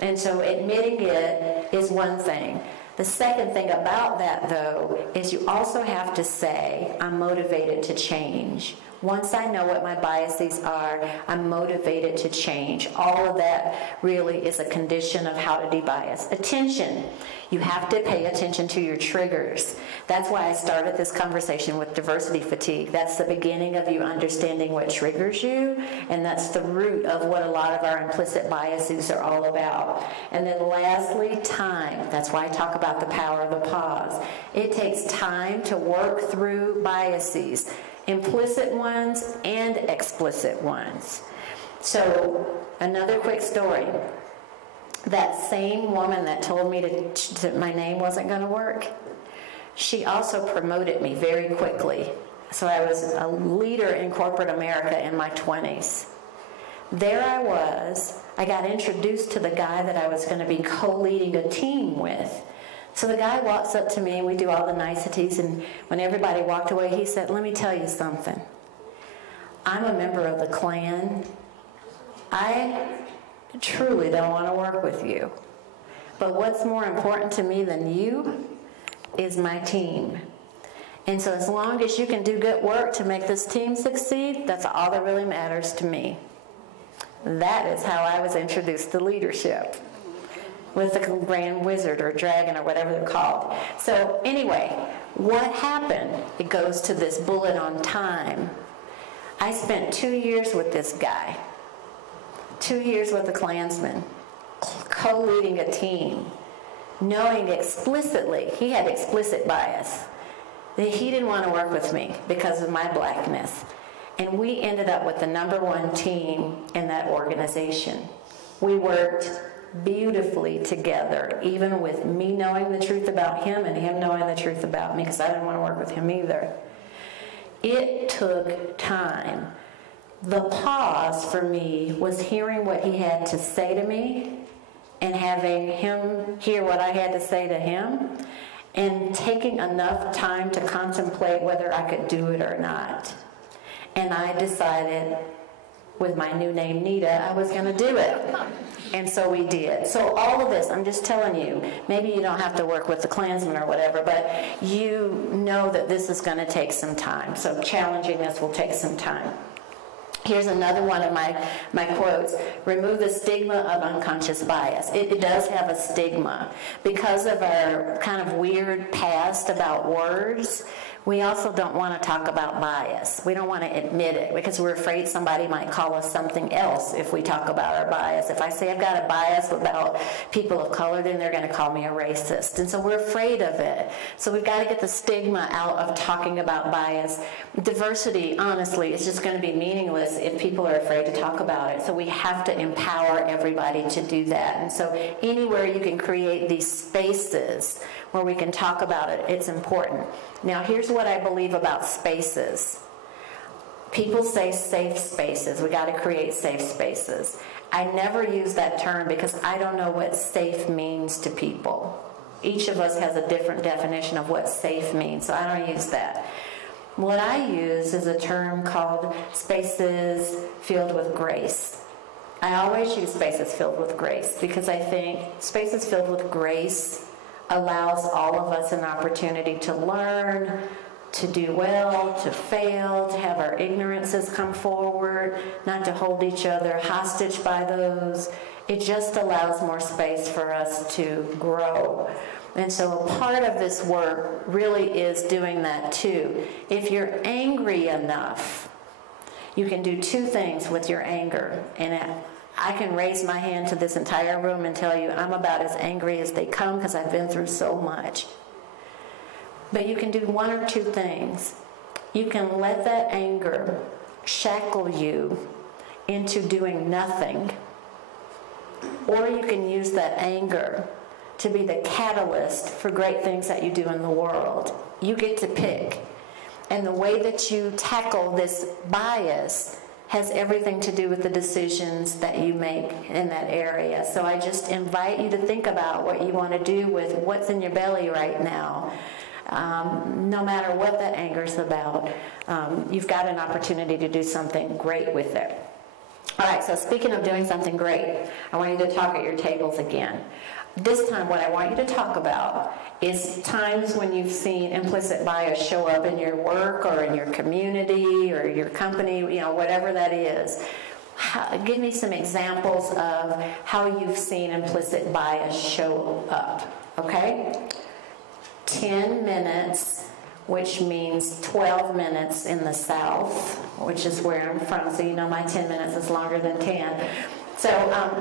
And so admitting it is one thing. The second thing about that, though, is you also have to say, I'm motivated to change. Once I know what my biases are, I'm motivated to change. All of that really is a condition of how to debias. Attention. You have to pay attention to your triggers. That's why I started this conversation with diversity fatigue. That's the beginning of you understanding what triggers you, and that's the root of what a lot of our implicit biases are all about. And then lastly, time. That's why I talk about the power of the pause. It takes time to work through biases, implicit ones and explicit ones. So another quick story. That same woman that told me that my name wasn't going to work, she also promoted me very quickly. So I was a leader in corporate America in my 20s. There I was. I got introduced to the guy that I was going to be co-leading a team with. So the guy walks up to me, and we do all the niceties, and when everybody walked away, he said, let me tell you something. I'm a member of the Klan. I truly don't want to work with you. But what's more important to me than you is my team. And so as long as you can do good work to make this team succeed, that's all that really matters to me. That is how I was introduced to leadership, with the Grand Wizard or Dragon or whatever they're called. So anyway, what happened? It goes to this bullet on time. I spent 2 years with this guy, 2 years with the Klansman, co-leading a team, knowing explicitly, he had explicit bias, that he didn't want to work with me because of my blackness. And we ended up with the #1 team in that organization. We worked beautifully together, even with me knowing the truth about him and him knowing the truth about me, because I didn't want to work with him either. It took time. The pause for me was hearing what he had to say to me and having him hear what I had to say to him, and taking enough time to contemplate whether I could do it or not. And I decided, with my new name Nita, I was going to do it. And so we did. So all of this, I'm just telling you, maybe you don't have to work with the Klansman or whatever, but you know that this is going to take some time. So challenging this will take some time. Here's another one of my quotes. Remove the stigma of unconscious bias. It does have a stigma. Because of our kind of weird past about words, we also don't want to talk about bias. We don't want to admit it because we're afraid somebody might call us something else if we talk about our bias. If I say I've got a bias about people of color, then they're going to call me a racist. And so we're afraid of it. So we've got to get the stigma out of talking about bias. Diversity, honestly, is just going to be meaningless if people are afraid to talk about it. So we have to empower everybody to do that. And so anywhere you can create these spaces where we can talk about it, it's important. Now, here's what I believe about spaces. People say safe spaces. We got to create safe spaces. I never use that term because I don't know what safe means to people. Each of us has a different definition of what safe means, so I don't use that. What I use is a term called spaces filled with grace. I always use spaces filled with grace because I think spaces filled with grace allows all of us an opportunity to learn, to do well, to fail, to have our ignorances come forward, not to hold each other hostage by those. It just allows more space for us to grow. And so a part of this work really is doing that too. If you're angry enough, you can do two things with your anger. And I can raise my hand to this entire room and tell you I'm about as angry as they come because I've been through so much. But you can do one or two things. You can let that anger shackle you into doing nothing, or you can use that anger to be the catalyst for great things that you do in the world. You get to pick. And the way that you tackle this bias has everything to do with the decisions that you make in that area. So I just invite you to think about what you want to do with what's in your belly right now. No matter what that anger is about, you've got an opportunity to do something great with it. All right, so speaking of doing something great, I want you to talk at your tables again. This time, what I want you to talk about is times when you've seen implicit bias show up in your work or in your community or your company, you know, whatever that is. Give me some examples of how you've seen implicit bias show up, okay? 10 minutes, which means 12 minutes in the South, which is where I'm from, so you know my 10 minutes is longer than 10. So,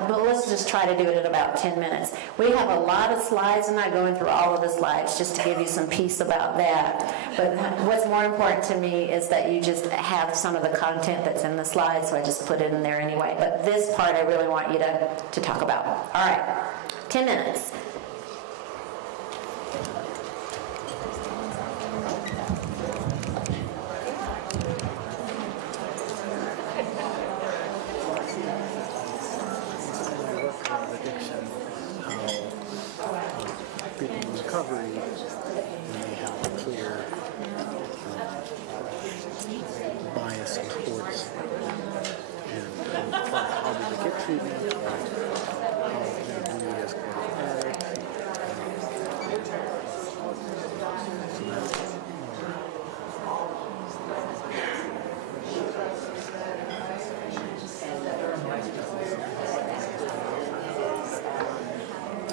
but let's just try to do it at about 10 minutes. We have a lot of slides. I'm not going through all of the slides just to give you some peace about that. But what's more important to me is that you just have some of the content that's in the slides, so I just put it in there anyway. But this part I really want you to talk about. All right, 10 minutes. Recovery, and they have a clear bias in sports, and how do they get treatment, how they do as addicts.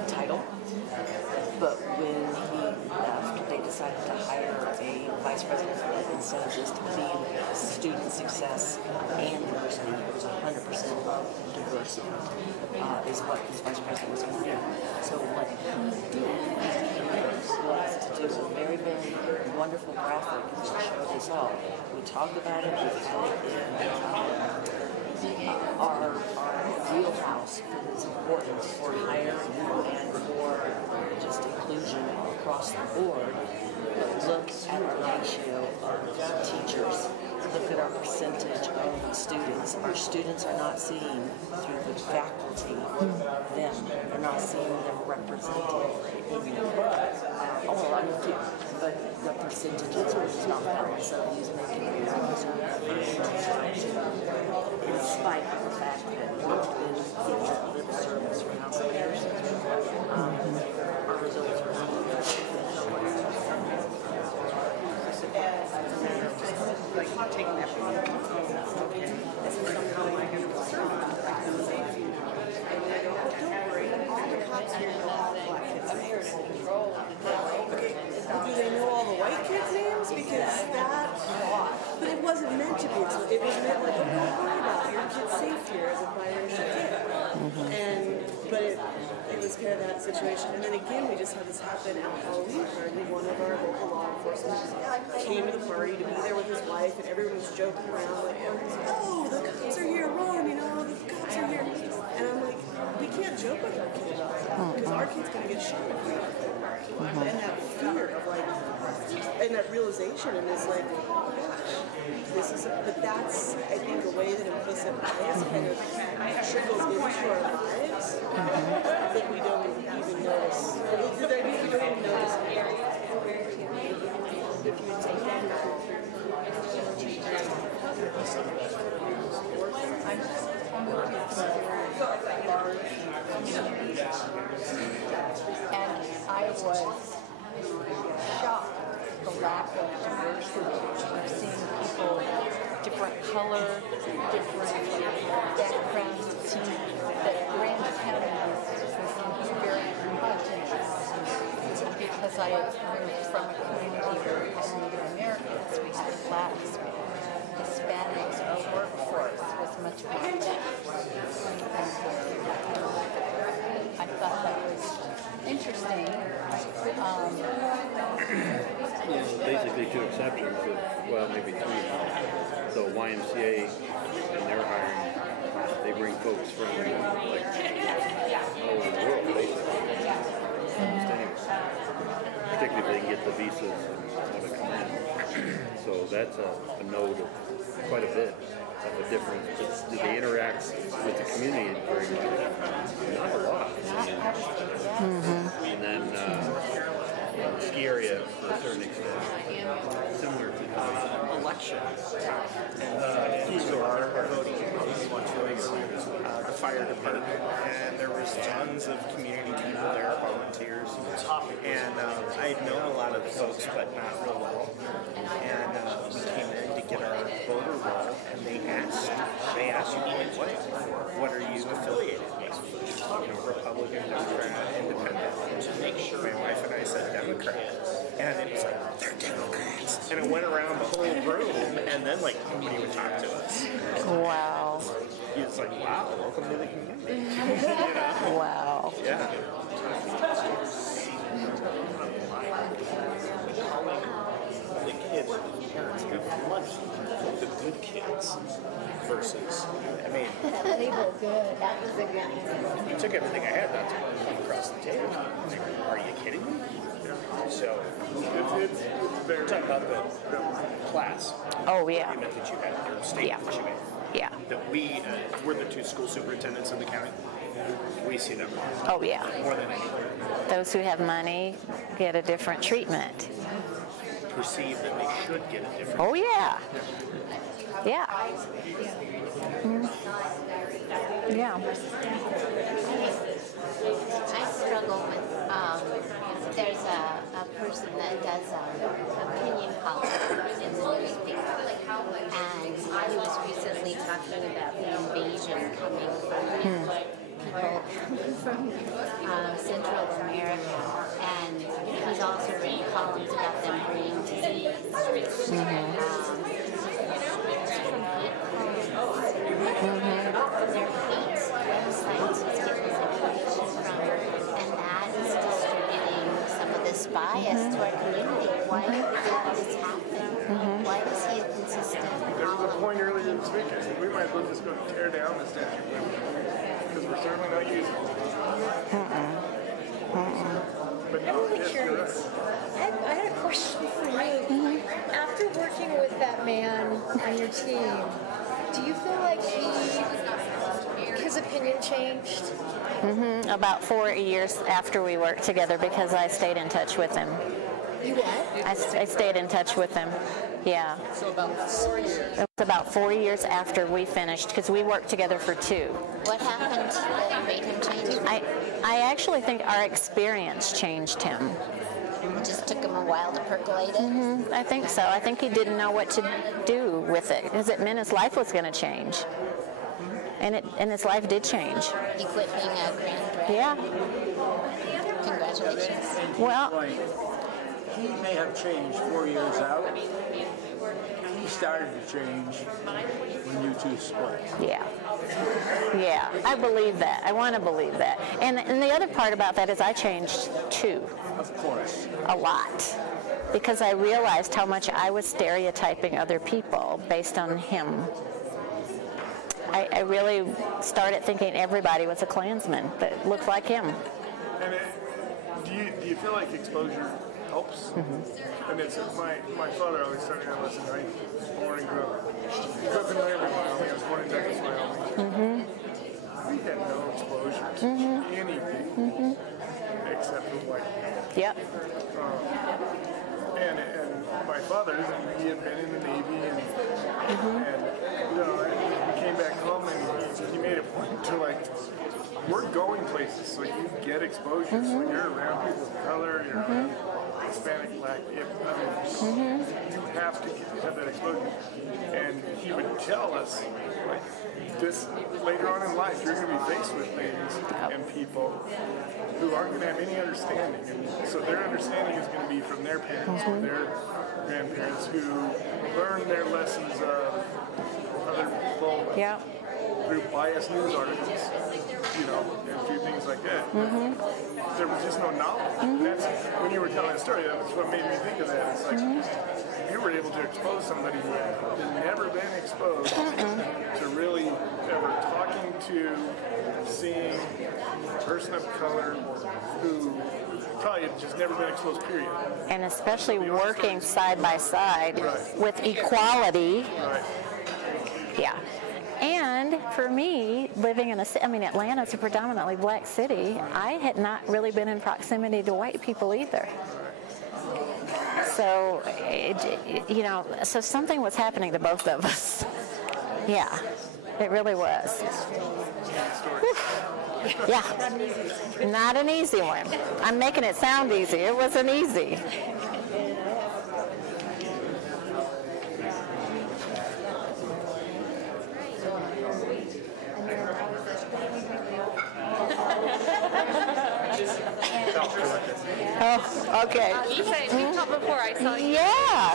Title, but when he left, they decided to hire a vice president instead of just being student success and diversity. It was 100% diversity is what this vice president was going to do. So what he did was to do a very, very wonderful graphic to show this all. We talked about it, we had it in our wheelhouse that is important for hiring and for just inclusion across the board. But look at our ratio of teachers. Look at our percentage of students. Our students are not seeing through the faculty them. They're not seeing them represented in the well, I'm with you, but the percentages are just not found. So he's making a in spite of the fact that we've been giving lip service for how many years. Our results are like taking that from you. Okay, this is somehow am I going to serve them safety. And then I go, oh, don't worry, all the cops here know all the black kids' names. Okay, do they know all the white kids' names? Because that, but it wasn't meant to be. It was meant like, oh, don't worry about it. Your kid's safe here as a biracial kid. But it was kind of that situation. And then again, we just had this happen at Halloween party. One of our local law enforcement came to the party to be there with his wife, and everyone was joking around like, oh, the cops are here, run, you know, the cops are here. And I'm like, we can't joke with our kids because our kid's going to get shot. And that fear of like, and that realization, and it's like, oh gosh, this is, but that's, I think, a way that implicit bias kind of trickles into our lives that we don't even notice. That we don't even notice. If you take that and I was shocked the lack of diversity I've seen people, different color, different backgrounds. It seemed that Grand County was very much interesting because I moved from a community where we had Native Americans, we had Blacks, we had Hispanics. Our workforce was much more diverse. I thought that was interesting. Basically two exceptions, well, maybe three now. So YMCA, and they're hiring, they bring folks from like all over the world, basically. Particularly if they can get the visas and want to come in. So that's a node of quite a bit of a difference. Do they interact with the community very much? Not a lot. And then the ski area, to a certain extent, similar to elections. And so our voting was the fire department, and there was tons of community people there, volunteers. And I had known a lot of the folks, but not real well. And we came in to get our voter roll, and they asked you point blank, what are you affiliated with? Republican, Democrat, Independent. My wife and I said Democrat. And it was like, they're Democrats. And it went around the whole room, and then like nobody would talk to us. Wow. It's like, wow, welcome to the community. Wow. Yeah. The kids, the parents give money to the good kids versus, I mean, Label good. That was a good one. you took everything I had not to come across the table. Are you kidding me? So, it's very talking about the class. Oh, yeah. Argument that you had, your statement that you made. Yeah. That we're the two school superintendents in the county. We see them. Oh, yeah. More than anywhere. Those who have money get a different treatment. Perceive that they should get a different. Oh, yeah. Yeah. Yeah. I struggle with, there's a person that does opinion column in the newspaper, and he was recently talking about the invasion coming from people from Central America, and he's also written columns about them bringing disease. Their hate websites is getting information from, and that is distributing some of this bias to our community. Why did this happen? Why is he consistent? There was a point earlier this week, I said we might as well just go tear down the Statue of Liberty because we're certainly not using it. But no, I'm really yes, you're curious. right. I had a question for you. After working with that man on your team, do you feel like his opinion changed? About 4 years after we worked together, because I stayed in touch with him. You what? I stayed in touch with him. Yeah. So about 4 years. It was about 4 years after we finished, because we worked together for 2. What happened that made him change? I actually think our experience changed him. It just took him a while to percolate it? I think so. I think he didn't know what to do with it, because it meant his life was going to change. And his life did change. He quit being a grand dragon? Yeah. Congratulations. Well, he may have changed 4 years out. He started to change when you two split. Yeah. Yeah, I believe that. I want to believe that. And the other part about that is I changed too. Of course. A lot. Because I realized how much I was stereotyping other people based on him. I really started thinking everybody was a Klansman that looked like him. And do you feel like exposure helps? And it's my father always started out listening. I was born and grew up in Laramie, Wyoming. I was born in Douglas, Wyoming. We had no exposure to anything except for white people. Yep. And my father, he had been in the Navy, and you know, he came back home and he made a point to we're going places, so you get exposure. So you're around people of color, you're around Hispanic, Black, you have to have that exposure. And he would tell us, like, this later on in life, you're going to be faced with things and people who aren't going to have any understanding. And so their understanding is going to be from their parents or their grandparents who learned their lessons of other people through biased news articles, you know, and a few things like that. There was just no knowledge. And that's, when you were telling that story, that was what made me think of that. It's like, you were able to expose somebody who had never been exposed to really ever talking to, seeing a person of color who probably had just never been exposed, period. And especially working side by side with equality. Yeah. And for me, living in Atlanta's a predominantly black city. I had not really been in proximity to white people either. So, so something was happening to both of us. Yeah, it really was. Yeah, not an easy one. I'm making it sound easy. It wasn't easy. Oh, okay. We've talked before. I saw you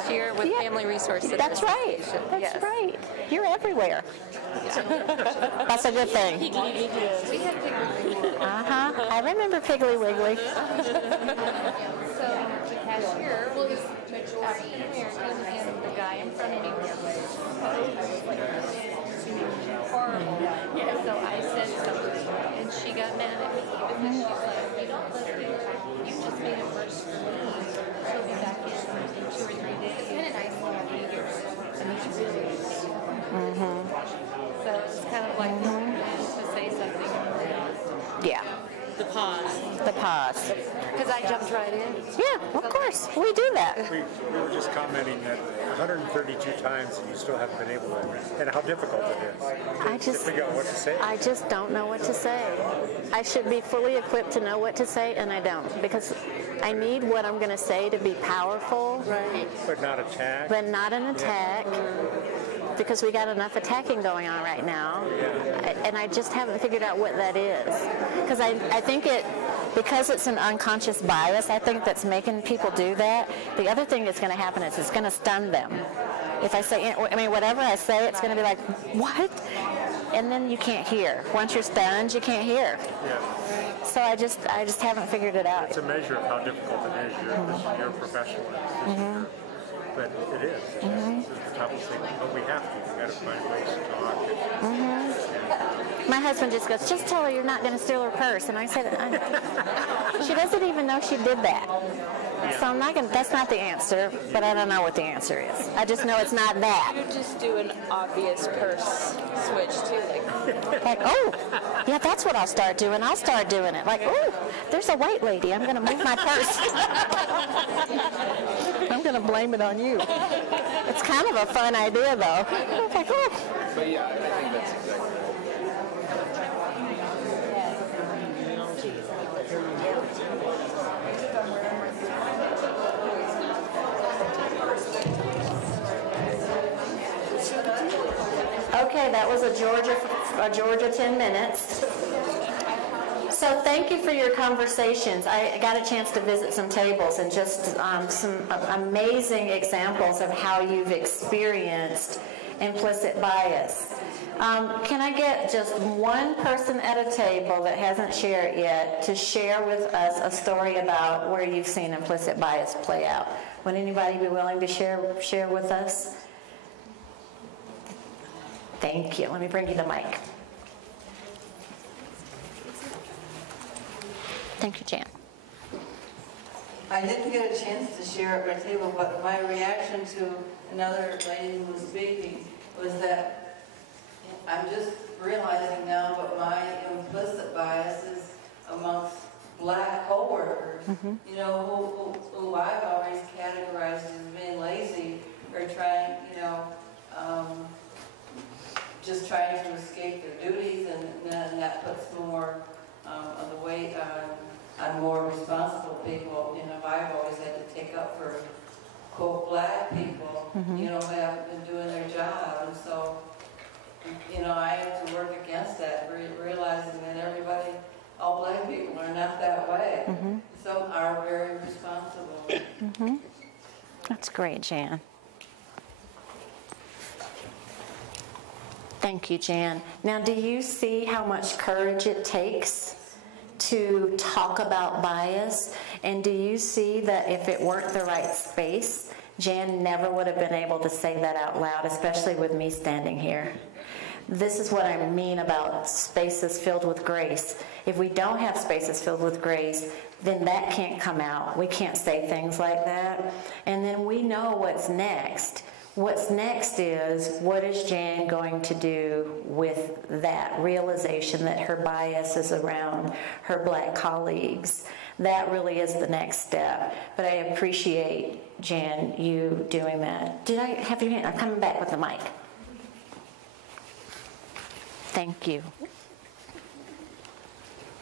here with Family Resources. That's right. That's right. You're everywhere. That's a good thing. We had Piggly Wiggly. I remember Piggly Wiggly. So the cashier was majority American, and the guy in front of me was horrible. So I said something, and she got mad at me because she's like, "You don't listen. You just made it worse for me. She'll be back in 2 or 3 days." It's kind of nice to have you here, and it's really. So it's kind of like to say something. Yeah. The pause. The pause. Because I jumped right in. Yeah, of course. We do that. We were just commenting that 132 times and you still haven't been able to, and how difficult it is to figure out what to say. I just don't know what to say. I should be fully equipped to know what to say, and I don't, because I need what I'm going to say to be powerful. Right. But not attack. But not an attack. Because we got enough attacking going on right now, and I just haven't figured out what that is. Because I think because it's an unconscious bias, I think that's making people do that. The other thing that's going to happen is it's going to stun them. If I say, whatever I say, it's going to be like, what? And then you can't hear. Once you're stunned, you can't hear. Yeah. So I just haven't figured it out. It's a measure of how difficult it is. You're a professional. But it is. It's a tough thing. But we have to. We've got to find ways to talk. My husband just goes, just tell her you're not going to steal her purse. And I said, she doesn't even know she did that. So I'm not going to, that's not the answer, but I don't know what the answer is. I just know it's not that. You just do an obvious purse switch too, like, oh, yeah, that's what I'll start doing. I'll start doing it. Like, oh, there's a white lady. I'm going to move my purse. I'm going to blame it on you. It's kind of a fun idea, though. It's like, oh. But yeah, I think that's exactly right. Okay, that was a Georgia 10 minutes. So thank you for your conversations. I got a chance to visit some tables and just some amazing examples of how you've experienced implicit bias. Can I get just one person at a table that hasn't shared yet to share with us a story about where you've seen implicit bias play out? Would anybody be willing to share with us? Thank you. Let me bring you the mic. Thank you, Jan. I didn't get a chance to share at my table, but my reaction to another lady who was speaking was that I'm just realizing now, but my implicit bias is amongst black co-workers, you know, who I've always categorized as being lazy or trying, just trying to escape their duties, and then that puts more of the weight on more responsible people. You know, I've always had to take up for, quote, black people, you know, who haven't been doing their job. And so, you know, I had to work against that, realizing that everybody, all black people are not that way. Some are very responsible. That's great, Jan. Thank you, Jan. Now, do you see how much courage it takes to talk about bias? And do you see that if it weren't the right space, Jan never would have been able to say that out loud, especially with me standing here? This is what I mean about spaces filled with grace. If we don't have spaces filled with grace, then that can't come out. We can't say things like that. And then we know what's next. What's next is, what is Jan going to do with that realization that her bias is around her black colleagues? That really is the next step. But I appreciate, Jan, you doing that. Did I have your hand? I'm coming back with the mic. Thank you.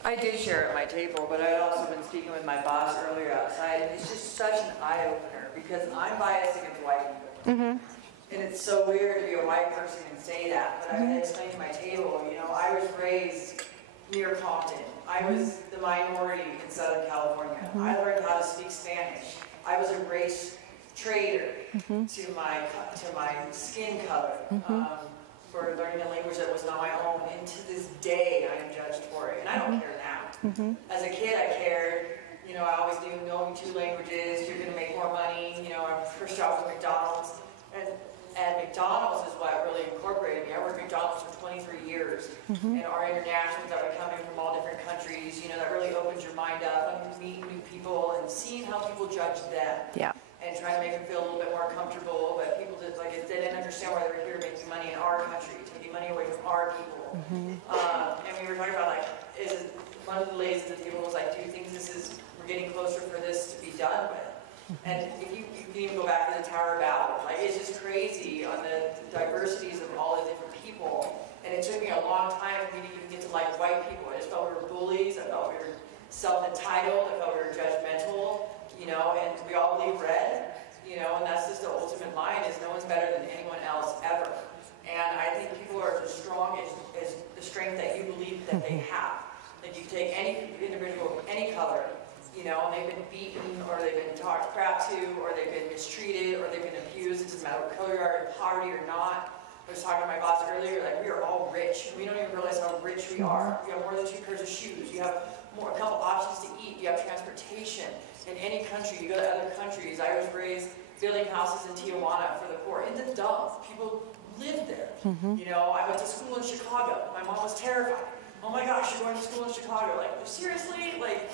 I did share at my table, but I had also been speaking with my boss earlier outside, and it's just such an eye-opener because I'm biased against white people. And it's so weird to be a white person and say that, but I had to explain to my table, you know, I was raised near Compton. I was the minority in Southern California. I learned how to speak Spanish. I was a race traitor to my skin color. For learning a language that was not my own, and to this day I am judged for it, and I don't care now. As a kid I cared, you know, I always knew knowing 2 languages, you're going to make more money, you know, my first job was McDonald's, and McDonald's is what really incorporated me. I worked at McDonald's for 23 years, and our internationals that were coming from all different countries, you know, that really opens your mind up, and meeting new people, and seeing how people judge them. And trying to make them feel a little bit more comfortable, but people did, like, they didn't understand why they were here making money in our country, taking money away from our people. And we were talking about, like, one of the ladies at the table was like, do you think we're getting closer for this to be done with? And if you can even go back to the Tower of Babel, like, it's just crazy on the diversities of all the different people. And it took me a long time for me to even get to like white people. I just felt we were bullies, I felt we were self-entitled, I felt we were judgmental. You know, and we all believe red, you know, and that's just the ultimate line, is no one's better than anyone else ever. And I think people are as strong as the strength that you believe that they have. Like, you take any individual of any color, you know, and they've been beaten, or they've been talked crap to, or they've been mistreated, or they've been abused. It doesn't matter what color you are, in poverty or not. I was talking to my boss earlier, like, we are all rich. We don't even realize how rich we are. You have more than 2 pairs of shoes. You have a couple options to eat. You have transportation. In any country, you go to other countries. I was raised building houses in Tijuana for the poor. In the dumps, people lived there. You know, I went to school in Chicago. My mom was terrified. Oh my gosh, you're going to school in Chicago. Like, seriously? Like,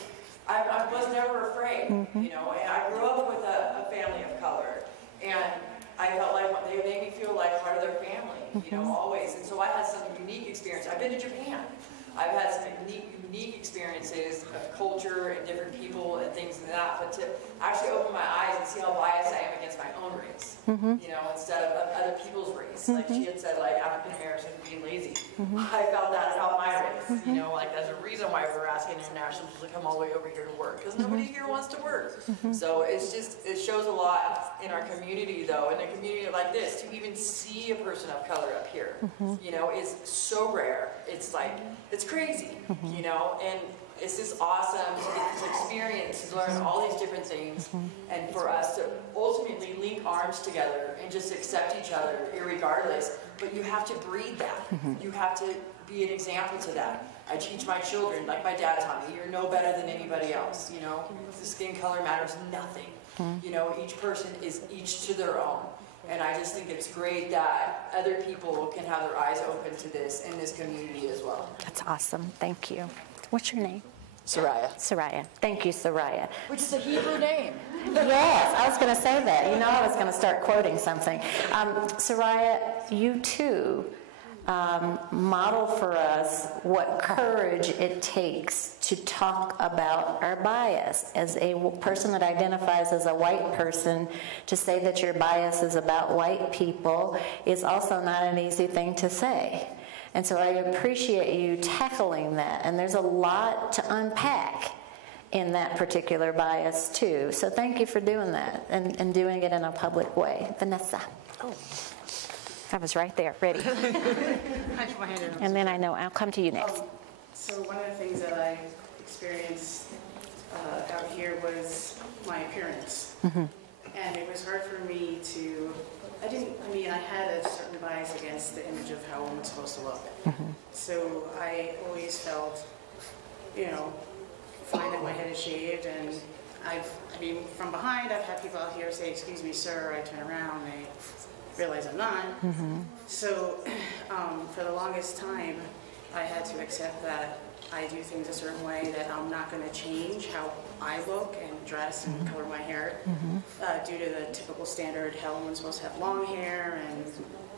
I was never afraid, you know. And I grew up with a family of color. And I felt like they made me feel like part of their family, you know, always. And so I had some unique experience. I've been to Japan. I've had some unique experiences of culture and different people and things like that, but to actually open my eyes and see how biased I am against my own race, you know, instead of other people's race. Like she had said, like, African Americans being lazy. I felt that about my race, you know, like there's a reason why we're asking internationals to come all the way over here to work, because nobody here wants to work. So it's just, it shows a lot in our community, though, in a community like this, to even see a person of color up here, you know, is so rare. It's like, it's crazy, you know, and it's just awesome to get this experience, to learn all these different things, and for us to ultimately link arms together and just accept each other irregardless. But you have to breed that. You have to be an example to that. I teach my children, like my dad taught me, you're no better than anybody else, you know. The skin color matters nothing. You know, each person is each to their own. And I just think it's great that other people can have their eyes open to this in this community as well. That's awesome. Thank you. What's your name? Soraya. Soraya. Thank you, Soraya. Which is a Hebrew name. Yes, I was going to say that. You know, I was going to start quoting something. Soraya, you too model for us what courage it takes to talk about our bias. As a person that identifies as a white person, to say that your bias is about white people is also not an easy thing to say. And so I appreciate you tackling that. And there's a lot to unpack in that particular bias too. So thank you for doing that and doing it in a public way. Vanessa. Oh. I was right there, ready. And then I know I'll come to you next. So one of the things that I experienced out here was my appearance. And it was hard for me to, I had a certain bias against the image of how a woman's supposed to look. So I always felt, fine that my head is shaved, and from behind, I've had people out here say, "Excuse me, sir." I turn around, they realize I'm not. So for the longest time, I had to accept that I do things a certain way, that I'm not going to change how I look and dress and color my hair due to the typical standard how a woman's supposed to have long hair and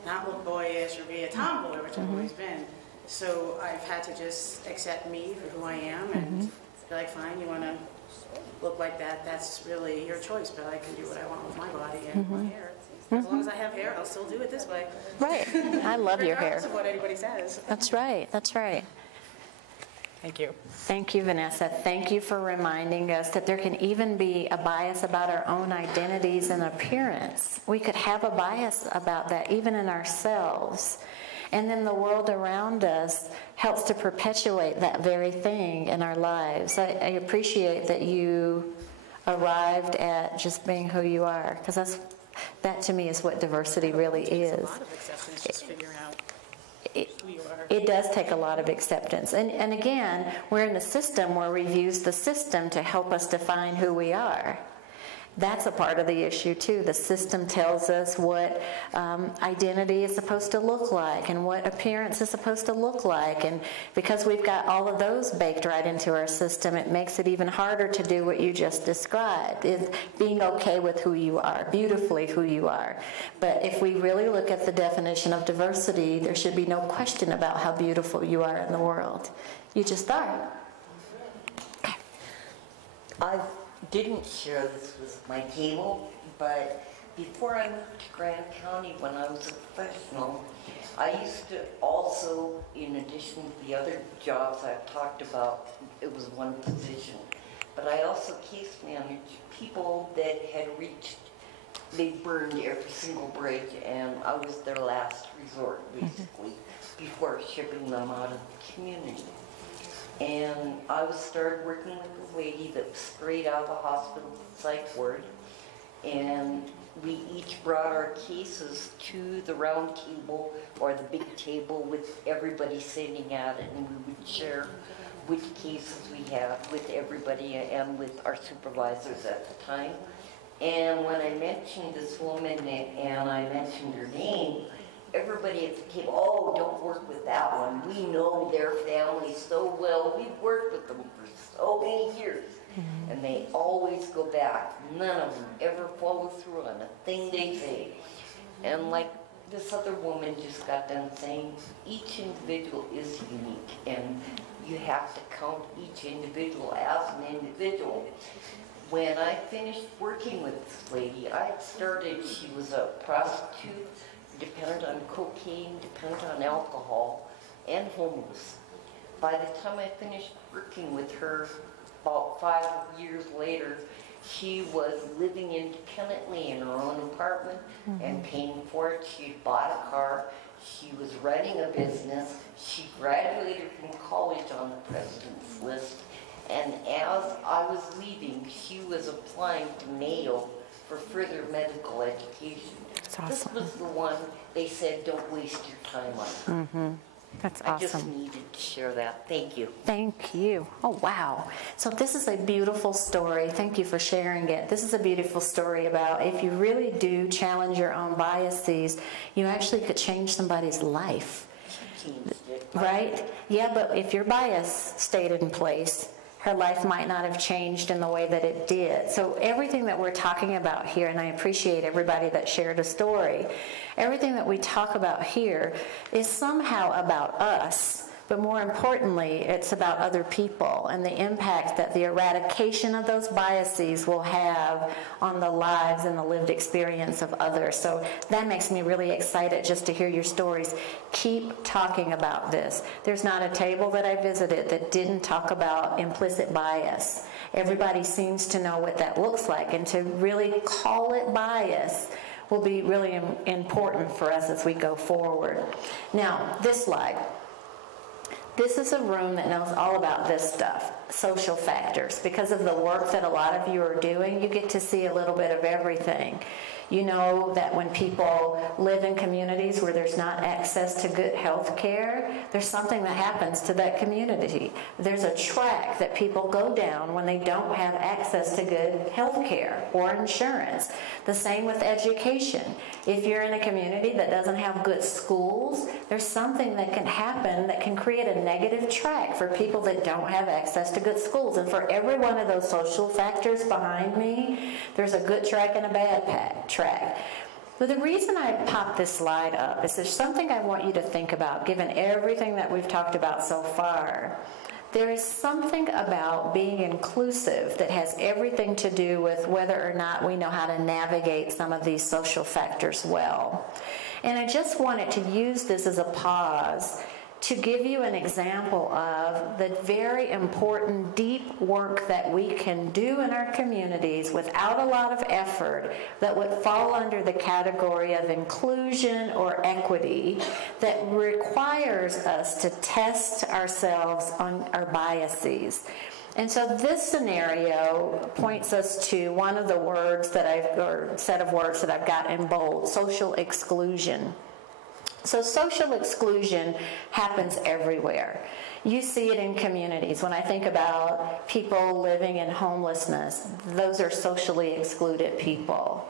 not look boyish or be a tomboy, which I've always been. So I've had to just accept me for who I am and be like, fine, you want to look like that, that's really your choice, but I can do what I want with my body and my hair. As long as I have hair, I'll still do it this way. Right. I love your hair. Regardless of what anybody says. That's right. That's right. Thank you. Thank you, Vanessa. Thank you for reminding us that there can even be a bias about our own identities and appearance. We could have a bias about that even in ourselves. And then the world around us helps to perpetuate that very thing in our lives. I appreciate that you arrived at just being who you are, because that to me is what diversity really is. A lot of acceptance, just figuring out who you are. It does take a lot of acceptance. And again, we're in a system where we've used the system to help us define who we are. That's a part of the issue too. The system tells us what identity is supposed to look like and what appearance is supposed to look like. And because we've got all of those baked right into our system, it makes it even harder to do what you just described, is being okay with who you are, beautifully who you are. But if we really look at the definition of diversity, there should be no question about how beautiful you are in the world. You just are. I didn't share this with my table, but before I moved to Grand County when I was a professional, I used to also, in addition to the other jobs I've talked about, it was one position, but I also case managed people that had reached, they burned every single bridge, and I was their last resort, basically, before shipping them out of the community. And I started working with a lady that was straight out of the hospital psych ward, and we each brought our cases to the round table or the big table with everybody sitting at it, and we would share which cases we had with everybody and with our supervisors at the time. And when I mentioned this woman and I mentioned her name, everybody at the table, "Oh, don't work with that one. We know their family so well. We've worked with them for so many years." And they always go back. None of them ever follow through on a thing they say. And like this other woman just got done saying, each individual is unique, and you have to count each individual as an individual. When I finished working with this lady, I had started, she was a prostitute, dependent on cocaine, dependent on alcohol, and homeless. By the time I finished working with her, about 5 years later, she was living independently in her own apartment and paying for it. She had bought a car. She was running a business. She graduated from college on the president's list. And as I was leaving, she was applying to Mayo for further medical education. That's awesome. This was the one they said, don't waste your time on. That's I just awesome. needed to share that. Thank you. Thank you. Oh, wow. So this is a beautiful story. Thank you for sharing it. This is a beautiful story about if you really do challenge your own biases, you actually could change somebody's life. Right? Yeah, but if your bias stayed in place, her life might not have changed in the way that it did. So everything that we're talking about here, and I appreciate everybody that shared a story, everything that we talk about here is somehow about us But more importantly, it's about other people and the impact that the eradication of those biases will have on the lives and the lived experience of others. So that makes me really excited just to hear your stories. Keep talking about this. There's not a table that I visited that didn't talk about implicit bias. Everybody seems to know what that looks like, and to really call it bias will be really important for us as we go forward. Now, this slide. This is a room that knows all about this stuff, social factors. Because of the work that a lot of you are doing, you get to see a little bit of everything. You know that when people live in communities where there's not access to good health care, there's something that happens to that community. There's a track that people go down when they don't have access to good health care or insurance. The same with education. If you're in a community that doesn't have good schools, there's something that can happen that can create a negative track for people that don't have access to good schools. And for every one of those social factors behind me, there's a good track and a bad track. But the reason I popped this slide up is there's something I want you to think about, given everything that we've talked about so far. There is something about being inclusive that has everything to do with whether or not we know how to navigate some of these social factors well. And I just wanted to use this as a pause to give you an example of the very important deep work that we can do in our communities without a lot of effort that would fall under the category of inclusion or equity that requires us to test ourselves on our biases. And so this scenario points us to one of the words that or set of words that I've got in bold, social exclusion. So social exclusion happens everywhere. You see it in communities. When I think about people living in homelessness, those are socially excluded people.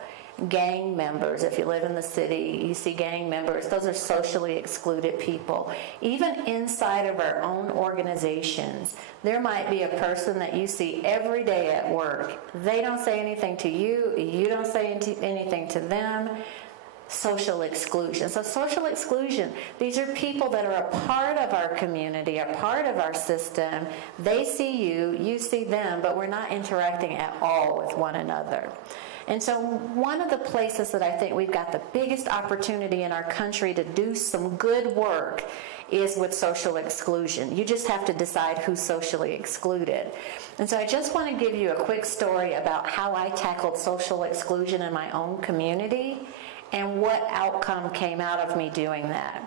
Gang members, if you live in the city, you see gang members, those are socially excluded people. Even inside of our own organizations, there might be a person that you see every day at work. They don't say anything to you, you don't say anything to them. Social exclusion. So social exclusion, these are people that are a part of our community, a part of our system. They see you, you see them, but we're not interacting at all with one another. And so one of the places that I think we've got the biggest opportunity in our country to do some good work is with social exclusion. You just have to decide who's socially excluded. And so I just want to give you a quick story about how I tackled social exclusion in my own community and what outcome came out of me doing that.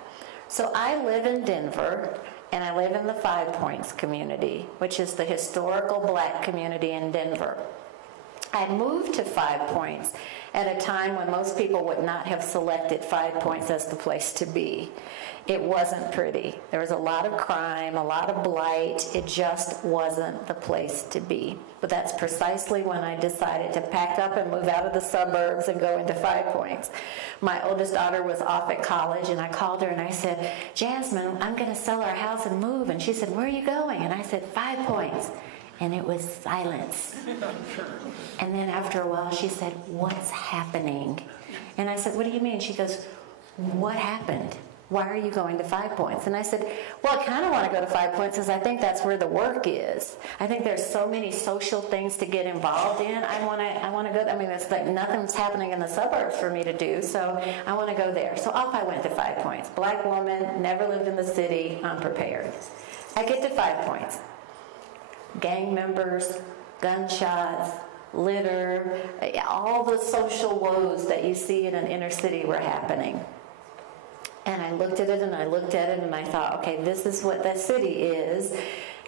So I live in Denver, and I live in the Five Points community, which is the historical black community in Denver. I moved to Five Points at a time when most people would not have selected Five Points as the place to be. It wasn't pretty. There was a lot of crime, a lot of blight. It just wasn't the place to be. But that's precisely when I decided to pack up and move out of the suburbs and go into Five Points. My oldest daughter was off at college, and I called her and I said, Jasmine, I'm going to sell our house and move. And she said, where are you going? And I said, 5 Points. And it was silence. And then after a while, she said, what's happening? And I said, what do you mean? She goes, what happened? Why are you going to 5 Points? And I said, well, I kind of want to go to 5 Points because I think that's where the work is. I think there's so many social things to get involved in. I want to go. I mean, it's like nothing's happening in the suburbs for me to do, so I want to go there. So off I went to 5 Points. Black woman, never lived in the city, unprepared. I get to 5 Points. Gang members, gunshots, litter, all the social woes that you see in an inner city were happening. And I looked at it and I looked at it and I thought, okay, this is what that city is.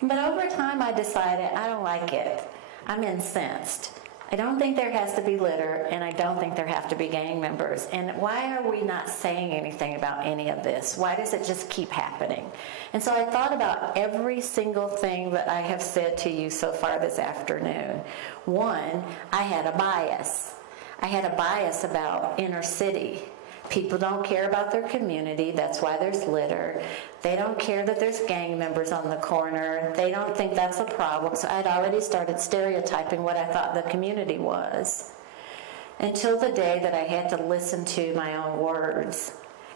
But over time I decided I don't like it. I'm incensed. I don't think there has to be litter, and I don't think there have to be gang members. And why are we not saying anything about any of this? Why does it just keep happening? And so I thought about every single thing that I have said to you so far this afternoon. One, I had a bias. I had a bias about inner city. People don't care about their community. That's why there's litter. They don't care that there's gang members on the corner. They don't think that's a problem. So I'd already started stereotyping what I thought the community was, until the day that I had to listen to my own words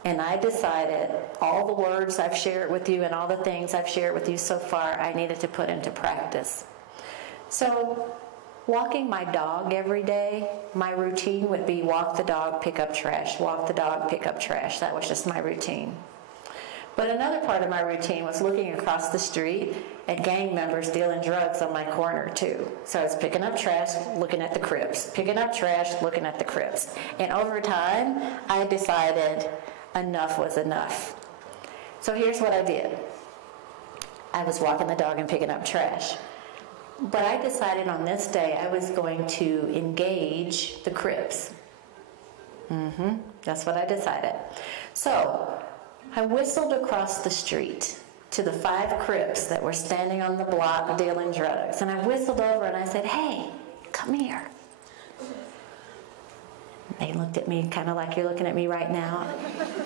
And I decided all the words I've shared with you and all the things I've shared with you so far, I needed to put into practice. So walking my dog every day, my routine would be walk the dog, pick up trash, walk the dog, pick up trash. That was just my routine. But another part of my routine was looking across the street at gang members dealing drugs on my corner too. So I was picking up trash, looking at the Crips, picking up trash, looking at the Crips. And over time, I decided enough was enough. So here's what I did. I was walking the dog and picking up trash. But I decided on this day I was going to engage the Crips. That's what I decided. So I whistled across the street to the 5 Crips that were standing on the block dealing drugs. And I whistled over and I said, "Hey, come here." They looked at me kind of like you're looking at me right now,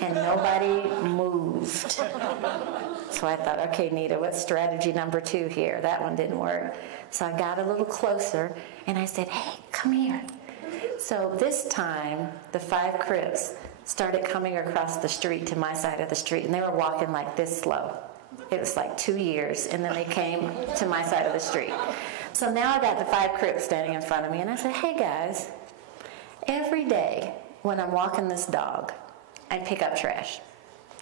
and nobody moved. So I thought, okay, Nita, what's strategy number 2 here? That one didn't work. So I got a little closer and I said, "Hey, come here." So this time, the 5 Crips started coming across the street to my side of the street, and they were walking like this slow. It was like 2 years, and then they came to my side of the street. So now I got the 5 Crips standing in front of me, and I said, "Hey guys, every day when I'm walking this dog, I pick up trash.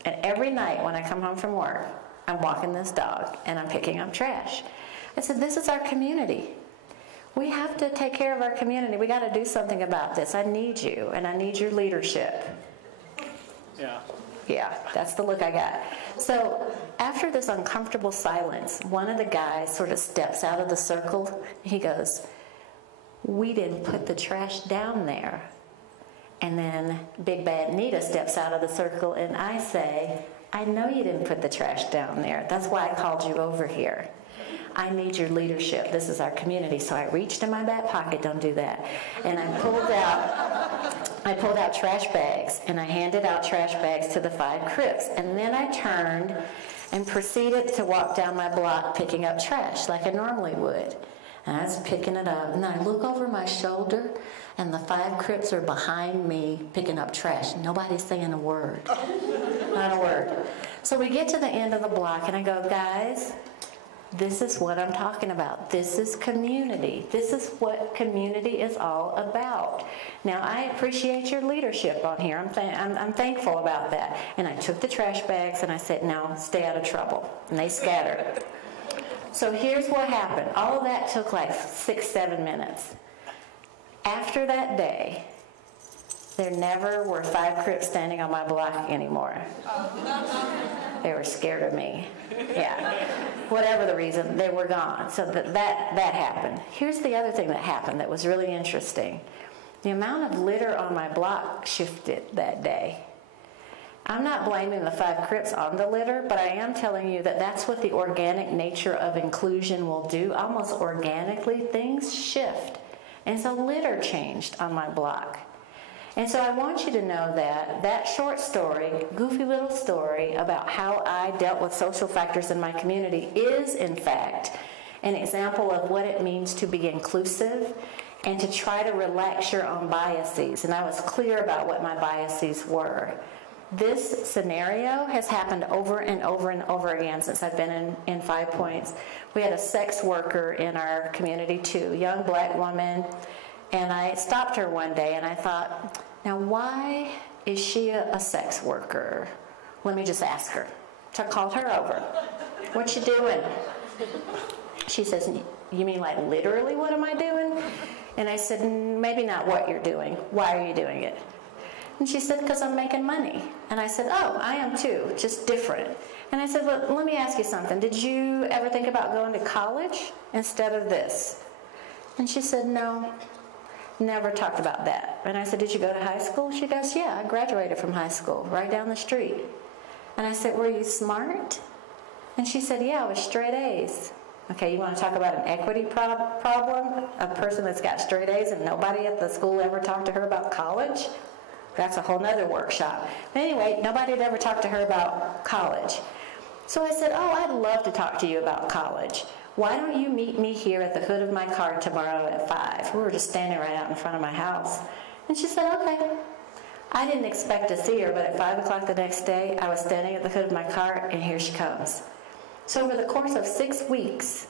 And every night when I come home from work, I'm walking this dog and I'm picking up trash." I said, "This is our community. We have to take care of our community. We got to do something about this. I need you, and I need your leadership." Yeah, that's the look I got. So after this uncomfortable silence, one of the guys sort of steps out of the circle. He goes, "We didn't put the trash down there." And then Big Bad Nita steps out of the circle, and I say, "I know you didn't put the trash down there. That's why I called you over here. I need your leadership. This is our community." So I reached in my back pocket, don't do that, and I pulled out trash bags, and I handed out trash bags to the 5 Crips. And then I turned and proceeded to walk down my block picking up trash like I normally would. And I was picking it up, and I look over my shoulder, and the 5 Crips are behind me picking up trash. Nobody's saying a word. Not a word. So we get to the end of the block, and I go, "Guys, this is what I'm talking about. This is community. This is what community is all about. Now, I appreciate your leadership on here. I'm thankful about that." And I took the trash bags, and I said, "Now, stay out of trouble." And they scattered. So here's what happened. All of that took like 6-7 minutes. After that day, there never were 5 Crips standing on my block anymore. They were scared of me. Yeah. Whatever the reason, they were gone. So that happened. Here's the other thing that happened that was really interesting. The amount of litter on my block shifted that day. I'm not blaming the 5 Crips on the litter, but I am telling you that that's what the organic nature of inclusion will do. Almost organically, things shift. And so litter changed on my block. And so I want you to know that that short story, goofy little story about how I dealt with social factors in my community is, in fact, an example of what it means to be inclusive and to try to relax your own biases. And I was clear about what my biases were. This scenario has happened over and over and over again since I've been in 5 Points. We had a sex worker in our community too, a young black woman, and I stopped her one day and I thought, now why is she a sex worker? Let me just ask her. So I called her over. "What you doing?" She says, "You mean like literally what am I doing?" And I said, "Maybe not what you're doing. Why are you doing it?" And she said, "Because I'm making money." And I said, "Oh, I am too, just different." And I said, "Well, let me ask you something. Did you ever think about going to college instead of this?" And she said, "No, never talked about that." And I said, "Did you go to high school?" She goes, "Yeah, I graduated from high school right down the street." And I said, "Were you smart?" And she said, "Yeah, I was straight A's." Okay, you want to talk about an equity problem? A person that's got straight A's and nobody at the school ever talked to her about college? That's a whole nother workshop. But anyway, nobody had ever talked to her about college. So I said, "Oh, I'd love to talk to you about college. Why don't you meet me here at the hood of my car tomorrow at 5? We were just standing right out in front of my house. And she said, "Okay." I didn't expect to see her, but at 5 o'clock the next day, I was standing at the hood of my car, and here she comes. So over the course of 6 weeks,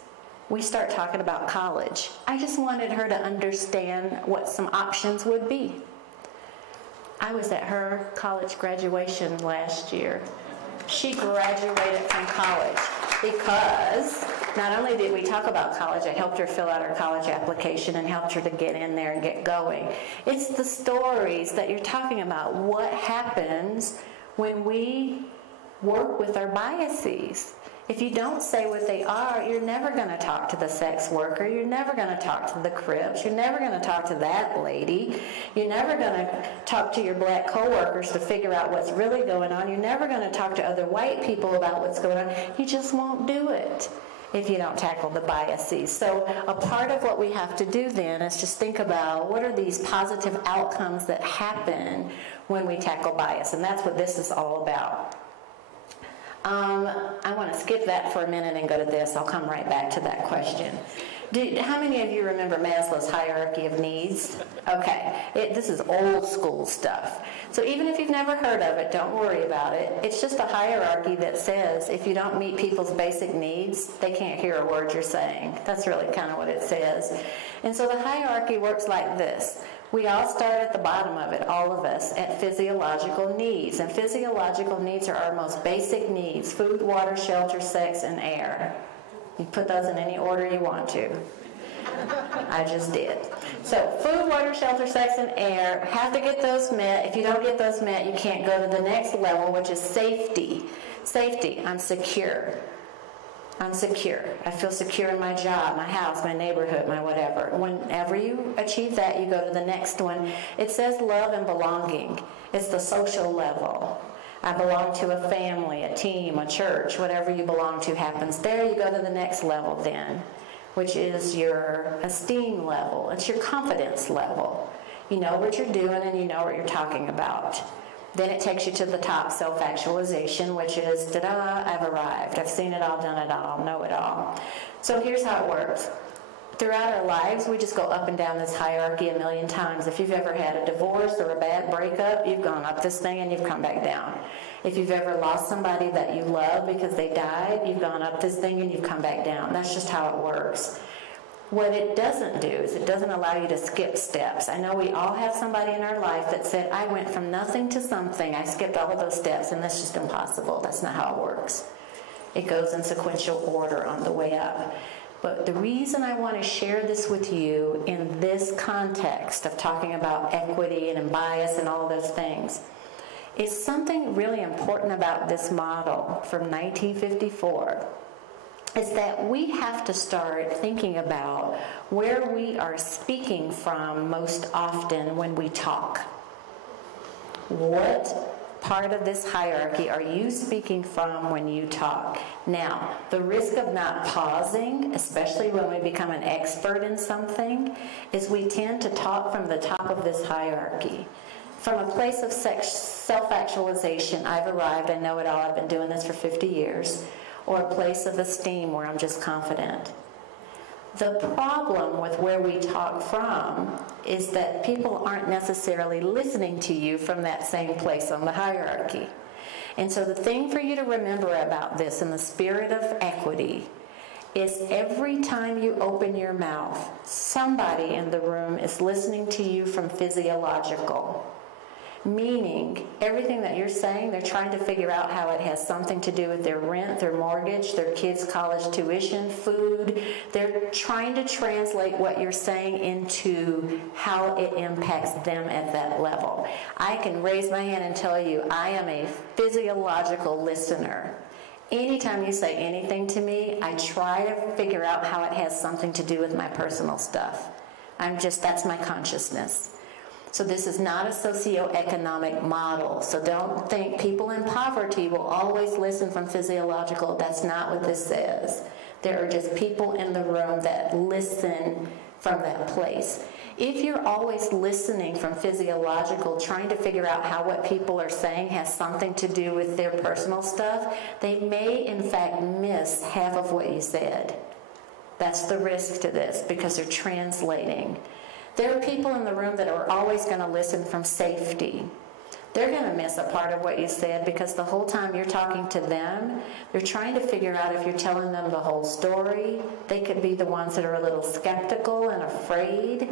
we start talking about college. I just wanted her to understand what some options would be. I was at her college graduation last year. She graduated from college because not only did we talk about college, I helped her fill out her college application and helped her to get in there and get going. It's the stories that you're talking about. What happens when we work with our biases? If you don't say what they are, you're never going to talk to the sex worker. You're never going to talk to the Crips. You're never going to talk to that lady. You're never going to talk to your black coworkers to figure out what's really going on. You're never going to talk to other white people about what's going on. You just won't do it if you don't tackle the biases. So a part of what we have to do then is just think about what are these positive outcomes that happen when we tackle bias. And that's what this is all about. I want to skip that for a minute and go to this. I'll come right back to that question. How many of you remember Maslow's hierarchy of needs? Okay, this is old school stuff. So even if you've never heard of it, don't worry about it. It's just a hierarchy that says if you don't meet people's basic needs, they can't hear a word you're saying. That's really kind of what it says. And so the hierarchy works like this. We all start at the bottom of it, all of us, at physiological needs. And physiological needs are our most basic needs: food, water, shelter, sex, and air. You put those in any order you want to. I just did. So food, water, shelter, sex, and air, have to get those met. If you don't get those met, you can't go to the next level, which is safety. Safety, I'm secure. I'm secure. I feel secure in my job, my house, my neighborhood, my whatever. Whenever you achieve that, you go to the next one. It says love and belonging. It's the social level. I belong to a family, a team, a church, whatever you belong to happens there. You go to the next level then, which is your esteem level. It's your confidence level. You know what you're doing and you know what you're talking about. Then it takes you to the top, self-actualization, which is, ta-da, I've arrived. I've seen it all, done it all, know it all. So here's how it works. Throughout our lives, we just go up and down this hierarchy a million times. If you've ever had a divorce or a bad breakup, you've gone up this thing and you've come back down. If you've ever lost somebody that you love because they died, you've gone up this thing and you've come back down. That's just how it works. What it doesn't do is it doesn't allow you to skip steps. I know we all have somebody in our life that said, I went from nothing to something. I skipped all of those steps, and that's just impossible. That's not how it works. It goes in sequential order on the way up. But the reason I want to share this with you in this context of talking about equity and bias and all those things is something really important about this model from 1954. Is that we have to start thinking about where we are speaking from most often when we talk. What part of this hierarchy are you speaking from when you talk? Now, the risk of not pausing, especially when we become an expert in something, is we tend to talk from the top of this hierarchy. From a place of self-actualization, I've arrived, I know it all, I've been doing this for 50 years. Or a place of esteem where I'm just confident. The problem with where we talk from is that people aren't necessarily listening to you from that same place on the hierarchy. And so the thing for you to remember about this in the spirit of equity is every time you open your mouth, somebody in the room is listening to you from physiological. Meaning, everything that you're saying, they're trying to figure out how it has something to do with their rent, their mortgage, their kids' college tuition, food. They're trying to translate what you're saying into how it impacts them at that level. I can raise my hand and tell you, I am a physiological listener. Anytime you say anything to me, I try to figure out how it has something to do with my personal stuff. That's my consciousness. So this is not a socioeconomic model. So don't think people in poverty will always listen from physiological. That's not what this says. There are just people in the room that listen from that place. If you're always listening from physiological, trying to figure out how what people are saying has something to do with their personal stuff, they may in fact miss half of what you said. That's the risk to this because they're translating. There are people in the room that are always going to listen from safety. they're going to miss a part of what you said, because the whole time you're talking to them, they're trying to figure out if you're telling them the whole story. They could be the ones that are a little skeptical and afraid.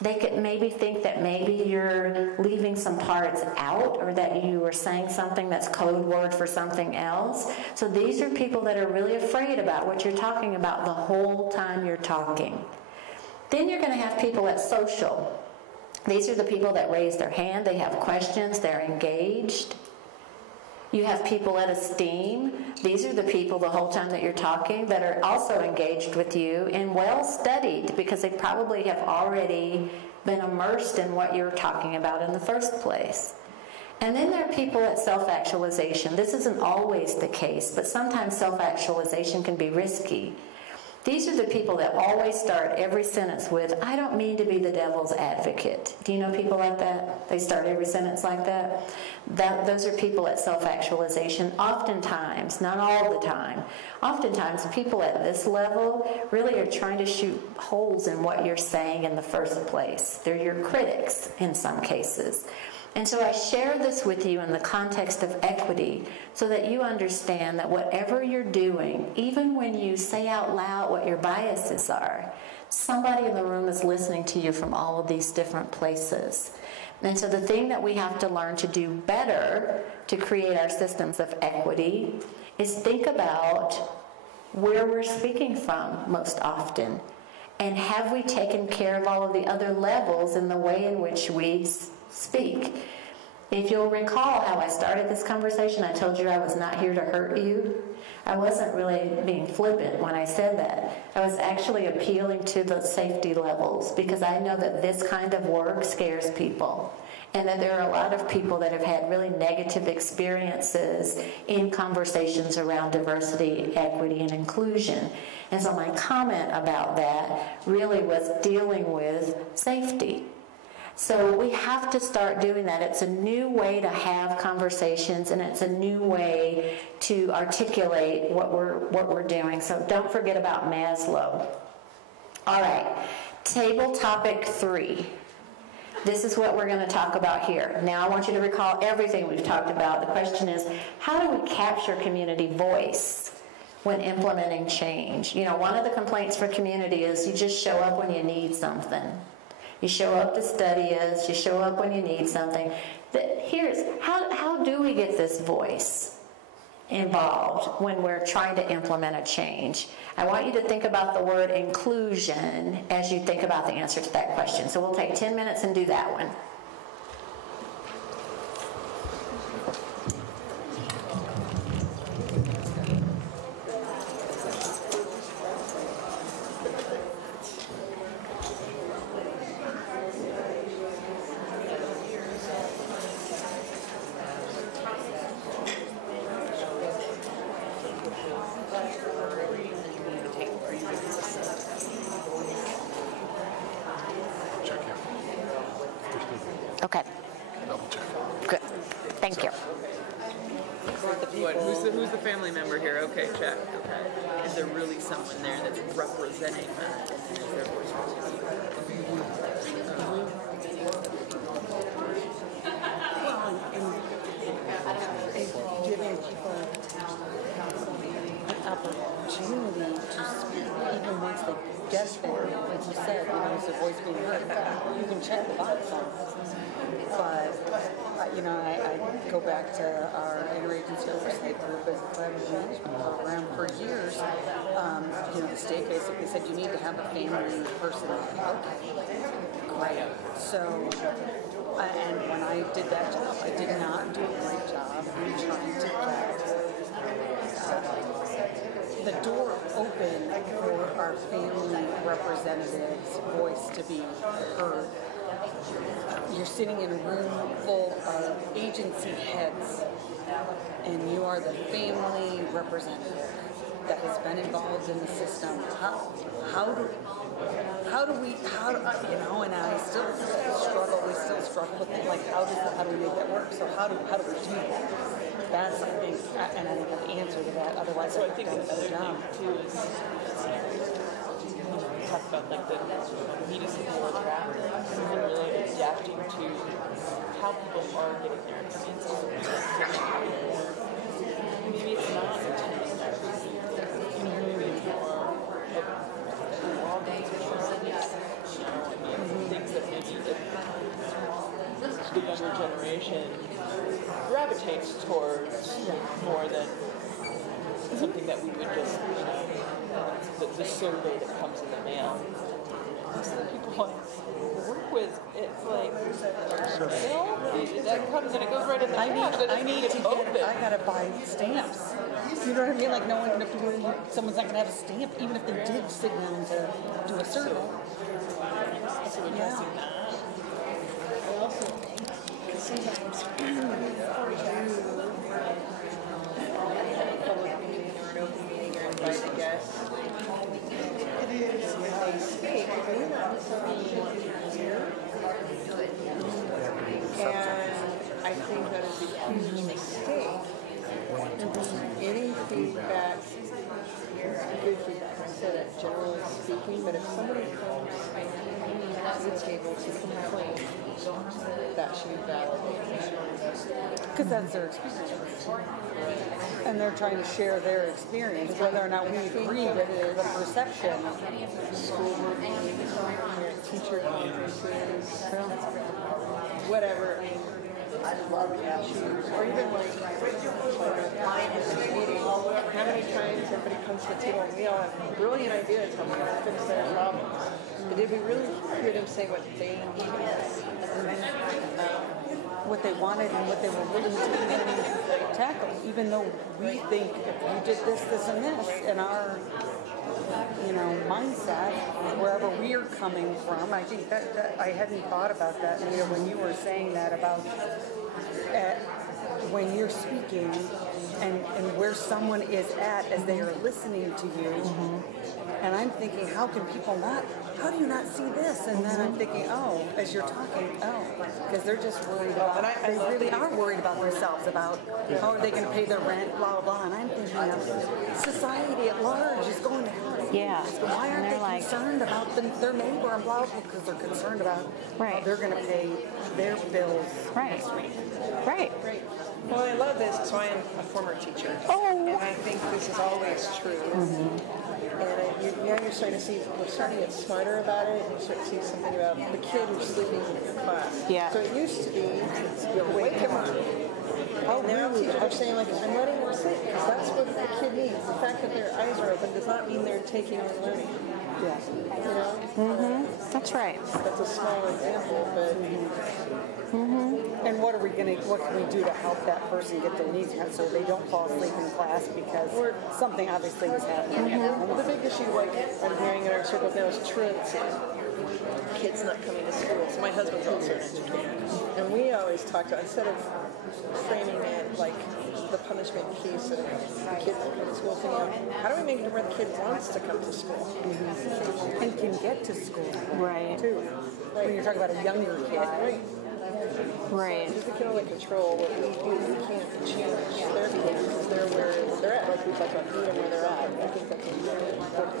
They could maybe think that maybe you're leaving some parts out, or that you are saying something that's code word for something else. So these are people that are really afraid about what you're talking about the whole time you're talking. Then you're going to have people at social. These are the people that raise their hand, they have questions, they're engaged. You have people at esteem. These are the people the whole time that you're talking that are also engaged with you and well studied, because they probably have already been immersed in what you're talking about in the first place. And then there are people at self-actualization. This isn't always the case, but sometimes self-actualization can be risky. These are the people that always start every sentence with, I don't mean to be the devil's advocate. Do you know people like that? They start every sentence like that. Those are people at self-actualization. Oftentimes, not all the time, oftentimes people at this level really are trying to shoot holes in what you're saying in the first place. They're your critics in some cases. And so I share this with you in the context of equity, so that you understand that whatever you're doing, even when you say out loud what your biases are, somebody in the room is listening to you from all of these different places. And so the thing that we have to learn to do better to create our systems of equity is think about where we're speaking from most often. And have we taken care of all of the other levels in the way in which we speak? If you'll recall how I started this conversation, I told you I was not here to hurt you. I wasn't really being flippant when I said that. I was actually appealing to the safety levels, because I know that this kind of work scares people, and that there are a lot of people that have had really negative experiences in conversations around diversity, equity, and inclusion. And so my comment about that really was dealing with safety. So we have to start doing that. It's a new way to have conversations, and it's a new way to articulate what we're doing. So don't forget about Maslow. All right, table topic 3. This is what we're going to talk about here. Now I want you to recall everything we've talked about. The question is, how do we capture community voice when implementing change? You know, one of the complaints for community is you just show up when you need something. You show up to study us, you show up when you need something. Here's, how do we get this voice involved when we're trying to implement a change? I want you to think about the word inclusion as you think about the answer to that question. So we'll take 10 minutes and do that one. Okay. Good. Thank you. Who's the family member here? Okay, check. Okay. Is there really someone there that's representing that? And is their voice giving people an opportunity to speak, even once they get there, like you said, is their voice being heard? You can check the box on it. But, I go back to our interagency oversight group as a collaborative management program. For years, the state basically said you need to have a family person. Okay, great. So, and when I did that job, I did not do a great job in trying to get the door open for our family representatives' voice to be heard. You're sitting in a room full of agency heads, and you are the family representative that has been involved in the system. How do we, and I still struggle, we still struggle with it, like how do we make that work? So how do we do that? That's, I think, and I don't have the answer to that, otherwise I think it's a better job. about like the municipal draft and really adapting to how people are getting their opinions on maybe it's not intended maybe it's more of law things that maybe the younger generation gravitates towards more than something that we would just, the survey that comes in the mail. Some people I work with, it's like, that comes and it goes right in the mail. I gotta buy stamps. You know what I mean? Like, no one can do, someone's not gonna have a stamp, even if they did sit down to do a survey. So addressing that. I also think, because sometimes public meeting or an open meeting or invited guests, when they speak, they want something you want to hear. And I think that is a huge mistake. Any feedback, good feedback, I said it, generally speaking, but if somebody comes to the table to complain, that should be validated. Because that's their experience. And they're trying to share their experience, whether or not we agree with the perception. School board meetings, teacher conferences, whatever. Or even like meeting. How many times everybody comes to the table and we all have brilliant ideas how we're going to fix their problems. But did we really hear them say what they needed? What they wanted and what they were willing to even tackle, even though we think if we did this, this, and this in our, mindset, wherever we're coming from. I think that I hadn't thought about that, when you were saying that about when you're speaking and where someone is at as they are listening to you. And I'm thinking, how do you not see this? And then I'm thinking, as you're talking, because they're just worried about, they really are worried about themselves, about how are they going to pay their rent, blah, blah, blah. And I'm thinking of society at large is going to hell. Yeah. So why aren't they concerned about their neighbor and blah, blah, because they're concerned about how they're going to pay their bills next week. Right. Well, I love this, so I am a former teacher. And I think this is always true. And now you're starting to see, we're starting to get smarter about it. You start to see something about the kid who's sleeping in your class. Yeah. So it used to be, you wake him up. And now teachers are saying, like, I'm letting them sleep because that's what the kid needs. The fact that their eyes are open does not mean they're taking or learning. Yeah. That's right. That's a small example, but. And what can we do to help that person get their needs met so they don't fall asleep in class because something obviously is happening. The big issue, like I'm hearing in our circle now, is truancy. Kids not coming to school. So my husband's also an educator, and we always talk about, instead of framing it like the punishment piece of the kids that come to school, thinking of how do we make it where the kid wants to come to school and can get to school, right? Too. When you're talking about a younger kid, right? We can only control what we do. We can't change their behavior because they're where they're at. Like we talked about, meet them where they're at. I think that's a very important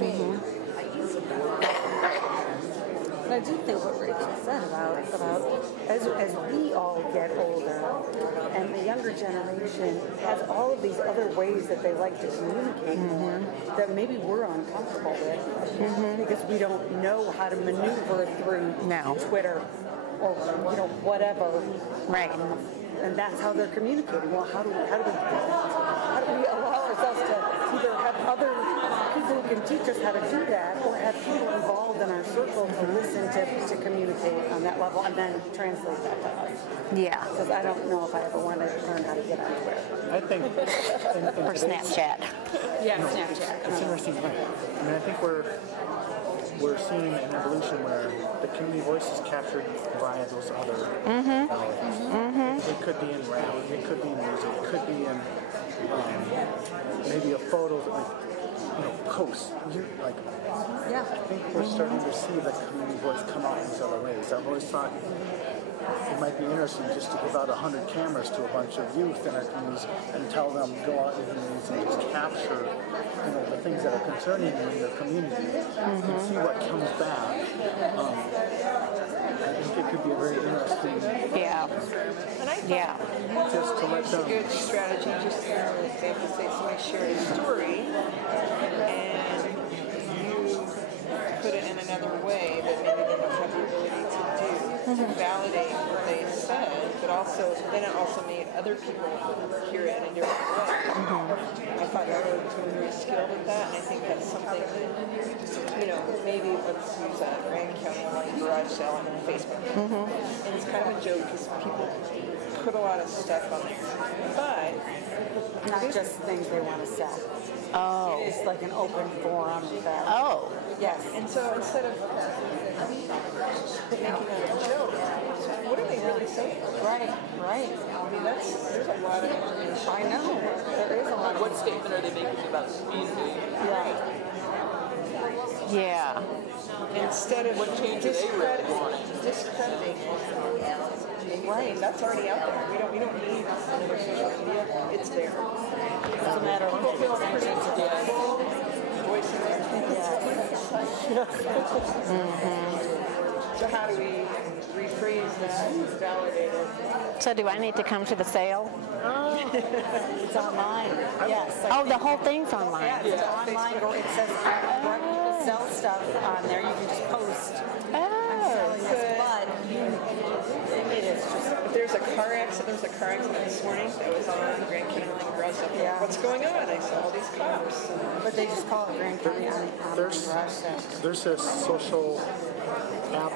thing. And I do think what Rachel said about as we all get older and the younger generation has all of these other ways that they like to communicate that maybe we're uncomfortable with because we don't know how to maneuver through Twitter or whatever. Right. And that's how they're communicating. Well, how do we allow ourselves to either have other people who can teach us how to do that, or have people involved in our circle to listen to communicate on that level and then translate that to us? Yeah. Because I don't know if I ever want to learn how to get on Twitter. I think or Snapchat. Yeah, Snapchat. It's interesting. I mean, I think we're seeing an evolution where the community voice is captured via those other outlets. It could be in rap, it could be in music, it could be in maybe a photo, posts. I think we're starting to see the community voice come out in these other ways. I've always thought it might be interesting just to give out 100 cameras to a bunch of youth in our communities and tell them go out in the communities and just capture, the things that are concerning you in your community and see what comes back. I think it could be a very interesting. Yeah. And I thought just to let it's them. a good strategy. Just for example, say somebody shared a story and you put it in another way that maybe they don't have the ability to do to validate what they said, but also then it also made other people hear it in a different way. I thought you were very skilled at that, and I think that's something that, maybe let's use a Grand County like garage sale on Facebook. And it's kind of a joke because people put a lot of stuff on there, but not just things they want to sell. Oh. It's like an open forum. Oh. Yes. And so instead of making a joke, what are they really saying? Right. I mean, there's a lot of information. I know. There is a lot. What statement are they making about the community? Right. Yeah. Instead of discrediting. Right. That's already out there. We don't need another social media. It's there. It's a matter of people feel pretty comfortable voicing their So how do we rephrase that and validate it? So do I need to come to the sale? It's online. Yes. Oh, the whole thing's online. Yeah, it's online. It says where people sell stuff on there. You can just post. I'm selling this, but it is just. There was a car accident this morning that was on Grand County Garage Sale. Yeah. What's going on? I saw all these cops. But they just call it Grand County on Garage Sale. There's this social app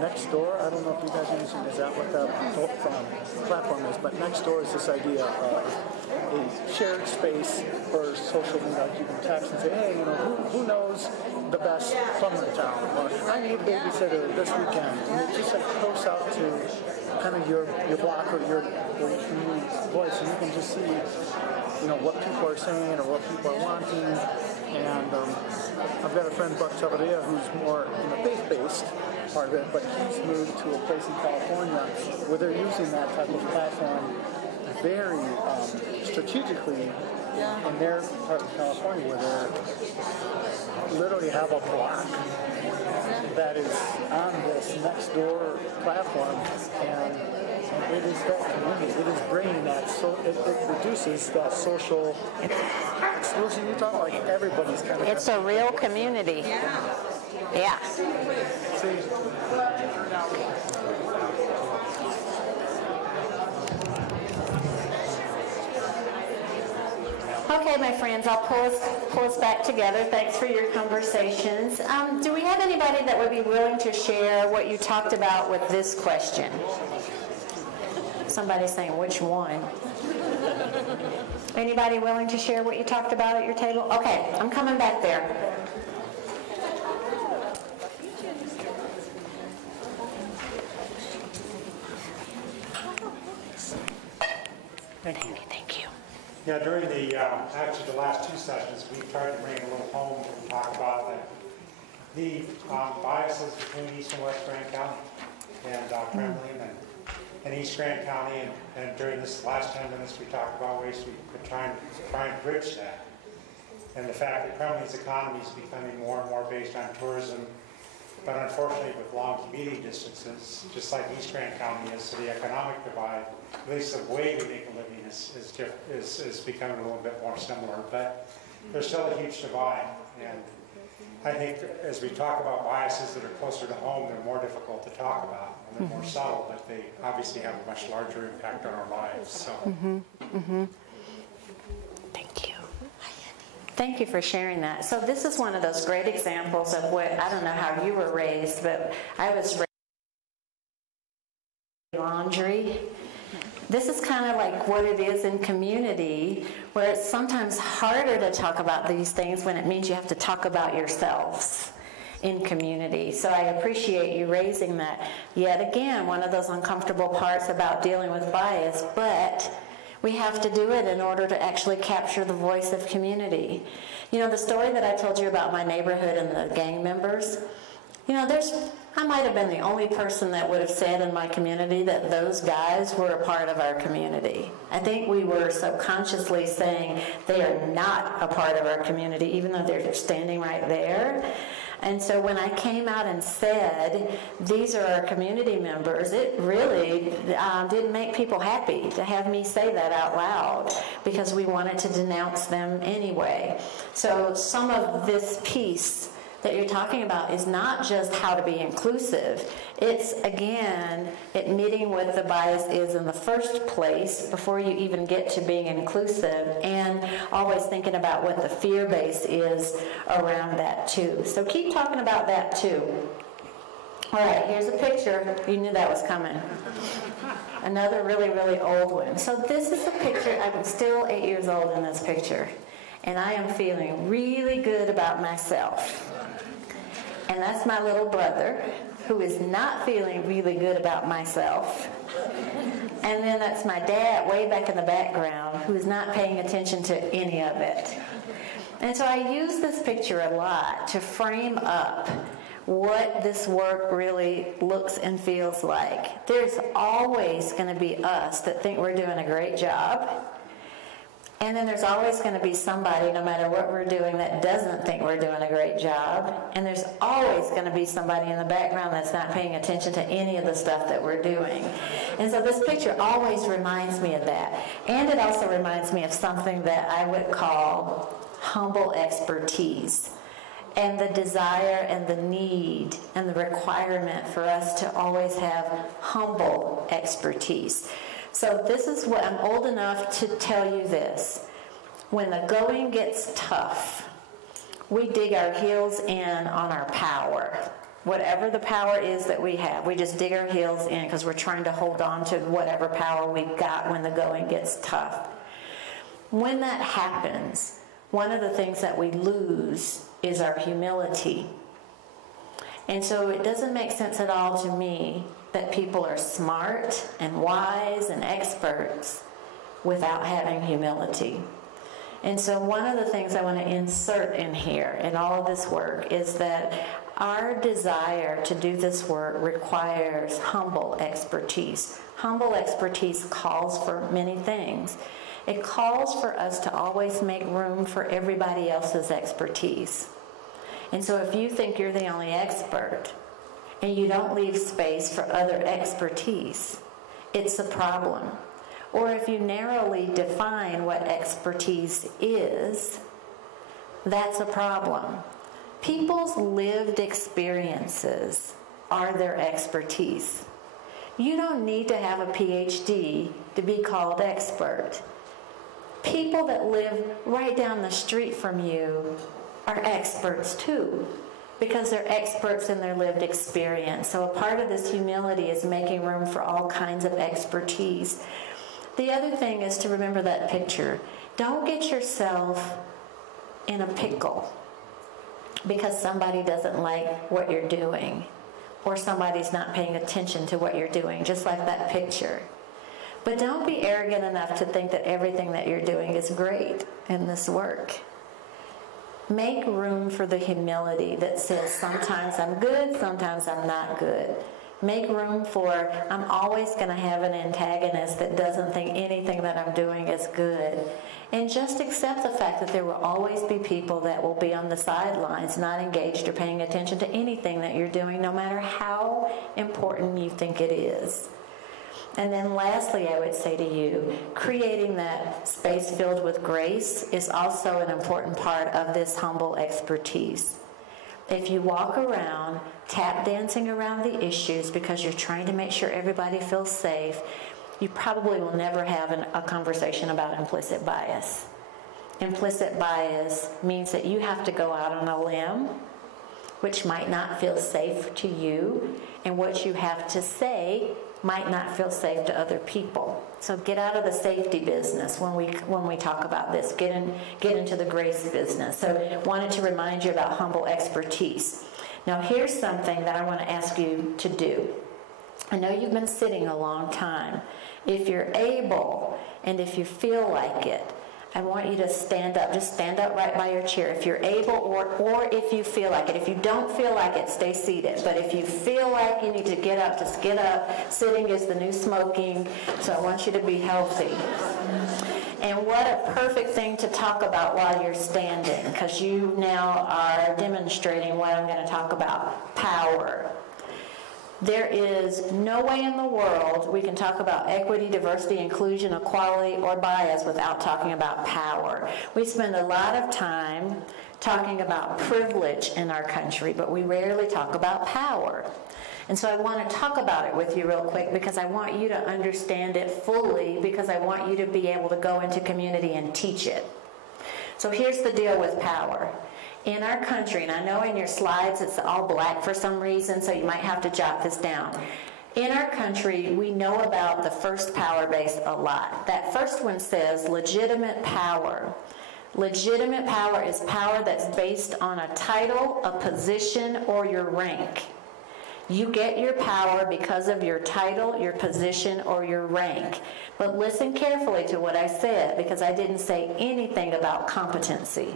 Nextdoor. I don't know if you guys are using, is that what the platform is, but Nextdoor is this idea of a shared space for social media. Like you can text and say, hey, who knows the best plumber in town? Or I need a babysitter this weekend. And it just like posts out to kind of your block or your community's voice, and you can just see what people are saying or what people are wanting. And I've got a friend, Buck Chavadea, who's more faith-based part of it, but he's moved to a place in California where they're using that type of platform very strategically in their part of California, where they literally have a block that is on this Nextdoor platform, and it is that community. It is bringing that, so it reduces that social exclusion. You talk like everybody's kind of. It's a real community. Yeah. See. Okay, my friends, I'll pull us back together. Thanks for your conversations. Do we have anybody that would be willing to share what you talked about with this question? Somebody's saying, which one? Anybody willing to share what you talked about at your table? Okay, I'm coming back there. Good, Andy, thank you. Yeah, during actually the last two sessions, we've tried to bring a little home to talk about the biases between East and West Grand County and Kremlin and East Grand County. And during this last 10 minutes, we talked about ways we could try and bridge that. And the fact that Kremlin's economy is becoming more and more based on tourism, but unfortunately with long commuting distances, just like East Grand County is, so the economic divide, at least the way we make a living is becoming a little bit more similar, but there's still a huge divide. And I think as we talk about biases that are closer to home, they're more difficult to talk about, and they're more subtle, but they obviously have a much larger impact on our lives. So. Thank you. Thank you for sharing that. So this is one of those great examples of what, I don't know how you were raised, but I was raised laundry. This is kind of like what it is in community, where it's sometimes harder to talk about these things when it means you have to talk about yourselves in community. So I appreciate you raising that. Yet again, one of those uncomfortable parts about dealing with bias, but we have to do it in order to actually capture the voice of community. The story that I told you about my neighborhood and the gang members, You know, I might have been the only person that would have said in my community that those guys were a part of our community. I think we were subconsciously saying they are not a part of our community, even though they're standing right there. And so when I came out and said, these are our community members, it really didn't make people happy to have me say that out loud, because we wanted to denounce them anyway. So some of this piece that you're talking about is not just how to be inclusive. It's, again, admitting what the bias is in the first place before you even get to being inclusive, and always thinking about what the fear base is around that too. So keep talking about that too. All right, here's a picture. You knew that was coming. Another really, really old one. So this is a picture. I'm still 8 years old in this picture, and I am feeling really good about myself. And that's my little brother, who is not feeling really good about myself. And then that's my dad way back in the background, who is not paying attention to any of it. And so I use this picture a lot to frame up what this work really looks and feels like. There's always going to be us that think we're doing a great job. And then there's always going to be somebody, no matter what we're doing, that doesn't think we're doing a great job. And there's always going to be somebody in the background that's not paying attention to any of the stuff that we're doing. And so this picture always reminds me of that. And it also reminds me of something that I would call humble expertise, and the desire and the need and the requirement for us to always have humble expertise. So this is what, I'm old enough to tell you this. When the going gets tough, we dig our heels in on our power. Whatever the power is that we have, we just dig our heels in because we're trying to hold on to whatever power we've got when the going gets tough. When that happens, one of the things that we lose is our humility. And so it doesn't make sense at all to me that people are smart and wise and experts without having humility. And so one of the things I want to insert in here in all of this work is that our desire to do this work requires humble expertise. Humble expertise calls for many things. It calls for us to always make room for everybody else's expertise. And so if you think you're the only expert and you don't leave space for other expertise, it's a problem. Or if you narrowly define what expertise is, that's a problem. People's lived experiences are their expertise. You don't need to have a PhD to be called expert. People that live right down the street from you are experts too, because they're experts in their lived experience. So a part of this humility is making room for all kinds of expertise. The other thing is to remember that picture. Don't get yourself in a pickle because somebody doesn't like what you're doing, or somebody's not paying attention to what you're doing, just like that picture. But don't be arrogant enough to think that everything that you're doing is great in this work. Make room for the humility that says sometimes I'm good, sometimes I'm not good. Make room for, I'm always going to have an antagonist that doesn't think anything that I'm doing is good. And just accept the fact that there will always be people that will be on the sidelines, not engaged or paying attention to anything that you're doing, no matter how important you think it is. And then lastly, I would say to you, creating that space filled with grace is also an important part of this humble expertise. If you walk around tap dancing around the issues because you're trying to make sure everybody feels safe, you probably will never have a conversation about implicit bias. Implicit bias means that you have to go out on a limb, which might not feel safe to you, and what you have to say might not feel safe to other people. So get out of the safety business when we talk about this. Get into the grace business. So wanted to remind you about humble expertise. Now here's something that I want to ask you to do. I know you've been sitting a long time. If you're able and if you feel like it, I want you to stand up. Just stand up right by your chair if you're able, or if you feel like it. If you don't feel like it, stay seated. But if you feel like you need to get up, just get up. Sitting is the new smoking, so I want you to be healthy. And what a perfect thing to talk about while you're standing, because you now are demonstrating what I'm going to talk about, power. There is no way in the world we can talk about equity, diversity, inclusion, equality, or bias without talking about power. We spend a lot of time talking about privilege in our country, but we rarely talk about power. And so I want to talk about it with you real quick because I want you to understand it fully, because I want you to be able to go into community and teach it. So here's the deal with power. In our country, and I know in your slides it's all black for some reason, so you might have to jot this down. In our country, we know about the first power base a lot. That first one says legitimate power. Legitimate power is power that's based on a title, a position, or your rank. You get your power because of your title, your position, or your rank. But listen carefully to what I said, because I didn't say anything about competency.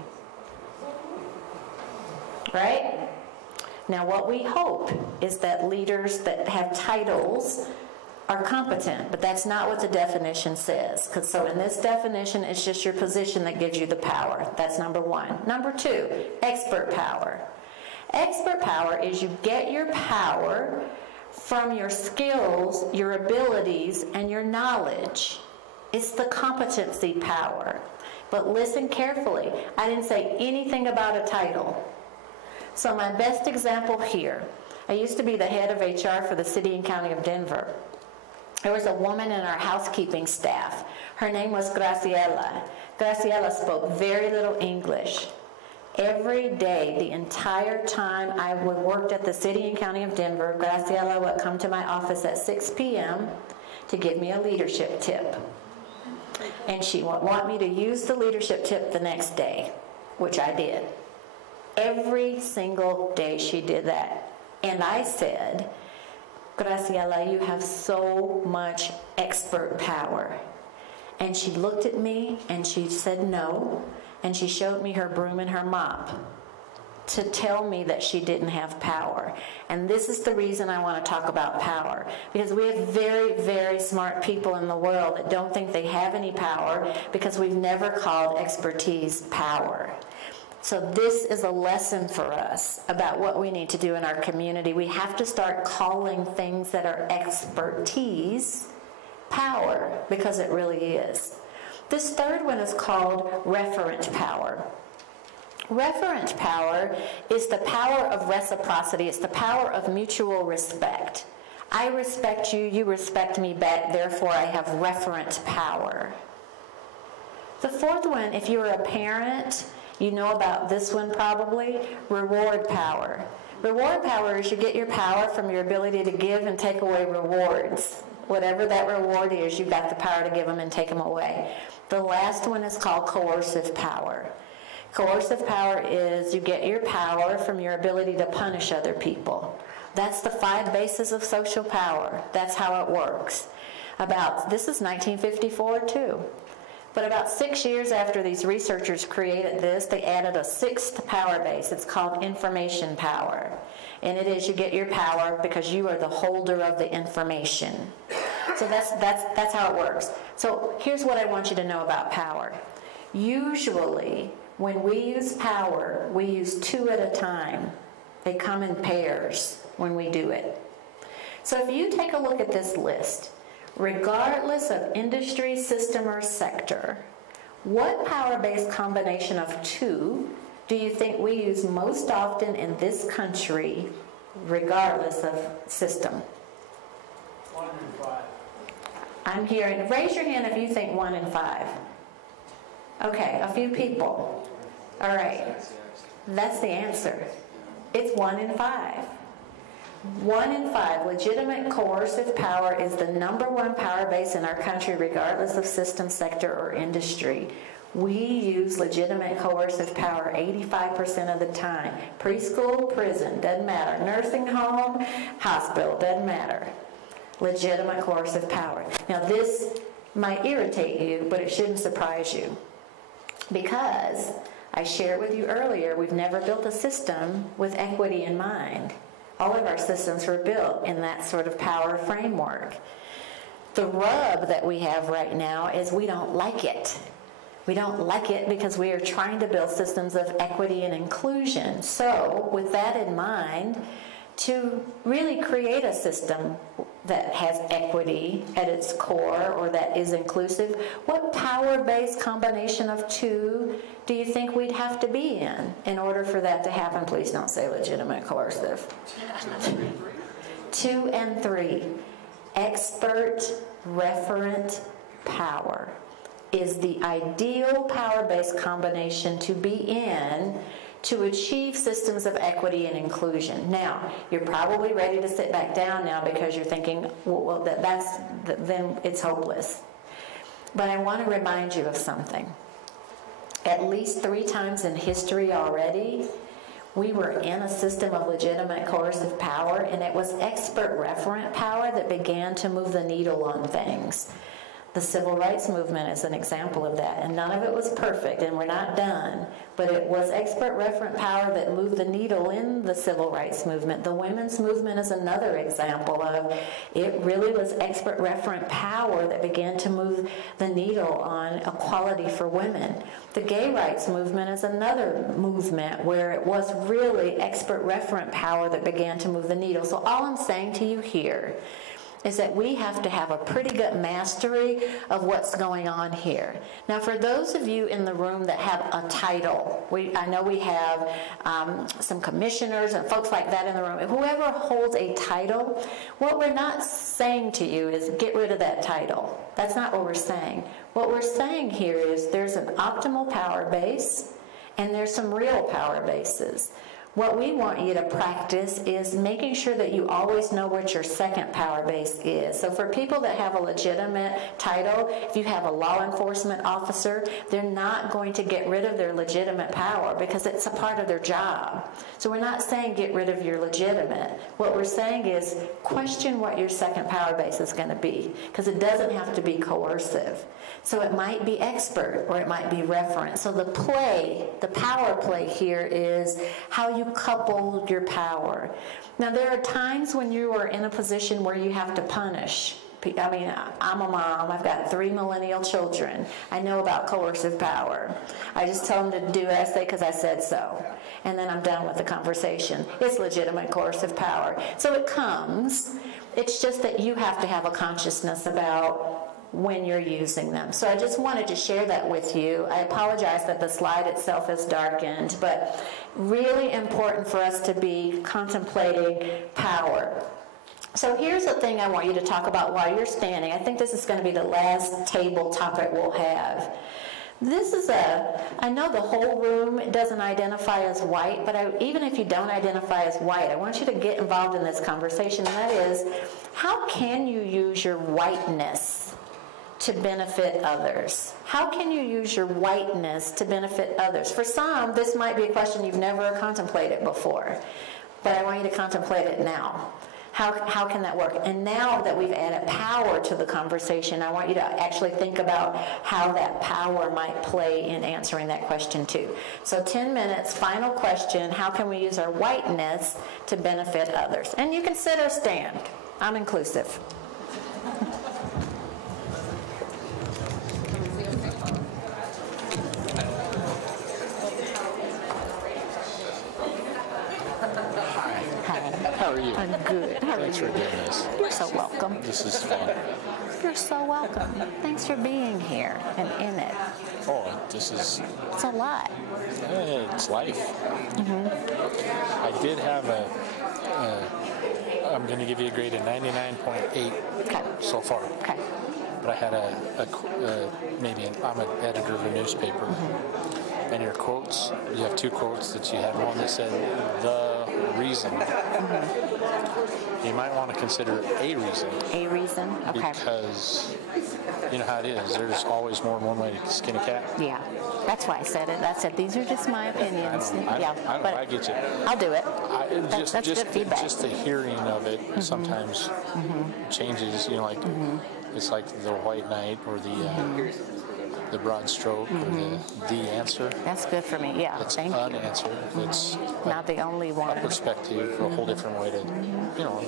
Right? Now, what we hope is that leaders that have titles are competent, but that's not what the definition says. So in this definition, it's just your position that gives you the power. That's number one. Number two, expert power. Expert power is you get your power from your skills, your abilities, and your knowledge. It's the competency power. But listen carefully. I didn't say anything about a title. So my best example here, I used to be the head of HR for the City and County of Denver. There was a woman in our housekeeping staff. Her name was Graciela. Graciela spoke very little English. Every day, the entire time I worked at the City and County of Denver, Graciela would come to my office at 6 p.m. to give me a leadership tip. And she would want me to use the leadership tip the next day, which I did. Every single day she did that. And I said, Graciela, you have so much expert power. And she looked at me and she said no. And she showed me her broom and her mop to tell me that she didn't have power. And this is the reason I want to talk about power. Because we have very, very smart people in the world that don't think they have any power because we've never called expertise power. So this is a lesson for us about what we need to do in our community. We have to start calling things that are expertise power, because it really is. This third one is called referent power. Referent power is the power of reciprocity. It's the power of mutual respect. I respect you, you respect me back, therefore I have referent power. The fourth one, if you're a parent, you know about this one probably, reward power. Reward power is you get your power from your ability to give and take away rewards. Whatever that reward is, you've got the power to give them and take them away. The last one is called coercive power. Coercive power is you get your power from your ability to punish other people. That's the 5 bases of social power. That's how it works. This is 1954 too. But about 6 years after these researchers created this, they added a 6th power base. It's called information power. And it is you get your power because you are the holder of the information. So that's how it works. So here's what I want you to know about power. Usually, when we use power, we use 2 at a time. They come in pairs when we do it. So if you take a look at this list, regardless of industry, system, or sector, what power-based combination of 2 do you think we use most often in this country, regardless of system? 1 in 5. I'm hearing, raise your hand if you think 1 in 5. Okay, a few people. All right, that's the answer. It's 1 in 5. 1 in 5, legitimate coercive power is the #1 power base in our country, regardless of system, sector, or industry. We use legitimate coercive power 85% of the time. Preschool, prison, doesn't matter. Nursing home, hospital, doesn't matter. Legitimate coercive power. Now this might irritate you, but it shouldn't surprise you. Because I shared with you earlier, we've never built a system with equity in mind. All of our systems were built in that sort of power framework. The rub that we have right now is we don't like it. We don't like it because we are trying to build systems of equity and inclusion. So, with that in mind, to really create a system that has equity at its core or that is inclusive, what power-based combination of two do you think we'd have to be in order for that to happen? Please don't say legitimate coercive. 2 and 3. Expert referent power is the ideal power-based combination to be in to achieve systems of equity and inclusion. Now, you're probably ready to sit back down now because you're thinking, well, then it's hopeless. But I want to remind you of something. At least 3 times in history already, we were in a system of legitimate coercive power, and it was expert referent power that began to move the needle on things. The civil rights movement is an example of that, and none of it was perfect, and we're not done, but it was expert referent power that moved the needle in the civil rights movement. The women's movement is another example of it really was expert referent power that began to move the needle on equality for women. The gay rights movement is another movement where it was really expert referent power that began to move the needle. So all I'm saying to you here is that we have to have a pretty good mastery of what's going on here. Now, for those of you in the room that have a title, I know we have some commissioners and folks like that in the room. If whoever holds a title, what we're not saying to you is get rid of that title. That's not what we're saying. What we're saying here is there's an optimal power base and there's some real power bases. What we want you to practice is making sure that you always know what your second power base is. So for people that have a legitimate title, if you have a law enforcement officer, they're not going to get rid of their legitimate power because it's a part of their job. So we're not saying get rid of your legitimate. What we're saying is question what your second power base is going to be, because it doesn't have to be coercive. So it might be expert or it might be referent. So the power play here is how you couple your power. Now, there are times when you are in a position where you have to punish. I mean, I'm a mom. I've got 3 millennial children. I know about coercive power. I just tell them to do as they because I said so. And then I'm done with the conversation. It's legitimate coercive power. So it comes. It's just that you have to have a consciousness about when you're using them. So I just wanted to share that with you. I apologize that the slide itself is darkened, but really important for us to be contemplating power. So here's the thing I want you to talk about while you're standing. I think this is going to be the last table topic we'll have. I know the whole room doesn't identify as white, but even if you don't identify as white, I want you to get involved in this conversation, and that is, how can you use your whiteness to benefit others? How can you use your whiteness to benefit others? For some, this might be a question you've never contemplated before, but I want you to contemplate it now. How can that work? And now that we've added power to the conversation, I want you to actually think about how that power might play in answering that question too. So 10 minutes, final question, how can we use our whiteness to benefit others? And you can sit or stand. I'm inclusive. How are you? I'm good. How are Thanks you? for doing this. You're so welcome. This is fun. You're so welcome. Thanks for being here and in it. Oh, this is... It's a lot. It's life. Mm-hmm. I did have I'm going to give you a grade of 99.8 so far. Okay. But I had I'm an editor of a newspaper. And your quotes, you have 2 quotes that you had. One that said, the reason. You might want to consider a reason. A reason? Okay. Because you know how it is. There's always more than one way to skin a cat. Yeah. That's why I said it. I said, these are just my opinions. I get you. I'll do it. That's good feedback. Just the hearing of it sometimes changes, it's like the White Knight or the the broad stroke or the answer. That's good for me. Yeah, It's thank you. unanswered. It's Not the only one. a perspective, a whole different way to,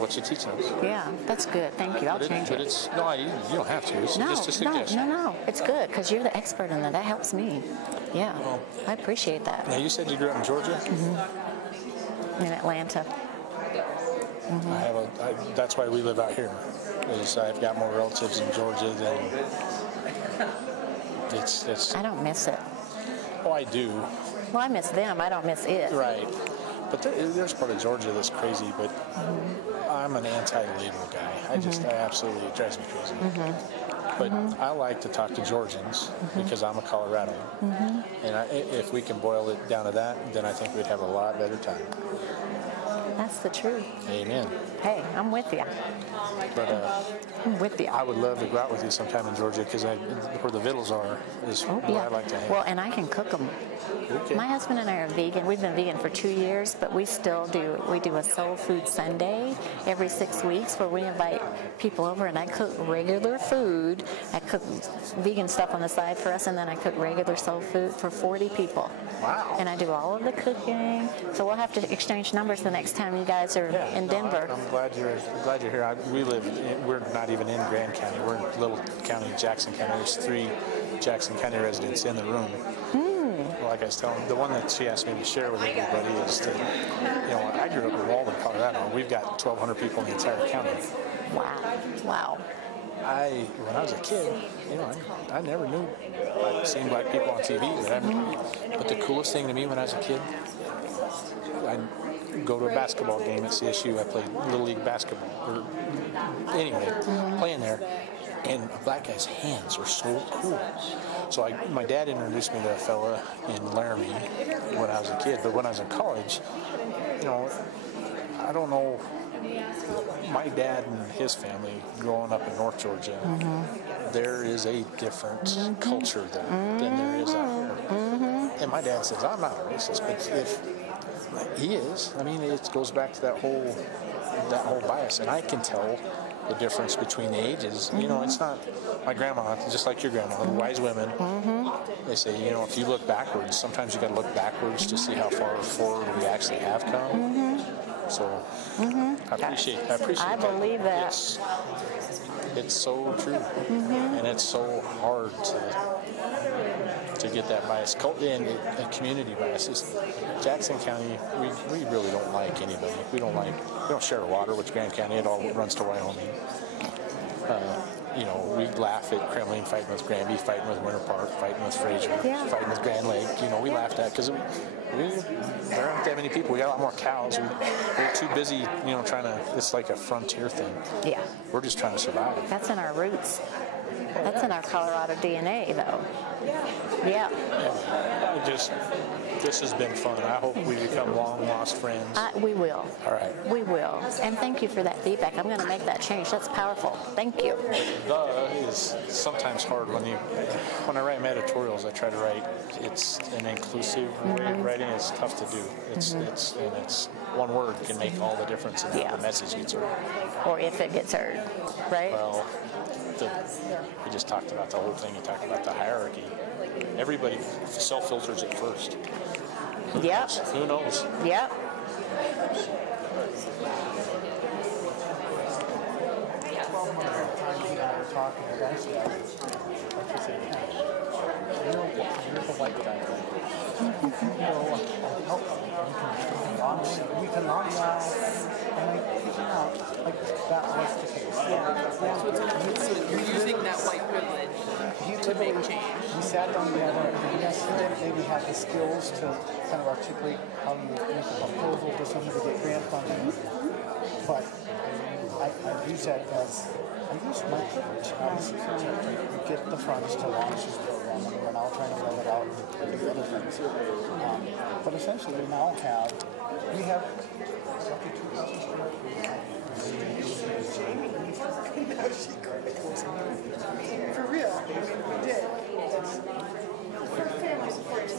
what you're teaching us. Yeah, that's good. Thank you. I'll change But it. it's, no, you don't have to. It's just a suggestion. No. It's good because you're the expert in that. That helps me. Yeah, I appreciate that. Now, you said you grew up in Georgia? In Atlanta. That's why we live out here. Is I've got more relatives in Georgia than it's. I don't miss it. Oh, I do. Well, I miss them. I don't miss it. Right. But there's part of Georgia that's crazy, but I'm an anti-label guy. I absolutely, it drives me crazy. But I like to talk to Georgians because I'm a Colorado. And if we can boil it down to that, then I think we'd have a lot better time. That's the truth. Amen. Hey, I'm with you. But I'm with you. I would love to go out with you sometime in Georgia because where the vittles are is where I like to hang. Well, and I can cook them. Okay. My husband and I are vegan. We've been vegan for 2 years, but we do a soul food Sunday every 6 weeks where we invite people over and I cook regular food. I cook vegan stuff on the side for us, and then I cook regular soul food for 40 people. Wow. And I do all of the cooking. So we'll have to exchange numbers the next time you guys are in Denver. I'm glad you're here. We're not even in Grand County. We're in little county, Jackson County. There's 3 Jackson County residents in the room. Like I was telling, the one that she asked me to share with everybody is that, I grew up in Walden, Colorado. We've got 1,200 people in the entire county. Wow. When I was a kid, I never knew. I'd seen black people on TV, but the coolest thing to me when I was a kid, I'd go to a basketball game at CSU. I played Little League basketball. Playing there. And a black guy's hands were so cool. So my dad introduced me to a fella in Laramie when I was a kid. But when I was in college, I don't know. My dad and his family, growing up in North Georgia, there is a different culture there than there is out here. And my dad says, I'm not a racist, but if he is, it goes back to that whole bias. And I can tell the difference between the ages. It's not my grandma, just like your grandma, the wise women. They say, if you look backwards, sometimes you got to look backwards to see how far forward we actually have come. So I appreciate that. I believe that. It's so true, and it's so hard to get that bias. And community biases. Jackson County, we really don't like anybody. We don't share water with Grand County. It all runs to Wyoming. We laugh at Kremlin fighting with Granby, fighting with Winter Park, fighting with Fraser, fighting with Grand Lake. We laughed at because there aren't that many people. We got a lot more cows. We're too busy, trying to. It's like a frontier thing. Yeah. We're just trying to survive. That's in our roots. That's in our Colorado DNA, though. Yeah. This has been fun. I hope we become long-lost friends. We will. All right. We will. And thank you for that feedback. I'm going to make that change. That's powerful. Thank you. Is sometimes hard when I write my editorials. I try to write. It's an inclusive way of writing. It's tough to do. It's one word can make all the difference in how the message gets heard. Or if it gets heard, right? Well, we just talked about the whole thing. You talked about the hierarchy. Everybody self-filters it first. Yep. Who knows? Yep. We can launch that was the case. So you're using that white privilege to make change. We sat down together, and yes, he didn't maybe have the skills to kind of articulate how you make a proposal to somebody to get grant funding, but I use that as, I use my privilege, obviously, to get the funds to launch this program, and we're now trying to roll it out and do other things. But essentially, we now have roughly 2,000 square feet. For real, we did. For family support team.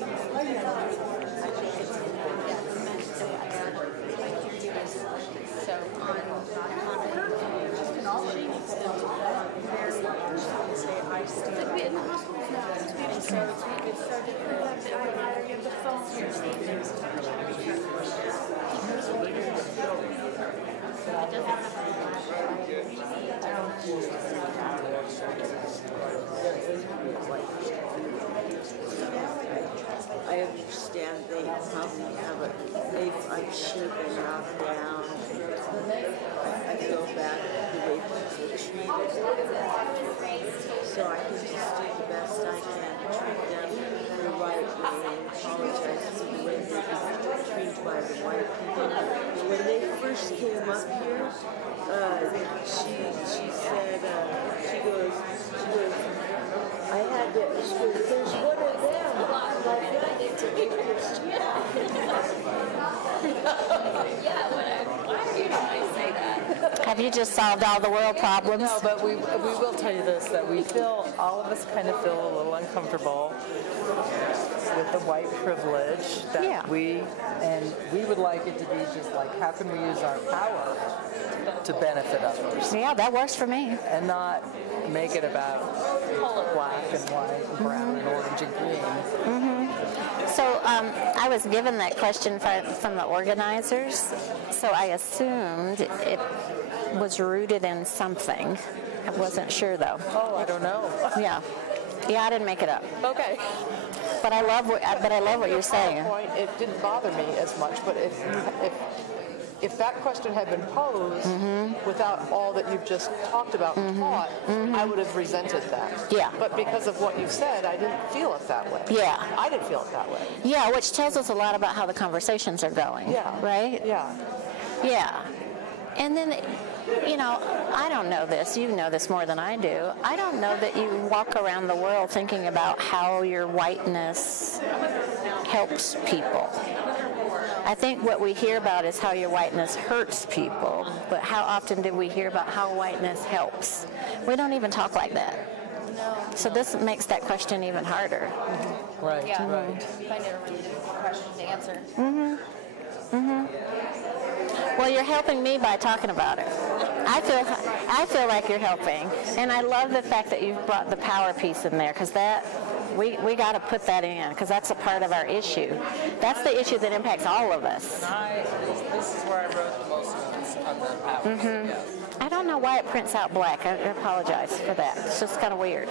So on all she needs to say I stand. Like we in the hospitals now, we have I understand they probably have I'm sure they're knocked down. I feel bad the way people are treated. So I can just do the best I can to treat them the right way and apologize for the way they've been treated by the white people. When they first came up here, she said, she goes, I had to, she goes, there's one of them. Like, I need to be Christian. Have you just solved all the world problems? No, but we will tell you this, that we feel, all of us kind of feel a little uncomfortable with the white privilege that we would like it to be just like, how can we use our power to benefit others? Yeah, that works for me. And not make it about black and white and brown and orange and green. So I was given that question from the organizers, so I assumed it was rooted in something. I wasn't sure though. Oh, I don't know. Yeah, I didn't make it up. Okay. But I love what you're saying. Point, it didn't bother me as much, but if that question had been posed without all that you've just talked about and taught, I would have resented that. Yeah. But because of what you said, I didn't feel it that way. Yeah. I didn't feel it that way. Yeah, which tells us a lot about how the conversations are going. Yeah. Right? Yeah. Yeah. And then, I don't know this. You know this more than I do. I don't know that you walk around the world thinking about how your whiteness helps people. I think what we hear about is how your whiteness hurts people, but how often do we hear about how whiteness helps? We don't even talk like that. So this makes that question even harder. Right, yeah, right. I find it a really difficult question to answer. Well, you're helping me by talking about it. I feel like you're helping, and I love the fact that you've brought the power piece in there, because that we got to put that in, because that's a part of our issue. That's the issue that impacts all of us. And this is where I wrote the most on the power. Yeah. I don't know why it prints out black. I apologize for that. It's just kind of weird.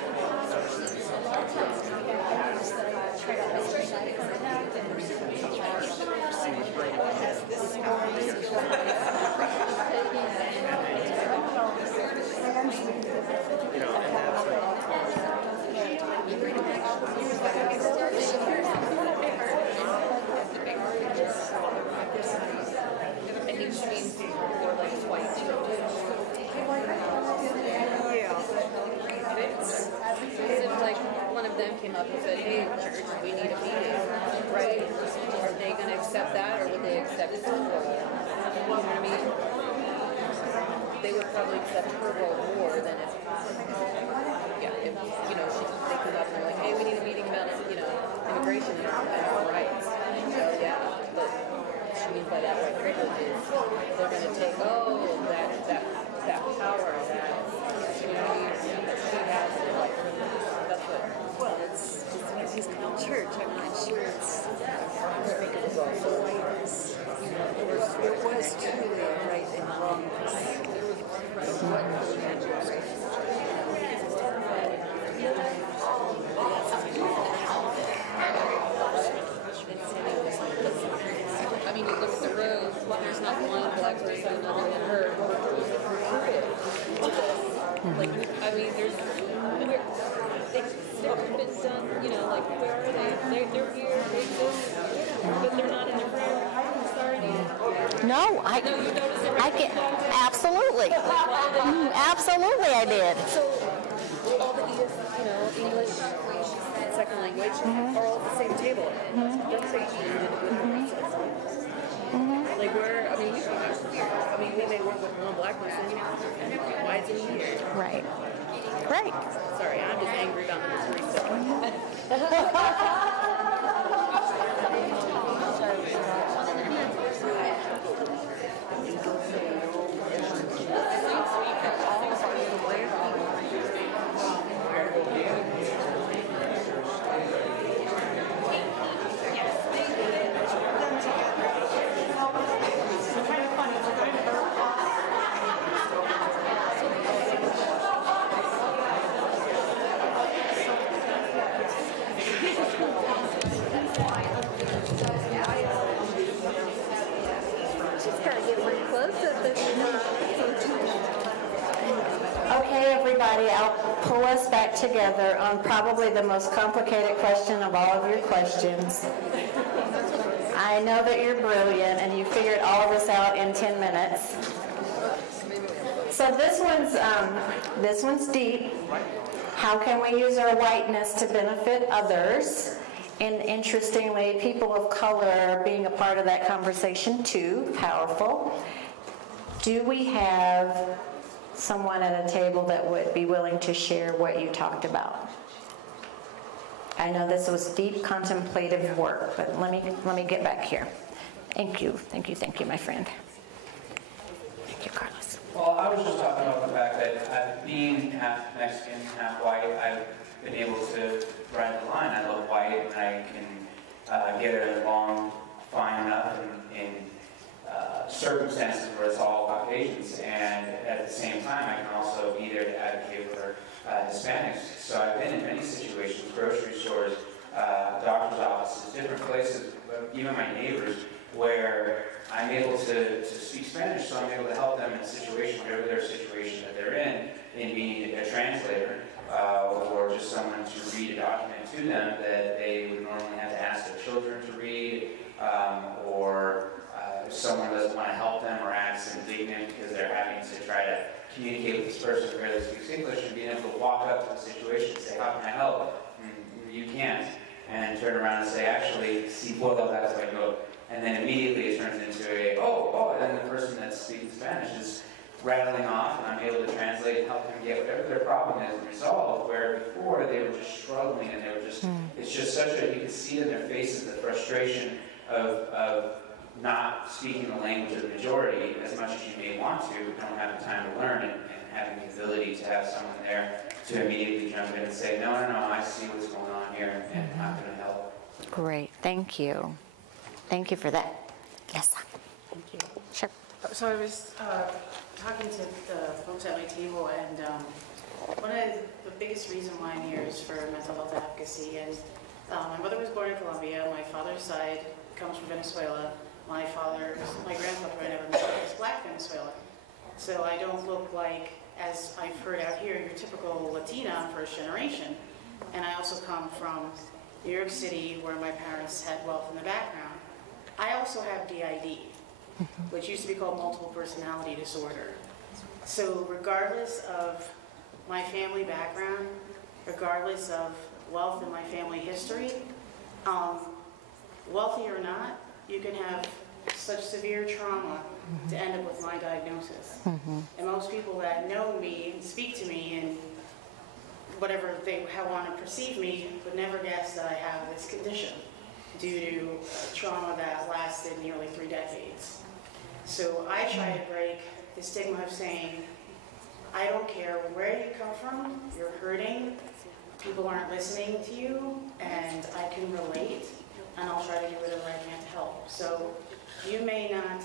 Came up and said, hey, church, we need a meeting, right? Are they going to accept that, or would they accept her role? You know what I mean? They would probably accept her role more than if they come up and they're like, hey, we need a meeting about, immigration and our rights. So, yeah, but she means by that right privilege is they're going to take, that power, that, she has it, like, that's what. Well, it's just called church. I'm not sure it's because it's also whiteness. There was truly a right and wrong time. There was right and I mean, you look at the road, there's not one black person other than her. Like, I mean, they've been done, like, where are they? They're here, they exist, but they're not in the room. I'm sorry. No, I get, absolutely. Absolutely I did. So, all the English, second language, are all at the same table. Don't say like, where, I mean, we may work with one black person, why is he here? Right. Sorry, I'm just angry about the mystery stuff. everybody. I'll pull us back together on probably the most complicated question of all of your questions. I know that you're brilliant and you figured all of this out in 10 minutes. So this one's deep. How can we use our whiteness to benefit others? And interestingly, people of color are being a part of that conversation too. Powerful. Do we have someone at a table that would be willing to share what you talked about? I know this was deep contemplative work, but let me get back here. Thank you, my friend. Thank you, Carlos. Well, I was just talking about the fact that being half Mexican, half white, I've been able to ride the line. I love white, and I can get along fine enough in circumstances where it's all Caucasians, and at the same time, I can also be there to advocate for Hispanics. So I've been in many situations, grocery stores, doctor's offices, different places, even my neighbors, where I'm able to speak Spanish, so I'm able to help them in a situation, whatever their situation that they're in being a translator, or just someone to read a document to them that they would normally have to ask their children to read, or if someone doesn't want to help them or acts indignant because they're having to try to communicate with this person who barely speaks English, and being able to walk up to the situation and say, how can I help? And you can't. And turn around and say, actually, si puedo, that's how I go. And then immediately it turns into and then the person that's speaking Spanish is rattling off, and I'm able to translate and help them get whatever their problem is resolved, where before they were just struggling, and they were just, it's just such a, you can see in their faces the frustration of not speaking the language of the majority as much as you may want to, don't have the time to learn, and having the ability to have someone there to immediately jump in and say, no, I see what's going on here, and I'm going to help. Great, thank you. Thank you for that. Yes. Thank you. Sure. So I was talking to the folks at my table, and one of the biggest reason why I'm here is for mental health advocacy. And my mother was born in Colombia. My father's side comes from Venezuela. My grandfather I never met is black Venezuelan. So I don't look like, as I've heard out here, your typical Latina first generation. And I also come from New York City, where my parents had wealth in the background. I also have DID, which used to be called multiple personality disorder. So regardless of my family background, regardless of wealth in my family history, wealthy or not, you can have such severe trauma to end up with my diagnosis. And most people that know me and speak to me and whatever they want to perceive me would never guess that I have this condition due to trauma that lasted nearly 3 decades. So I try to break the stigma of saying, I don't care where you come from, you're hurting, people aren't listening to you, and I can relate, and I'll try to do whatever I can to help. So you may not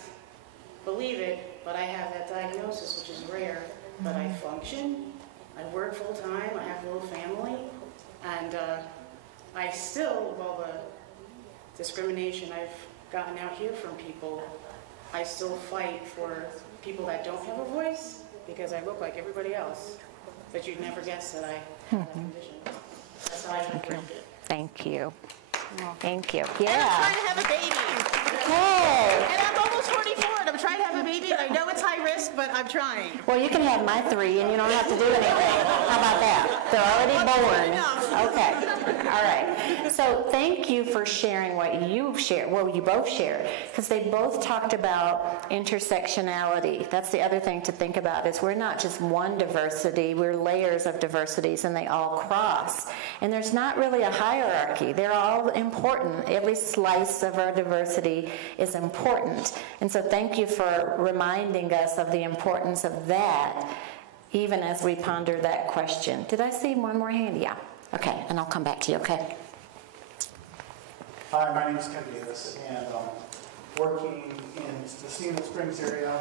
believe it, but I have that diagnosis, which is rare, but I function, I work full time, I have a little family, and I still, with all the discrimination I've gotten out here from people, I still fight for people that don't have a voice because I look like everybody else, but you'd never guess that I have that condition. That's how I can break it. Thank you. Thank you. And I'm trying to have a baby. Hey. And I'm almost 44 and I'm trying to have a baby. I know it's high risk, but I'm trying. Well, you can have my 3 and you don't have to do anything. How about that? They're already born. Okay. All right. So thank you for sharing what you've shared. Well, you both shared, because they both talked about intersectionality. That's the other thing to think about, is we're not just one diversity, we're layers of diversities, and they all cross. And there's not really a hierarchy. They're all important. Every slice of our diversity is important. And so thank you for reminding us of the importance of that, even as we ponder that question. Did I see one more hand? Yeah. Okay, and I'll come back to you, okay? Hi, my name is Ken Davis, and working in the Steamboat Springs area,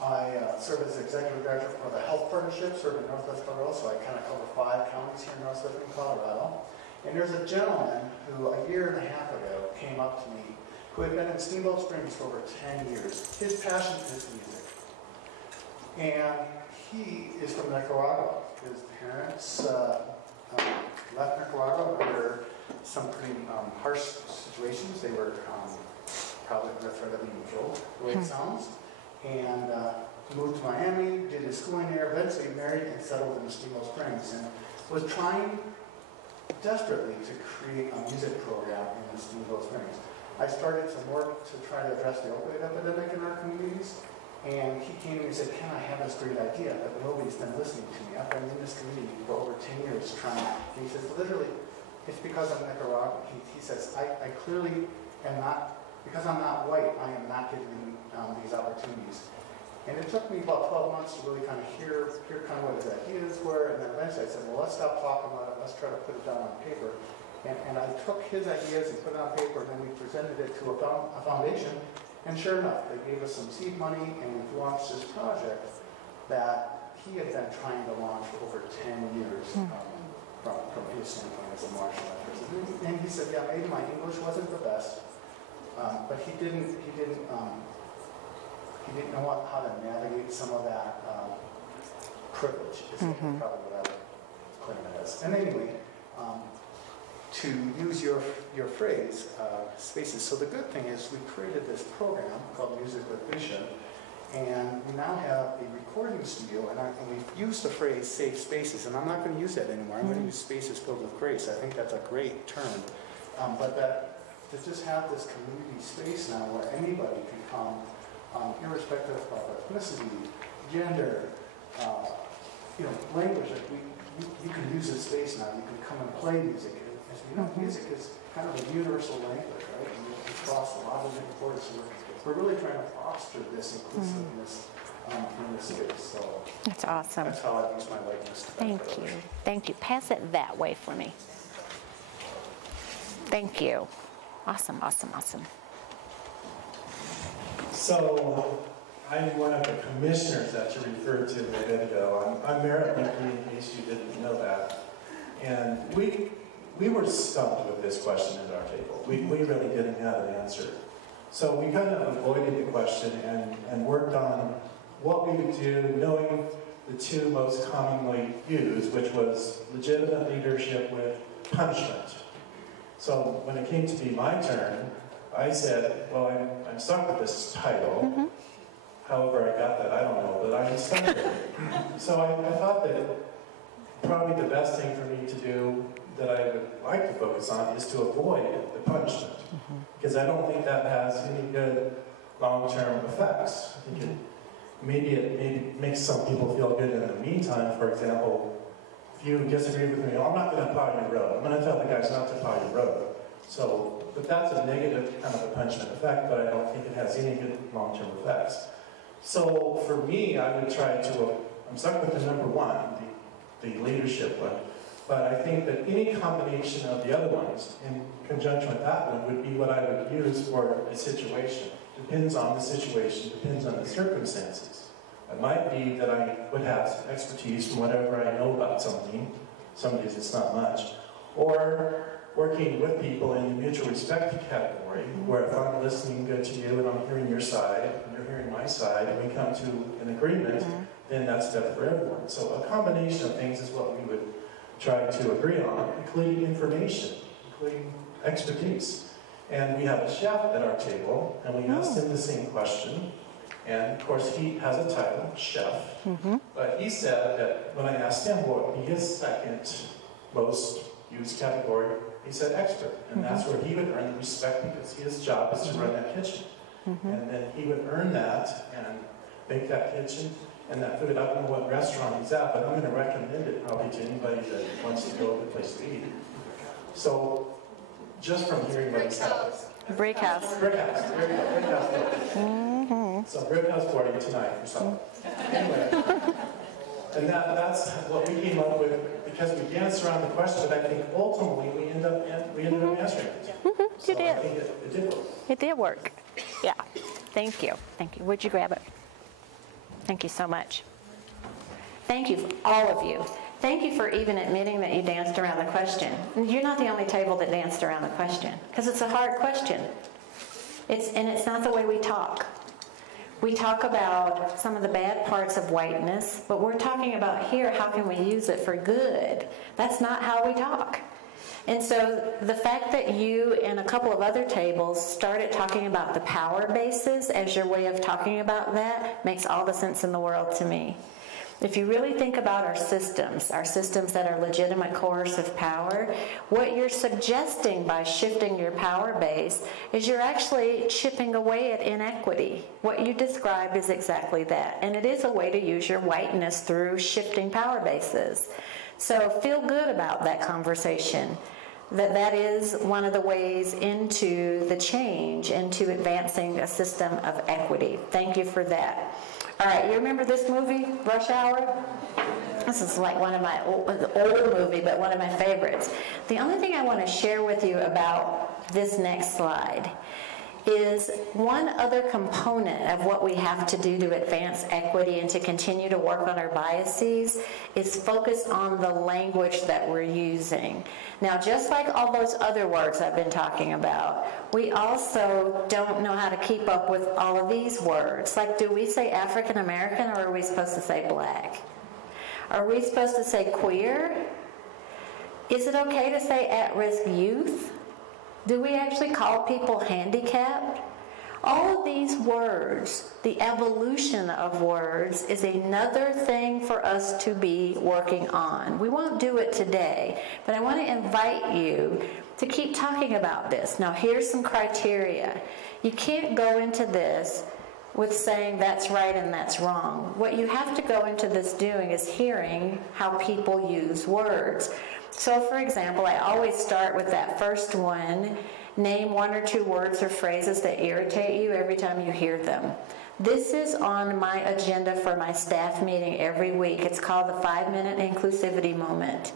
I serve as executive director for the Health Partnership, serving Northwest Colorado, so I kind of cover 5 counties here in Northwestern Colorado. And there's a gentleman who a year and a half ago came up to me who had been in Steamboat Springs for over 10 years. His passion is music. And he is from Nicaragua. His parents left Nicaragua under some pretty harsh situations. They were probably under threat of being killed, the way it sounds. And moved to Miami, did his schooling there, eventually married and settled in Steamboat Springs, and was trying desperately to create a music program in Steamboat Springs. I started some work to try to address the opioid epidemic in our communities, and he came to me and said, Ken, I have this great idea, but nobody's been listening to me. I've been in this community for over 10 years trying. And he says, literally, it's because I'm Nicaraguan. He says, I clearly am not, because I'm not white, I am not getting these opportunities. And it took me about 12 months to really kind of hear kind of what his ideas were, and then eventually I said, well, let's stop talking about it, let's try to put it down on paper. And I took his ideas and put it on paper, and then we presented it to a foundation, and sure enough, they gave us some seed money, and we launched this project that he had been trying to launch for over 10 years from his standpoint as a martial artist. And he said, yeah, maybe my English wasn't the best, but he didn't know how to navigate some of that privilege, is probably what I would claim it as. And anyway, to use your phrase, spaces. So the good thing is we created this program called Music with Vision, and we now have a recording studio, and we've used the phrase safe spaces, and I'm not going to use that anymore. I'm going to use spaces filled with grace. I think that's a great term. But that to just have this community space now where anybody can come, irrespective of ethnicity, gender, language. Like you can use this space now. You can come and play music. As you know, music is kind of a universal language, right? And it's across a lot of different borders. So we're really trying to foster this inclusiveness in this space. So that's awesome. That's how I use my likeness. Thank you. Thank you. Pass it that way for me. Thank you. Awesome, awesome, awesome. So, I'm one of the commissioners that you referred to a minute ago. I'm Merritt Lincoln, in case you didn't know that. And we were stumped with this question at our table. We really didn't have an answer. So we kind of avoided the question and worked on what we would do, knowing the two most commonly used, which was legitimate leadership with punishment. So when it came to be my turn, I said, well, I'm stuck with this title. However I got that, I don't know, but I'm stuck with it. So I thought that probably the best thing for me to do that I would like to focus on is to avoid the punishment. Because I don't think that has any good long-term effects. I think maybe makes some people feel good in the meantime. For example, if you disagree with me, I'm not going to plow your road. I'm going to tell the guys not to plow your road. So, but that's a negative kind of a punishment effect, but I don't think it has any good long-term effects. So for me, I would try to, I'm stuck with the number one, the leadership one, but I think that any combination of the other ones in conjunction with that one would be what I would use for a situation. Depends on the situation, depends on the circumstances. It might be that I would have some expertise from whatever I know about something. Some days it's not much. Or working with people in the mutual respect category, where if I'm listening good to you and I'm hearing your side, and you're hearing my side, and we come to an agreement, then that's better for everyone. So a combination of things is what we would try to agree on, including information, including expertise. And we have a chef at our table, and we asked him the same question. And of course, he has a title, chef. But he said that when I asked him what would be his second most used category, he said expert. And that's where he would earn the respect, because his job is to run that kitchen. And then he would earn that and make that kitchen and that food. I don't know what restaurant he's at, but I'm going to recommend it probably to anybody that wants to go to a place to eat. So, just from hearing what he's happening. Brick House. Brick House. There you go. Brick House. So Brick House party tonight for supper. Anyway, and that's what we came up with, because we danced around the question, but I think ultimately we ended up answering it. So You did. I think it did work. It did work. Yeah. Thank you. Thank you. Would you grab it? Thank you so much. Thank you, all of you. Thank you for even admitting that you danced around the question. You're not the only table that danced around the question, because it's a hard question. It's not the way we talk. We talk about some of the bad parts of whiteness, but we're talking about here, how can we use it for good? That's not how we talk. And so the fact that you and a couple of other tables started talking about the power bases as your way of talking about that makes all the sense in the world to me. If you really think about our systems that are legitimate coercive power, what you're suggesting by shifting your power base is you're actually chipping away at inequity. What you described is exactly that. And it is a way to use your whiteness through shifting power bases. So feel good about that conversation. That is one of the ways into the change, into advancing a system of equity. Thank you for that. All right, you remember this movie, Rush Hour? This is like one of my old movie, but one of my favorites. The only thing I want to share with you about this next slide is one other component of what we have to do to advance equity and to continue to work on our biases is focus on the language that we're using. Now, just like all those other words I've been talking about, we also don't know how to keep up with all of these words. Like, do we say African American or are we supposed to say black? Are we supposed to say queer? Is it okay to say at-risk youth? Do we actually call people handicapped? All of these words, the evolution of words, is another thing for us to be working on. We won't do it today, but I want to invite you to keep talking about this. Now, here's some criteria. You can't go into this with saying that's right and that's wrong. What you have to go into this doing is hearing how people use words. So, for example, I always start with that first one. Name one or two words or phrases that irritate you every time you hear them. This is on my agenda for my staff meeting every week. It's called the 5-minute inclusivity moment.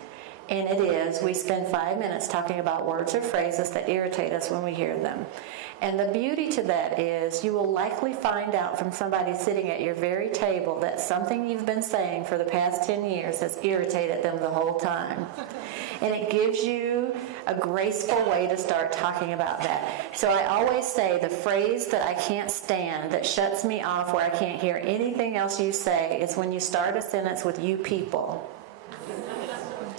And it is, we spend 5 minutes talking about words or phrases that irritate us when we hear them. And the beauty to that is you will likely find out from somebody sitting at your very table that something you've been saying for the past 10 years has irritated them the whole time. And it gives you a graceful way to start talking about that. So I always say the phrase that I can't stand, that shuts me off where I can't hear anything else you say, is when you start a sentence with you people.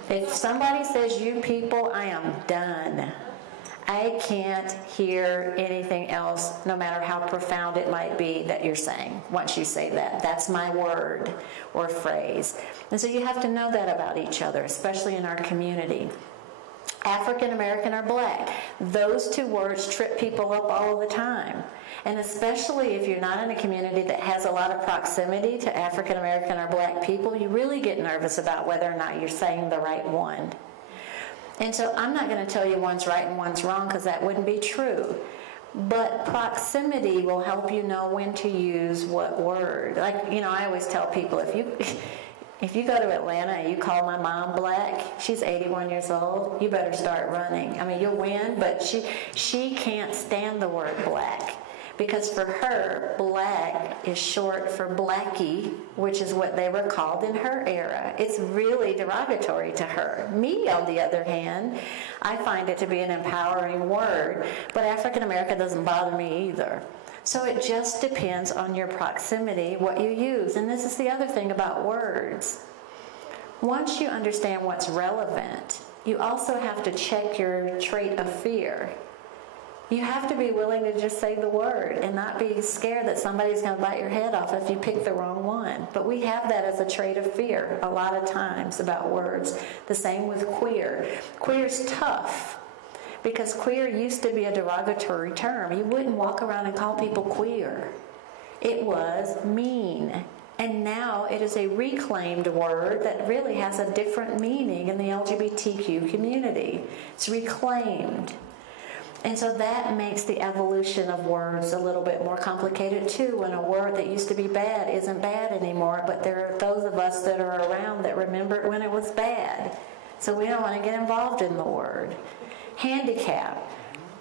If somebody says you people, I am done. I can't hear anything else, no matter how profound it might be that you're saying once you say that. That's my word or phrase. And so you have to know that about each other, especially in our community. African American or black, those two words trip people up all the time. And especially if you're not in a community that has a lot of proximity to African American or black people, you really get nervous about whether or not you're saying the right one. And so I'm not going to tell you one's right and one's wrong, because that wouldn't be true. But proximity will help you know when to use what word. Like, you know, I always tell people, if you go to Atlanta and you call my mom black, she's 81 years old, you better start running. I mean, you'll win, but she can't stand the word black. Because for her, black is short for blackie, which is what they were called in her era. It's really derogatory to her. Me, on the other hand, I find it to be an empowering word, but African American doesn't bother me either. So it just depends on your proximity, what you use. And this is the other thing about words. Once you understand what's relevant, you also have to check your trait of fear. You have to be willing to just say the word and not be scared that somebody's going to bite your head off if you pick the wrong one. But we have that as a trait of fear a lot of times about words. The same with queer. Queer's tough because queer used to be a derogatory term. You wouldn't walk around and call people queer. It was mean. And now it is a reclaimed word that really has a different meaning in the LGBTQ community. It's reclaimed. And so that makes the evolution of words a little bit more complicated too, when a word that used to be bad isn't bad anymore, but there are those of us that are around that remember it when it was bad. So we don't want to get involved in the word. Handicap.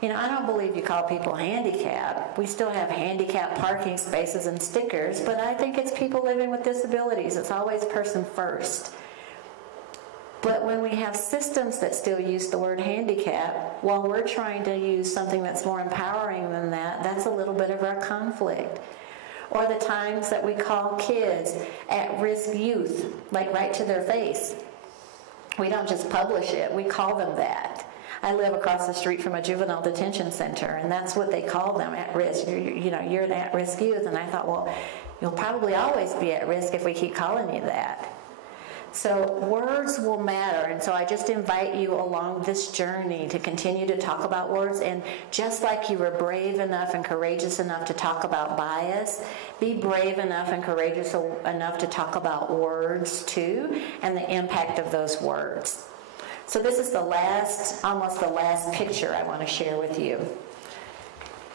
You know, I don't believe you call people handicapped. We still have handicapped parking spaces and stickers, but I think it's people living with disabilities. It's always person first. But when we have systems that still use the word handicap, while we're trying to use something that's more empowering than that, that's a little bit of our conflict. Or the times that we call kids at-risk youth, like right to their face. We don't just publish it, we call them that. I live across the street from a juvenile detention center, and that's what they call them, at risk. You're an at-risk youth. And I thought, well, you'll probably always be at risk if we keep calling you that. So words will matter, and so I just invite you along this journey to continue to talk about words. And just like you were brave enough and courageous enough to talk about bias, be brave enough and courageous enough to talk about words too, and the impact of those words. So this is almost the last picture I want to share with you.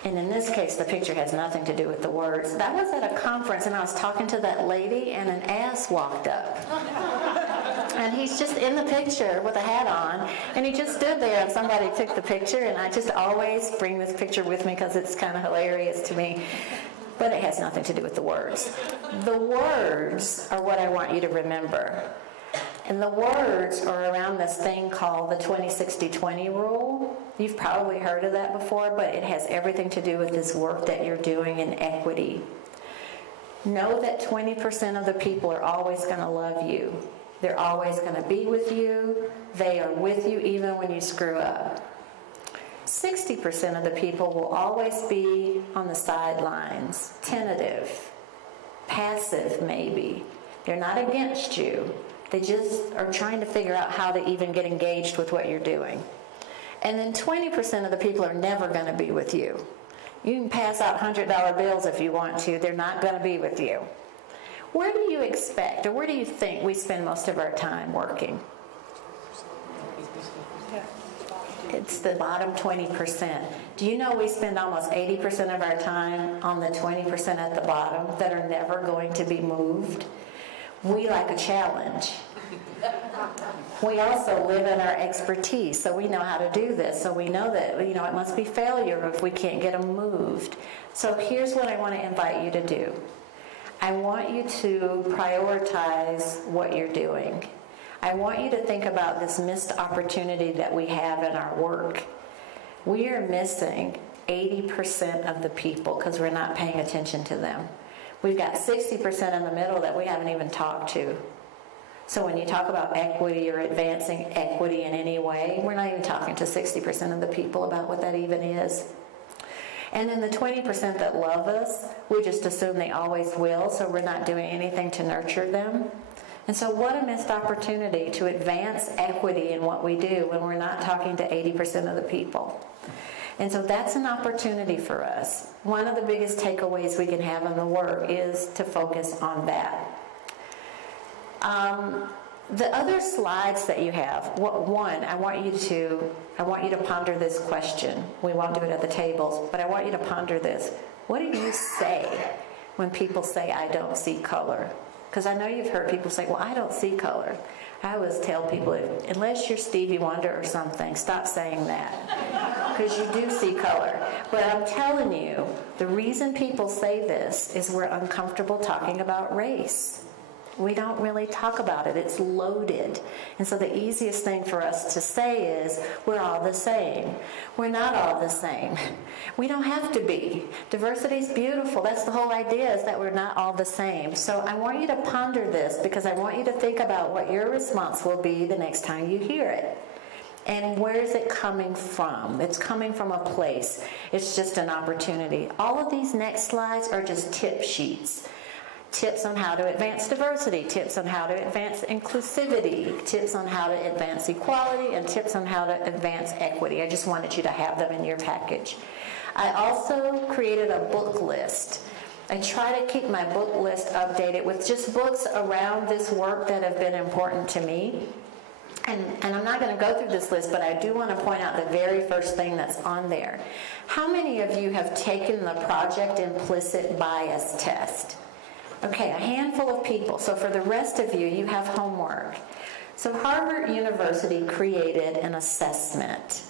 And in this case, the picture has nothing to do with the words. That was at a conference, and I was talking to that lady, and an ass walked up. And he's just in the picture with a hat on, and he just stood there, and somebody took the picture, and I just always bring this picture with me because it's kind of hilarious to me. But it has nothing to do with the words. The words are what I want you to remember. And the words are around this thing called the 20-60-20 rule. You've probably heard of that before, but it has everything to do with this work that you're doing in equity. Know that 20% of the people are always going to love you. They're always going to be with you. They are with you even when you screw up. 60% of the people will always be on the sidelines, tentative, passive maybe. They're not against you. They just are trying to figure out how to even get engaged with what you're doing. And then 20% of the people are never going to be with you. You can pass out $100 bills if you want to. They're not going to be with you. Where do you expect, or where do you think we spend most of our time working? It's the bottom 20%. Do you know we spend almost 80% of our time on the 20% at the bottom that are never going to be moved? We like a challenge. We also live in our expertise, so we know how to do this. So we know that, it must be failure if we can't get them moved. So here's what I want to invite you to do. I want you to prioritize what you're doing. I want you to think about this missed opportunity that we have in our work. We are missing 80% of the people because we're not paying attention to them. We've got 60% in the middle that we haven't even talked to. So when you talk about equity or advancing equity in any way, we're not even talking to 60% of the people about what that even is. And then the 20% that love us, we just assume they always will, so we're not doing anything to nurture them. And so what a missed opportunity to advance equity in what we do when we're not talking to 80% of the people. And so that's an opportunity for us. One of the biggest takeaways we can have in the work is to focus on that. The other slides that you have, one, I want you to ponder this question. We won't do it at the tables, but I want you to ponder this. What do you say when people say, I don't see color? Because I know you've heard people say, well, I don't see color. I always tell people, unless you're Stevie Wonder or something, stop saying that. Because you do see color. But I'm telling you, the reason people say this is we're uncomfortable talking about race. We don't really talk about it. It's loaded. And so the easiest thing for us to say is, we're all the same. We're not all the same. We don't have to be. Diversity is beautiful. That's the whole idea, is that we're not all the same. So I want you to ponder this, because I want you to think about what your response will be the next time you hear it. And where is it coming from? It's coming from a place. It's just an opportunity. All of these next slides are just tip sheets. Tips on how to advance diversity, tips on how to advance inclusivity, tips on how to advance equality, and tips on how to advance equity. I just wanted you to have them in your package. I also created a book list. I try to keep my book list updated with just books around this work that have been important to me. And I'm not going to go through this list, but I do want to point out the very first thing that's on there. How many of you have taken the Project Implicit Bias test? Okay, a handful of people. So for the rest of you, you have homework. So Harvard University created an assessment.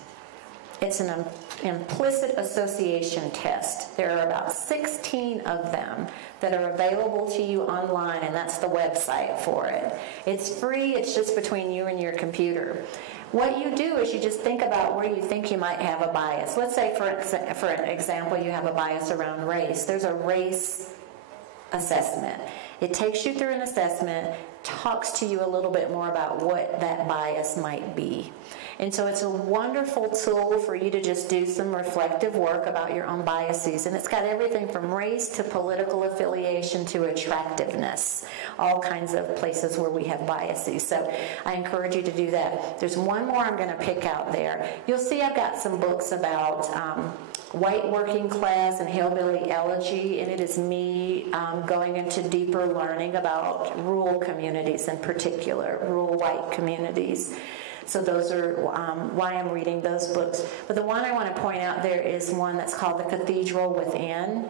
It's an implicit association test. There are about 16 of them that are available to you online, and that's the website for it. It's free. It's just between you and your computer. What you do is you just think about where you think you might have a bias. Let's say, for an example, you have a bias around race. There's a race assessment. It takes you through an assessment, talks to you a little bit more about what that bias might be. And so it's a wonderful tool for you to just do some reflective work about your own biases. And it's got everything from race to political affiliation to attractiveness, all kinds of places where we have biases. So I encourage you to do that. There's one more I'm going to pick out there. You'll see I've got some books about white working class and hillbilly elegy, and it is me going into deeper learning about rural communities in particular, rural white communities. So those are why I'm reading those books. But the one I want to point out there is one that's called The Cathedral Within.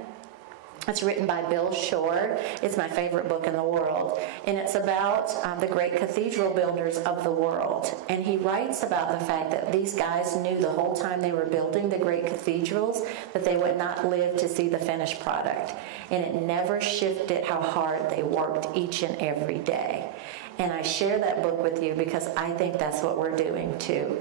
It's written by Bill Shore. It's my favorite book in the world. And it's about the great cathedral builders of the world. And he writes about the fact that these guys knew the whole time they were building the great cathedrals that they would not live to see the finished product. And it never shifted how hard they worked each and every day. And I share that book with you because I think that's what we're doing too.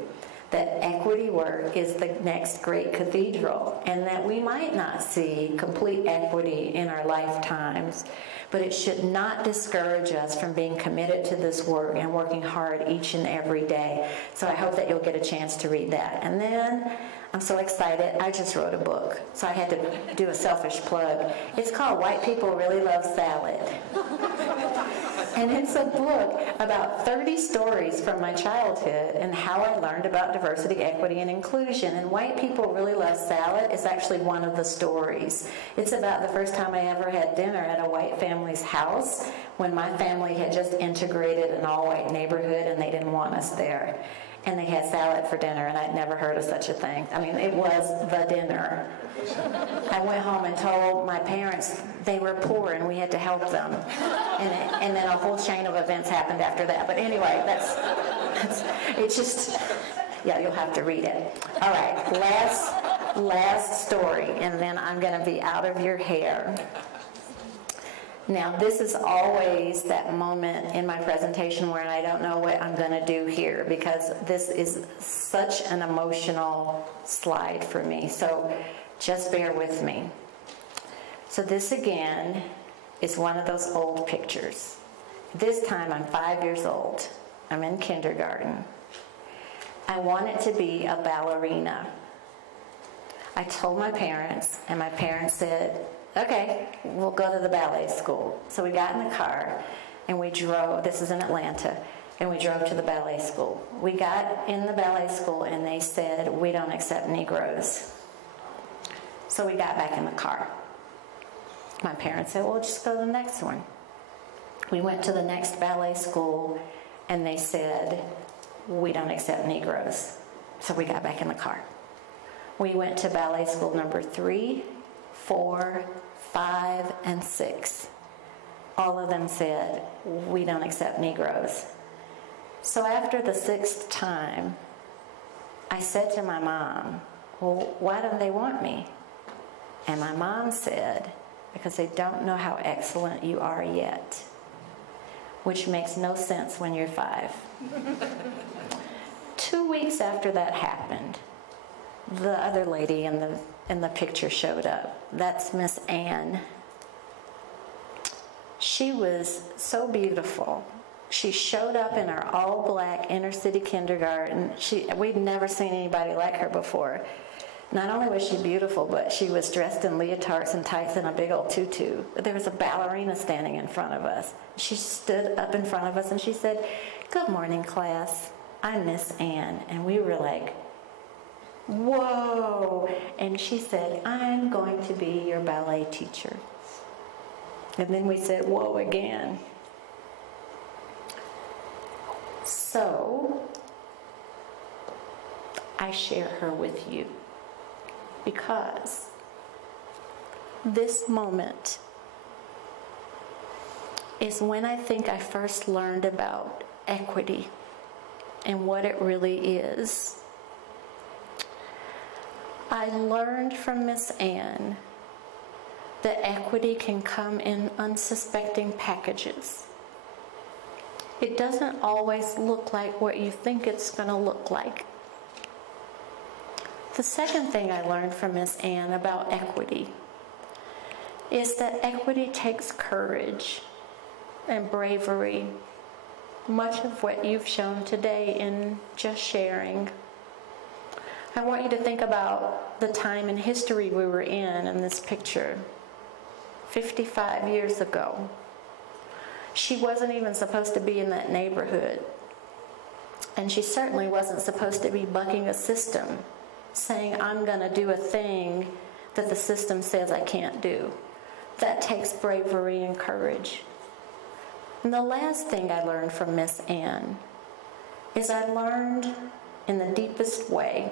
That equity work is the next great cathedral, and that we might not see complete equity in our lifetimes, but it should not discourage us from being committed to this work and working hard each and every day. So I hope that you'll get a chance to read that. And then I'm so excited, I just wrote a book, so I had to do a selfish plug. It's called White People Really Love Salad. And it's a book about 30 stories from my childhood and how I learned about diversity, equity, and inclusion. And White People Really Love Salad is actually one of the stories. It's about the first time I ever had dinner at a white family's house when my family had just integrated an all-white neighborhood and they didn't want us there. And they had salad for dinner, and I'd never heard of such a thing. I mean, it was the dinner. I went home and told my parents they were poor and we had to help them. And then a whole chain of events happened after that. But anyway, it's just, yeah, you'll have to read it. All right, last story, and then I'm going to be out of your hair. Now, this is always that moment in my presentation where I don't know what I'm going to do here because this is such an emotional slide for me. So just bear with me. So this again is one of those old pictures. This time I'm 5 years old. I'm in kindergarten. I wanted to be a ballerina. I told my parents, and my parents said, okay, we'll go to the ballet school. So we got in the car and we drove, this is in Atlanta, and we drove to the ballet school. We got in the ballet school and they said, we don't accept Negroes. So we got back in the car. My parents said, well, just go to the next one. We went to the next ballet school and they said, we don't accept Negroes. So we got back in the car. We went to ballet school number 3, 4, 5, and 6. All of them said, we don't accept Negroes. So after the 6th time, I said to my mom, well, why don't they want me? And my mom said, because they don't know how excellent you are yet, which makes no sense when you're 5. 2 weeks after that happened, the other lady in the picture showed up. That's Miss Ann. She was so beautiful. She showed up in her all-black inner-city kindergarten. We'd never seen anybody like her before. Not only was she beautiful, but she was dressed in leotards and tights and a big old tutu. There was a ballerina standing in front of us. She stood up in front of us and she said, good morning, class. I'm Miss Ann. And we were like, whoa. And she said, I'm going to be your ballet teacher. And then we said, whoa again. So I share her with you because this moment is when I think I first learned about equity and what it really is. I learned from Miss Ann that equity can come in unsuspecting packages. It doesn't always look like what you think it's going to look like. The second thing I learned from Miss Ann about equity is that equity takes courage and bravery, much of what you've shown today in just sharing. I want you to think about the time in history we were in this picture. 55 years ago. She wasn't even supposed to be in that neighborhood. And she certainly wasn't supposed to be bucking a system, saying, I'm going to do a thing that the system says I can't do. That takes bravery and courage. And the last thing I learned from Miss Ann is I learned in the deepest way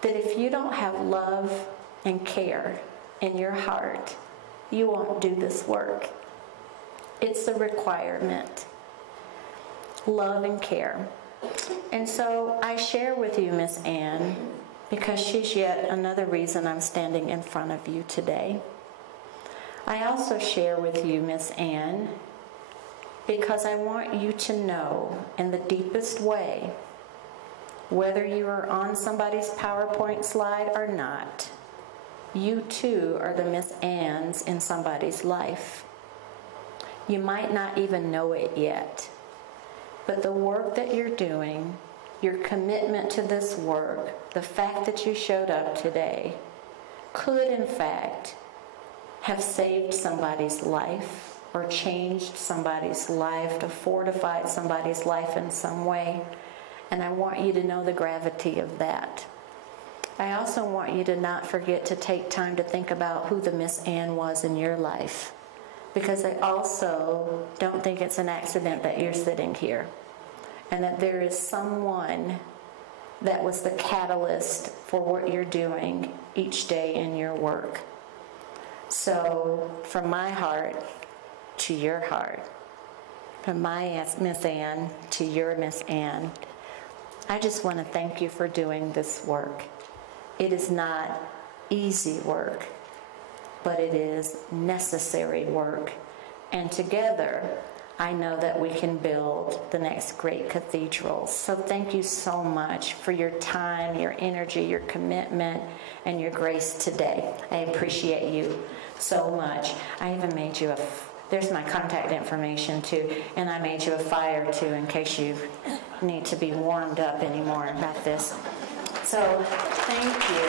that if you don't have love and care in your heart, you won't do this work. It's a requirement. Love and care. And so I share with you Miss Ann because she's yet another reason I'm standing in front of you today. I also share with you Miss Ann because I want you to know in the deepest way, whether you are on somebody's PowerPoint slide or not, you too are the Miss Anns in somebody's life. You might not even know it yet, but the work that you're doing, your commitment to this work, the fact that you showed up today, could in fact have saved somebody's life or changed somebody's life, to fortified somebody's life in some way. And I want you to know the gravity of that. I also want you to not forget to take time to think about who the Miss Ann was in your life. Because I also don't think it's an accident that you're sitting here. And that there is someone that was the catalyst for what you're doing each day in your work. So, from my heart to your heart, from my Miss Ann to your Miss Ann, I just want to thank you for doing this work. It is not easy work, but it is necessary work. And together, I know that we can build the next great cathedrals. So thank you so much for your time, your energy, your commitment, and your grace today. I appreciate you so much. I even made you there's my contact information too, and I made you a fire too in case you need to be warmed up anymore about this. So thank you.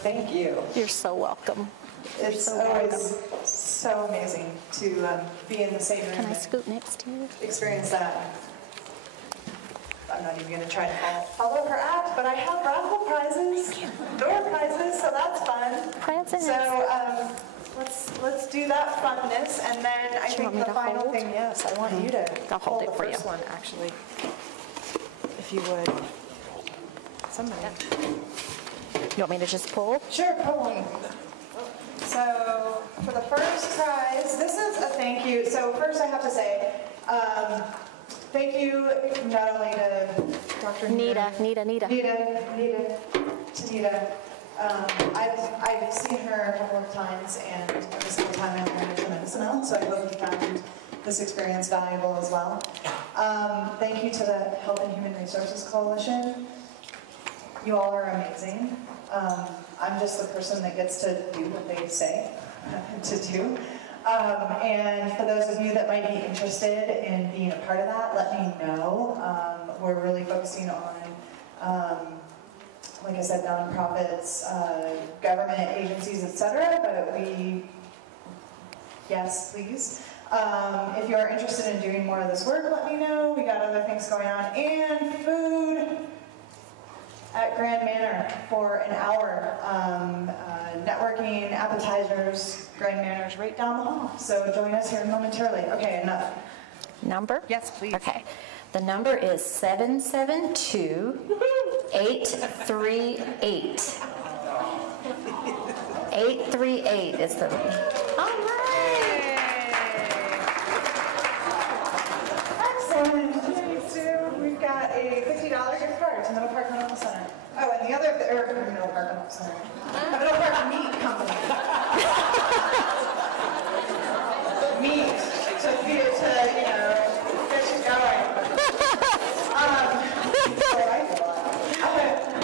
Thank you. You're so welcome. It's always so amazing to be in the same room. Can I scoot next to you? Experience that. I'm not even going to try to follow her act, but I have raffle prizes, door prizes, so that's fun. Prizes. So let's do that funness, and then I think the final thing. Yes, I want you to hold the first one, actually, if you would. Somebody. You want me to just pull? Sure, pull one. So for the first prize, this is a thank you. So first I have to say, thank you not only to Dr. Nita. I've seen her a couple of times, and every single time I've learned a tremendous amount, so I hope you found this experience valuable as well. Thank you to the Health and Human Resources Coalition. You all are amazing. I'm just the person that gets to do what they say to do. And for those of you that might be interested in being a part of that, let me know. We're really focusing on, like I said, nonprofits, government agencies, etc. But yes, please. If you're interested in doing more of this work, let me know. We got other things going on. And food at Grand Manor for an hour. Networking, appetizers, Grand Manor's right down the hall. So join us here momentarily. Okay, enough. Number? Yes, please. Okay. The number is 772-838. 838 is the... All right. Excellent. Okay, so we've got a $50 gift card to Middle Park Middle Park, I'm sorry. Middle Park Meat Company. Meat to feed it to, get you going.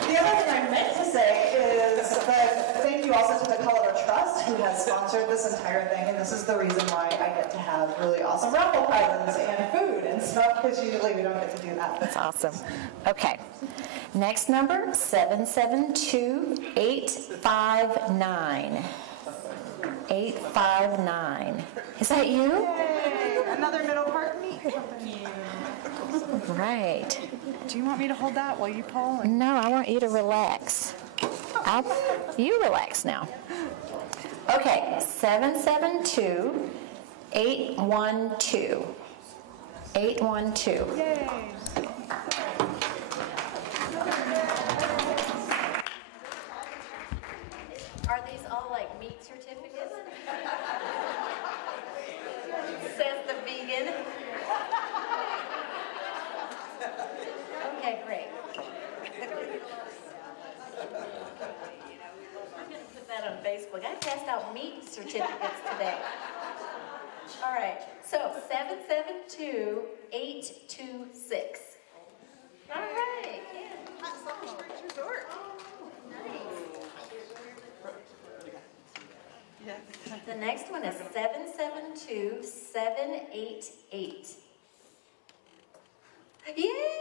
The other thing I meant to say is that thank you also to the Color of Trust, who has sponsored this entire thing, and this is the reason why I get to have really awesome raffle prizes and food and stuff, because usually we don't get to do that. That's awesome. Okay. Next number, 772-859. 859. Is that you? Yay! Another Middle Park Meat Company. Right. Do you want me to hold that while you pull? No, I want you to relax. You relax now. Okay, 772-812. 812. Yay! Are these all like meat certificates? Says the vegan. Okay, great. I'm going to put that on Facebook. I passed out meat certificates today. All right, so 772-826. All right. Hot Summer Springs Resort. Nice. The next one is 772-788. Yay!